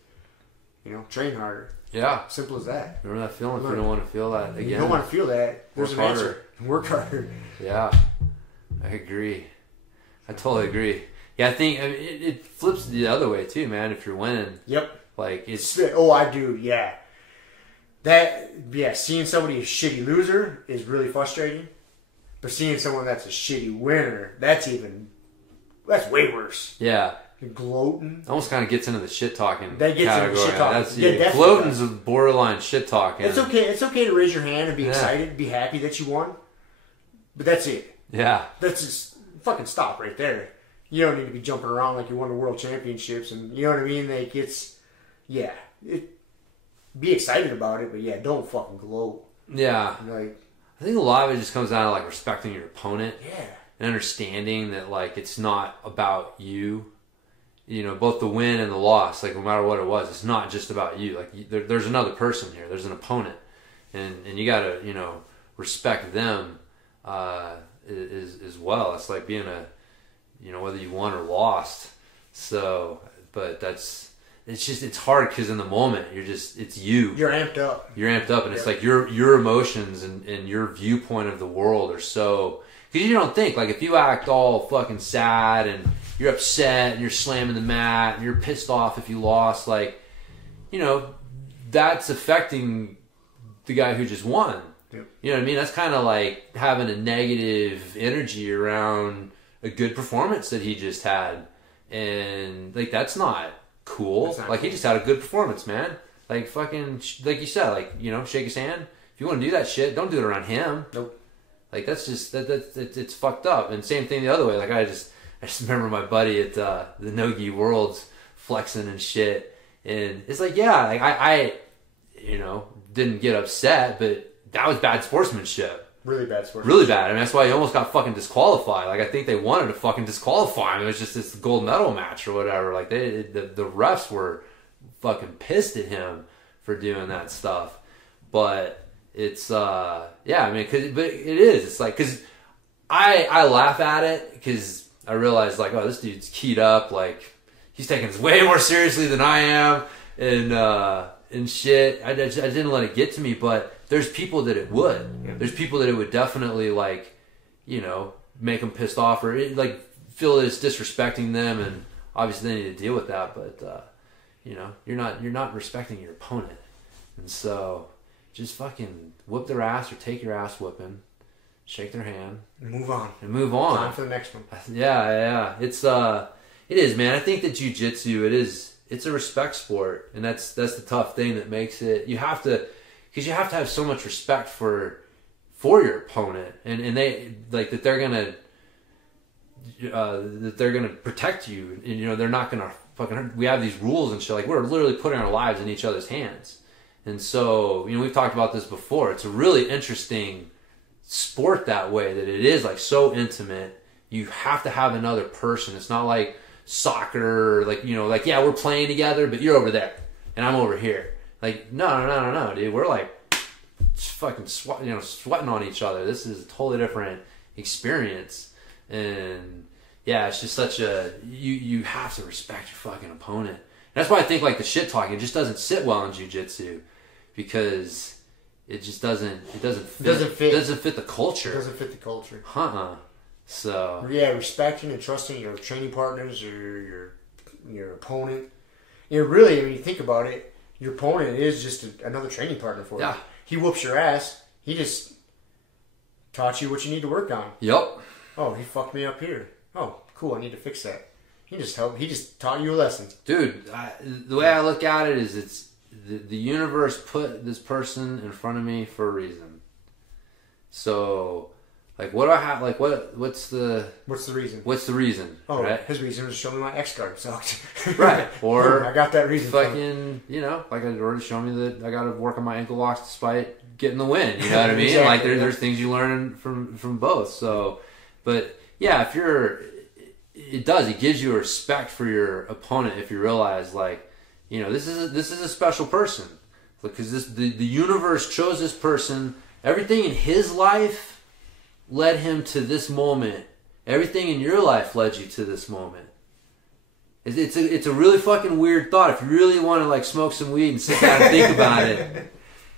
You know, train harder. Yeah, simple as that. Remember that feeling? If you don't want to feel that again, you don't want to feel that. There's an answer. Work harder. Yeah, I agree. I totally agree. Yeah, I think it flips the other way too, man. If you're winning, like it's. Oh, I do. Yeah. Seeing somebody a shitty loser is really frustrating. But seeing someone that's a shitty winner, that's way worse. Yeah. Gloating. Almost kind of gets into the shit talking category. Into shit talking. Gloating's a borderline shit talking. It's okay to raise your hand and be excited, be happy that you won. But that's it. Yeah. That's just fucking stop right there. You don't need to be jumping around like you won the world championships, and you know what I mean? Like, be excited about it, but don't fucking gloat. Yeah. Like, I think a lot of it just comes down to like respecting your opponent. Yeah. And understanding that like it's not about you. You know, both the win and the loss, like no matter what it was, it's not just about you. Like there's another person here. There's an opponent, and you gotta, you know, respect them as well. It's like being you know, whether you won or lost. So, but it's hard because in the moment it's you. You're amped up. And it's like your emotions and your viewpoint of the world are so, because you don't think, like, if you act all fucking sad and you're upset and you're slamming the mat and you're pissed off if you lost, like, you know, that's affecting the guy who just won. Yep. You know what I mean? That's kind of like having a negative energy around a good performance that he just had, and like that's not cool. Like, he just had a good performance, man. Like, fucking, like you said, like, you know, shake his hand. If you want to do that shit, don't do it around him. Nope. Like, that's just it's fucked up. And same thing the other way. Like, I just remember my buddy at the Nogi Worlds flexing and shit, and it's like, yeah, like I you know, didn't get upset, but that was bad sportsmanship. Really bad sportsmanship. Really bad. I mean, that's why he almost got fucking disqualified. Like, I think they wanted to fucking disqualify him. It was just this gold medal match or whatever. Like, the refs were fucking pissed at him for doing that stuff. But it's, yeah, I mean, but it is. It's like, because I laugh at it because I realize, like, oh, this dude's keyed up. Like, he's taking this way more seriously than I am. And shit. I didn't let it get to me, but there's people that it would. Yeah. There's people that it would definitely, like, you know, make them pissed off or, like, feel that it's disrespecting them, and obviously they need to deal with that, but, you know, you're not respecting your opponent. And so, just fucking whoop their ass or take your ass whooping, shake their hand. And move on. Time for the next one. Yeah. It is, man. I think that jiu-jitsu, it's a respect sport, and that's the tough thing that makes it. You have to have so much respect for your opponent, and they like that they're gonna protect you, and you know they're not gonna fucking. We have these rules and shit. Like, we're literally putting our lives in each other's hands, and so you know we've talked about this before. It's a really interesting sport that way, that it is like so intimate. You have to have another person. It's not like soccer, like, you know, like, yeah, we're playing together, but you're over there and I'm over here. Like, no, dude. We're like fucking sweating on each other. This is a totally different experience. And yeah, it's just such a, you have to respect your fucking opponent. And that's why I think, like, the shit talking just doesn't sit well in jiu-jitsu, because it just doesn't fit the culture. It doesn't fit the culture. So yeah, respecting and trusting your training partners or your opponent. You know, really, when you think about it, your opponent is just another training partner for you. He whoops your ass. He just taught you what you need to work on. Yep. Oh, he fucked me up here. Oh, cool. I need to fix that. He just taught you a lesson. Dude, the way I look at it is, it's the universe put this person in front of me for a reason. So, like, what do I have? Like, what's the reason? What's the reason? Oh, right? His reason was to show me my X guard sucked. Right. Or I got that reason. Fucking, you know, like, it already showed me that I got to work on my ankle locks despite getting the win. You know what I mean? Exactly, like, there's things you learn from both. So, but yeah, it gives you a respect for your opponent if you realize, like, you know, this is a special person, because the universe chose this person. Everything in his life led him to this moment. Everything in your life led you to this moment. It's a really fucking weird thought. If you really want to, like, smoke some weed and sit down and think about it,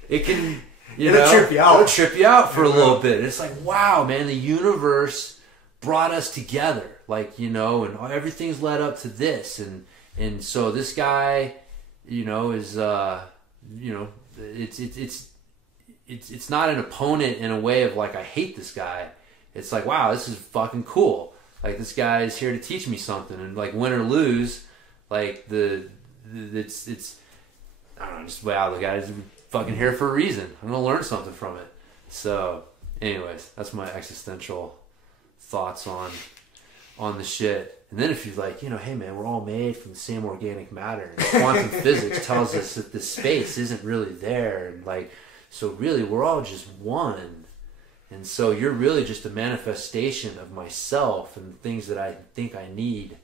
it can, it'll trip you out for a little bit. It's like, wow, man, the universe brought us together, like, you know, and everything's led up to this, and so this guy, you know, is you know, it's not an opponent in a way of, like, I hate this guy. It's like, wow, this is fucking cool. Like, this guy is here to teach me something, and, like, win or lose, like, it's I don't know, just the way I look at it, is fucking here for a reason. I'm gonna learn something from it. So, anyways, that's my existential thoughts on the shit. And then if you're like, you know, hey man, we're all made from the same organic matter, and quantum physics tells us that this space isn't really there, and, like, so really we're all just one, and so you're really just a manifestation of myself and things that I think I need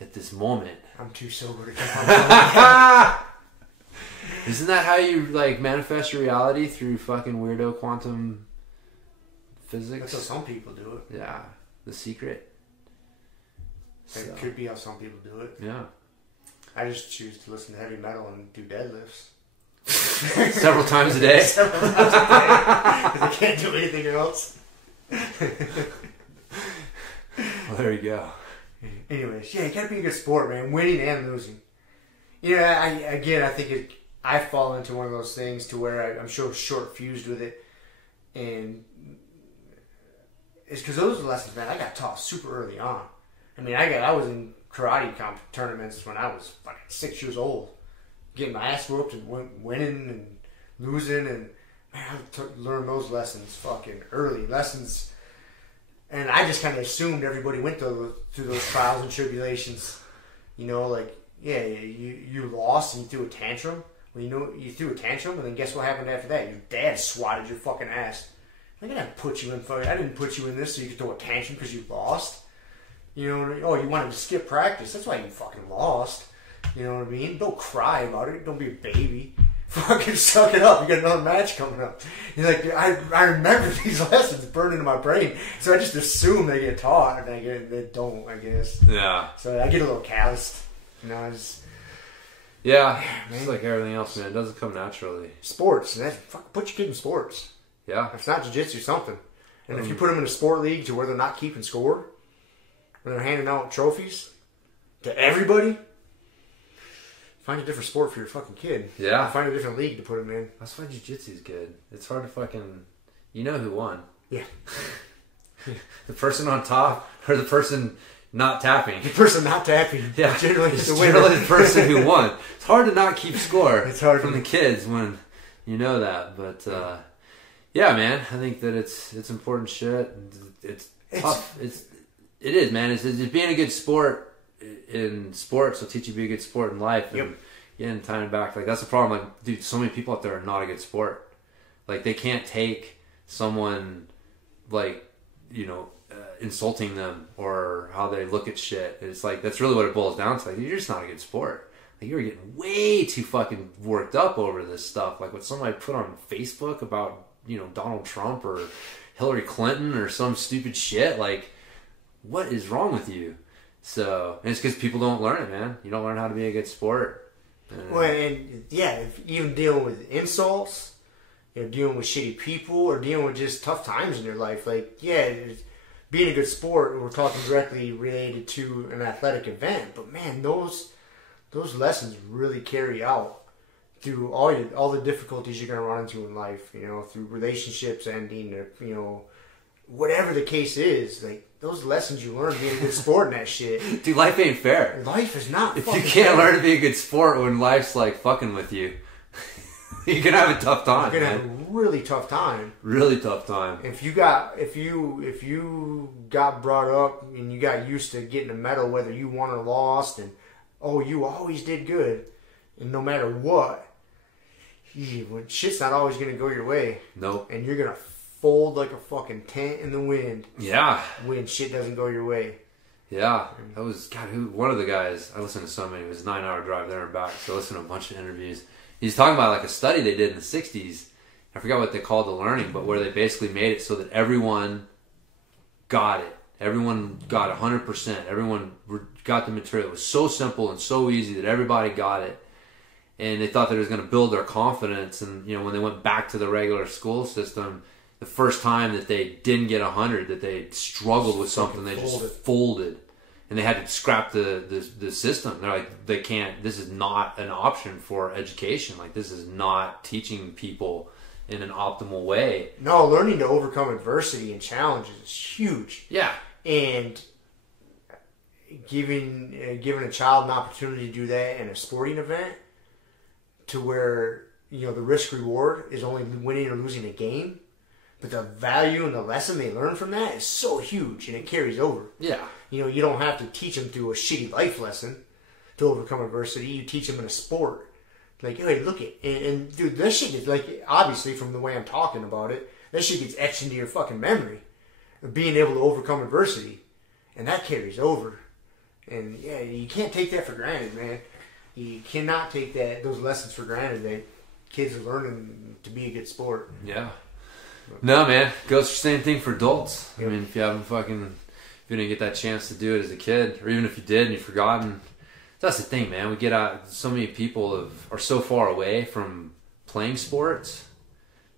at this moment. I'm too sober to get Isn't that how you, like, manifest your reality, through fucking weirdo quantum physics? That's how some people do it. Yeah, The Secret. It could be how some people do it. Yeah. I just choose to listen to heavy metal and do deadlifts. Several times a day? Several times a day. Because I can't do anything else. Well, there you go. Anyways, yeah, you gotta be a good sport, man. Winning and losing. You know, I think I fall into one of those things to where I'm so short-fused with it. And it's because those lessons, man, I got taught super early on. I mean, I was in karate tournaments when I was fucking 6 years old, getting my ass whooped and winning and losing, and man, I learned those lessons fucking early lessons, and I just kind of assumed everybody went through those trials and tribulations, you know, like, yeah, you lost and you threw a tantrum. Well, you threw a tantrum, and then guess what happened after that? Your dad swatted your fucking ass. Like, I didn't put you in this so you could throw a tantrum because you lost. You know what I mean? Oh, you wanted to skip practice. That's why you fucking lost. You know what I mean? Don't cry about it. Don't be a baby. Fucking suck it up. You got another match coming up. He's like, I remember these lessons burned into my brain, so I just assume they get taught, and they don't, I guess. Yeah. So I get a little calloused. You know, yeah, it's like everything else, man. It doesn't come naturally. Sports. Put your kid in sports. Yeah. If it's not jiu-jitsu, something. And if you put them in a sport league to where they're not keeping score, when they're handing out trophies to everybody, find a different sport for your fucking kid. Yeah. Find a different league to put them in. That's why jiu-jitsu's good. It's hard to fucking... You know who won. Yeah. The person on top or the person not tapping. The person not tapping. Yeah. Generally it's the winner. generally the person who won. It's hard to not keep score. It's hard from the kids when you know that. But, yeah, man. I think that it's important shit. It's tough. It is, man. It's being a good sport in sports will teach you to be a good sport in life. And getting time back. Like, that's the problem. Like, dude, so many people out there are not a good sport. Like, they can't take someone, like, you know, insulting them or how they look at shit. It's like, that's really what it boils down to. Like, you're just not a good sport. Like, you're getting way too fucking worked up over this stuff. Like, what somebody put on Facebook about, you know, Donald Trump or Hillary Clinton or some stupid shit. Like, what is wrong with you? So, and it's because people don't learn it, man. You don't learn how to be a good sport. Well, and yeah, if even dealing with insults, you know, dealing with shitty people, or dealing with just tough times in your life. Like, yeah, being a good sport, we're talking directly related to an athletic event, but man, those lessons really carry out through all the difficulties you're going to run into in life. You know, through relationships ending, or, you know, whatever the case is. Like, those lessons you learn being a good sport and that shit. Dude, life ain't fair. Life is not. If you can't learn to be a good sport when life's like fucking with you, you're gonna have a tough time. You're gonna have a really tough time. Really tough time. If you got brought up and you got used to getting a medal, whether you won or lost, and you always did good, and no matter what, when shit's not always gonna go your way. Nope. And you're gonna fold like a fucking tent in the wind. Yeah. When shit doesn't go your way. Yeah. That was, one of the guys, I listened to so many, it was a 9-hour drive there and back, so I listened to a bunch of interviews. He's talking about like a study they did in the 60s. I forgot what they called the learning, but where they basically made it so that everyone got it. Everyone got 100%. Everyone got the material. It was so simple and so easy that everybody got it. And they thought that it was going to build their confidence. And, you know, when they went back to the regular school system, the first time that they didn't get 100, that they struggled with something, they just folded. And they had to scrap the system. They're like, they can't, this is not an option for education. Like, this is not teaching people in an optimal way. No, learning to overcome adversity and challenges is huge. Yeah. And giving a child an opportunity to do that in a sporting event, to where, you know, the risk reward is only winning or losing a game, but the value and the lesson they learn from that is so huge, and it carries over. Yeah. You know, you don't have to teach them through a shitty life lesson to overcome adversity. You teach them in a sport. Like, hey, look it. And dude, this shit is, like, obviously from the way I'm talking about it, that shit gets etched into your fucking memory of being able to overcome adversity. And that carries over. And yeah, you can't take that for granted, man. You cannot take those lessons for granted that kids are learning to be a good sport. Yeah. No, man. Goes for the same thing for adults. I mean, if you didn't get that chance to do it as a kid, or even if you did and you've forgotten, that's the thing, man. We get out, so many people are so far away from playing sports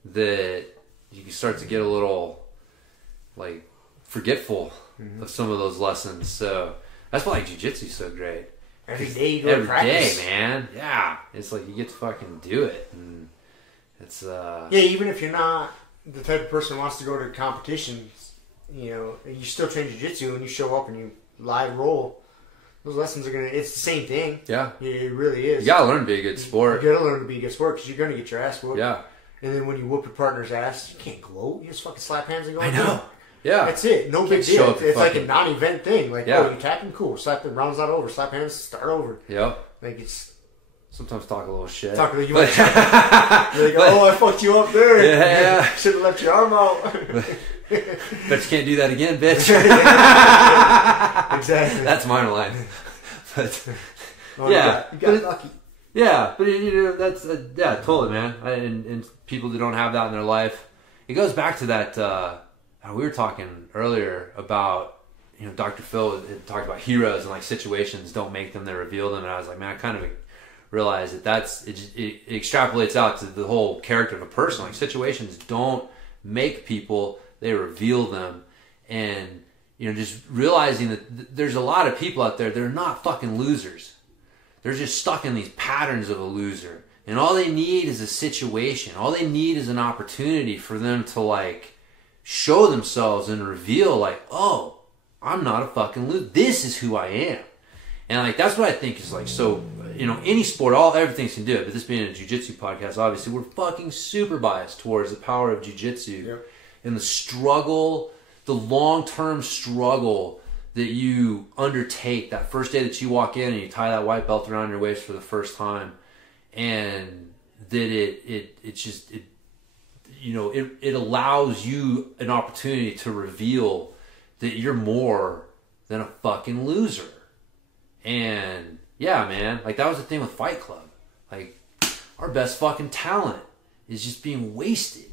that you can start to get a little, like, forgetful of some of those lessons. So that's why, like, jiu-jitsu's so great. Every day you go to practice. Every day, man. Yeah. It's like you get to fucking do it. And it's, yeah, even if you're not the type of person who wants to go to competitions, you know, you still train jiu-jitsu and you show up and you live roll. Those lessons are it's the same thing. Yeah. It really is. You gotta learn to be a good sport. You gotta learn to be a good sport because you're gonna get your ass whooped. Yeah. And then when you whoop your partner's ass, you can't gloat. You just fucking slap hands and go. I know. Yeah. That's it. No big deal. It's like a non-event thing. Like, you tap him, cool. Slap the round's not over. Slap hands, start over. Yep. Like, it's sometimes talk a little shit. Talk to you. Like, oh, I fucked you up there. Yeah. Should have left your arm out. Bet you can't do that again, bitch. Exactly. That's my line. But you got lucky. Yeah, but that's totally, man. And people that don't have that in their life, it goes back to that. We were talking earlier about Dr. Phil had talked about heroes and like situations don't make them, they reveal them. And I was like, man, I kind of realized that it extrapolates out to the whole character of a person. Like situations don't make people, they reveal them. And just realizing that there's a lot of people out there, they're not fucking losers. They're just stuck in these patterns of a loser. And all they need is a situation. All they need is an opportunity for them to like show themselves and reveal like, oh, I'm not a fucking loser. This is who I am. And like that's what I think is like so, any sport, everything can do it. But this being a jiu-jitsu podcast, obviously we're fucking super biased towards the power of jiu-jitsu and the struggle, the long-term struggle that you undertake that first day that you walk in and you tie that white belt around your waist for the first time, and that it allows you an opportunity to reveal that you're more than a fucking loser. And yeah, man, like that was the thing with Fight Club. Like our best fucking talent is just being wasted,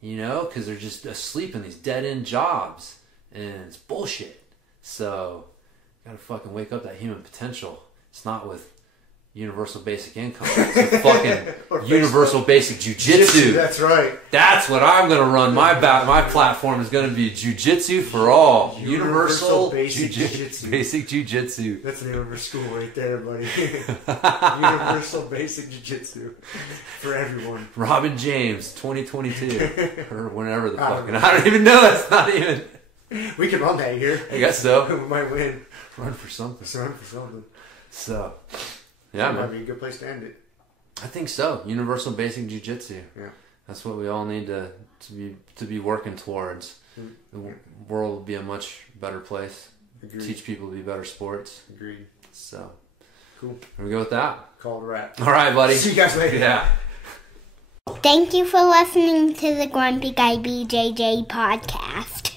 because they're just asleep in these dead-end jobs, and it's bullshit. So, gotta fucking wake up that human potential. It's not with universal basic income. It's with fucking universal basic jiu-jitsu. That's right. That's what I'm gonna run. My platform is gonna be jiu-jitsu for all. Universal basic jiu-jitsu. Basic jiu-jitsu. That's the name of our school right there, buddy. Universal basic jiu-jitsu for everyone. Robin James, 2022, or whenever the fucking. I don't even know. That's not even. We can run that year. I guess so. We might win. Run for something. So, yeah, that man. might be a good place to end it. I think so. Universal basic jiu-jitsu. Yeah. That's what we all need to be working towards. The world will be a much better place. Agreed. Teach people to be better sports. Agreed. So, cool. Here we go with that. Call it a wrap. All right, buddy. See you guys later. Yeah. Thank you for listening to the Grumpy Guy BJJ Podcast.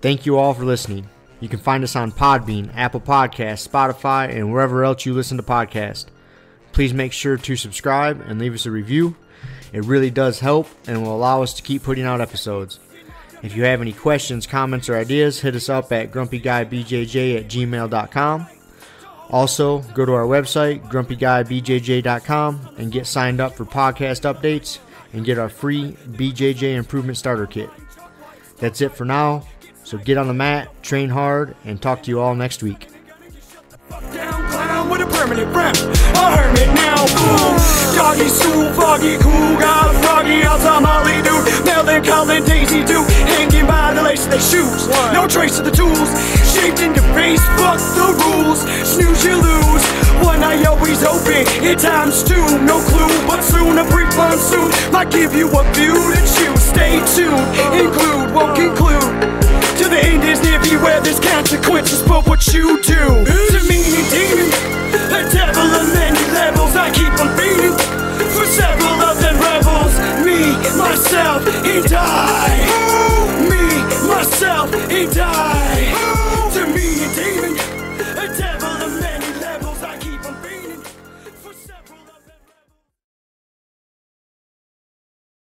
Thank you all for listening. You can find us on Podbean, Apple Podcasts, Spotify, and wherever else you listen to podcasts. Please make sure to subscribe and leave us a review. It really does help and will allow us to keep putting out episodes. If you have any questions, comments, or ideas, hit us up at grumpyguybjj@gmail.com. Also, go to our website, grumpyguybjj.com, and get signed up for podcast updates and get our free BJJ Improvement Starter Kit. That's it for now. So get on the mat, train hard, and talk to you all next week. Down clown with a permanent rep, a hermit now, boom. Doggy stool, foggy, cool, got a froggy outside Molly dude. Melancholy Daisy dude, hanging by the lace of their shoes. No trace of the tools, shaped in your face, fuck the rules. Snooze, you lose. One eye always open, in times two, no clue, but soon a brief monsoon might give you a view to choose. Stay tuned, include, won't conclude. To the end is near, beware there's consequences for what you do. To me, demon, a devil of many levels, I keep on feeding for several of them rebels. Me, myself, and I. Me, myself, and I.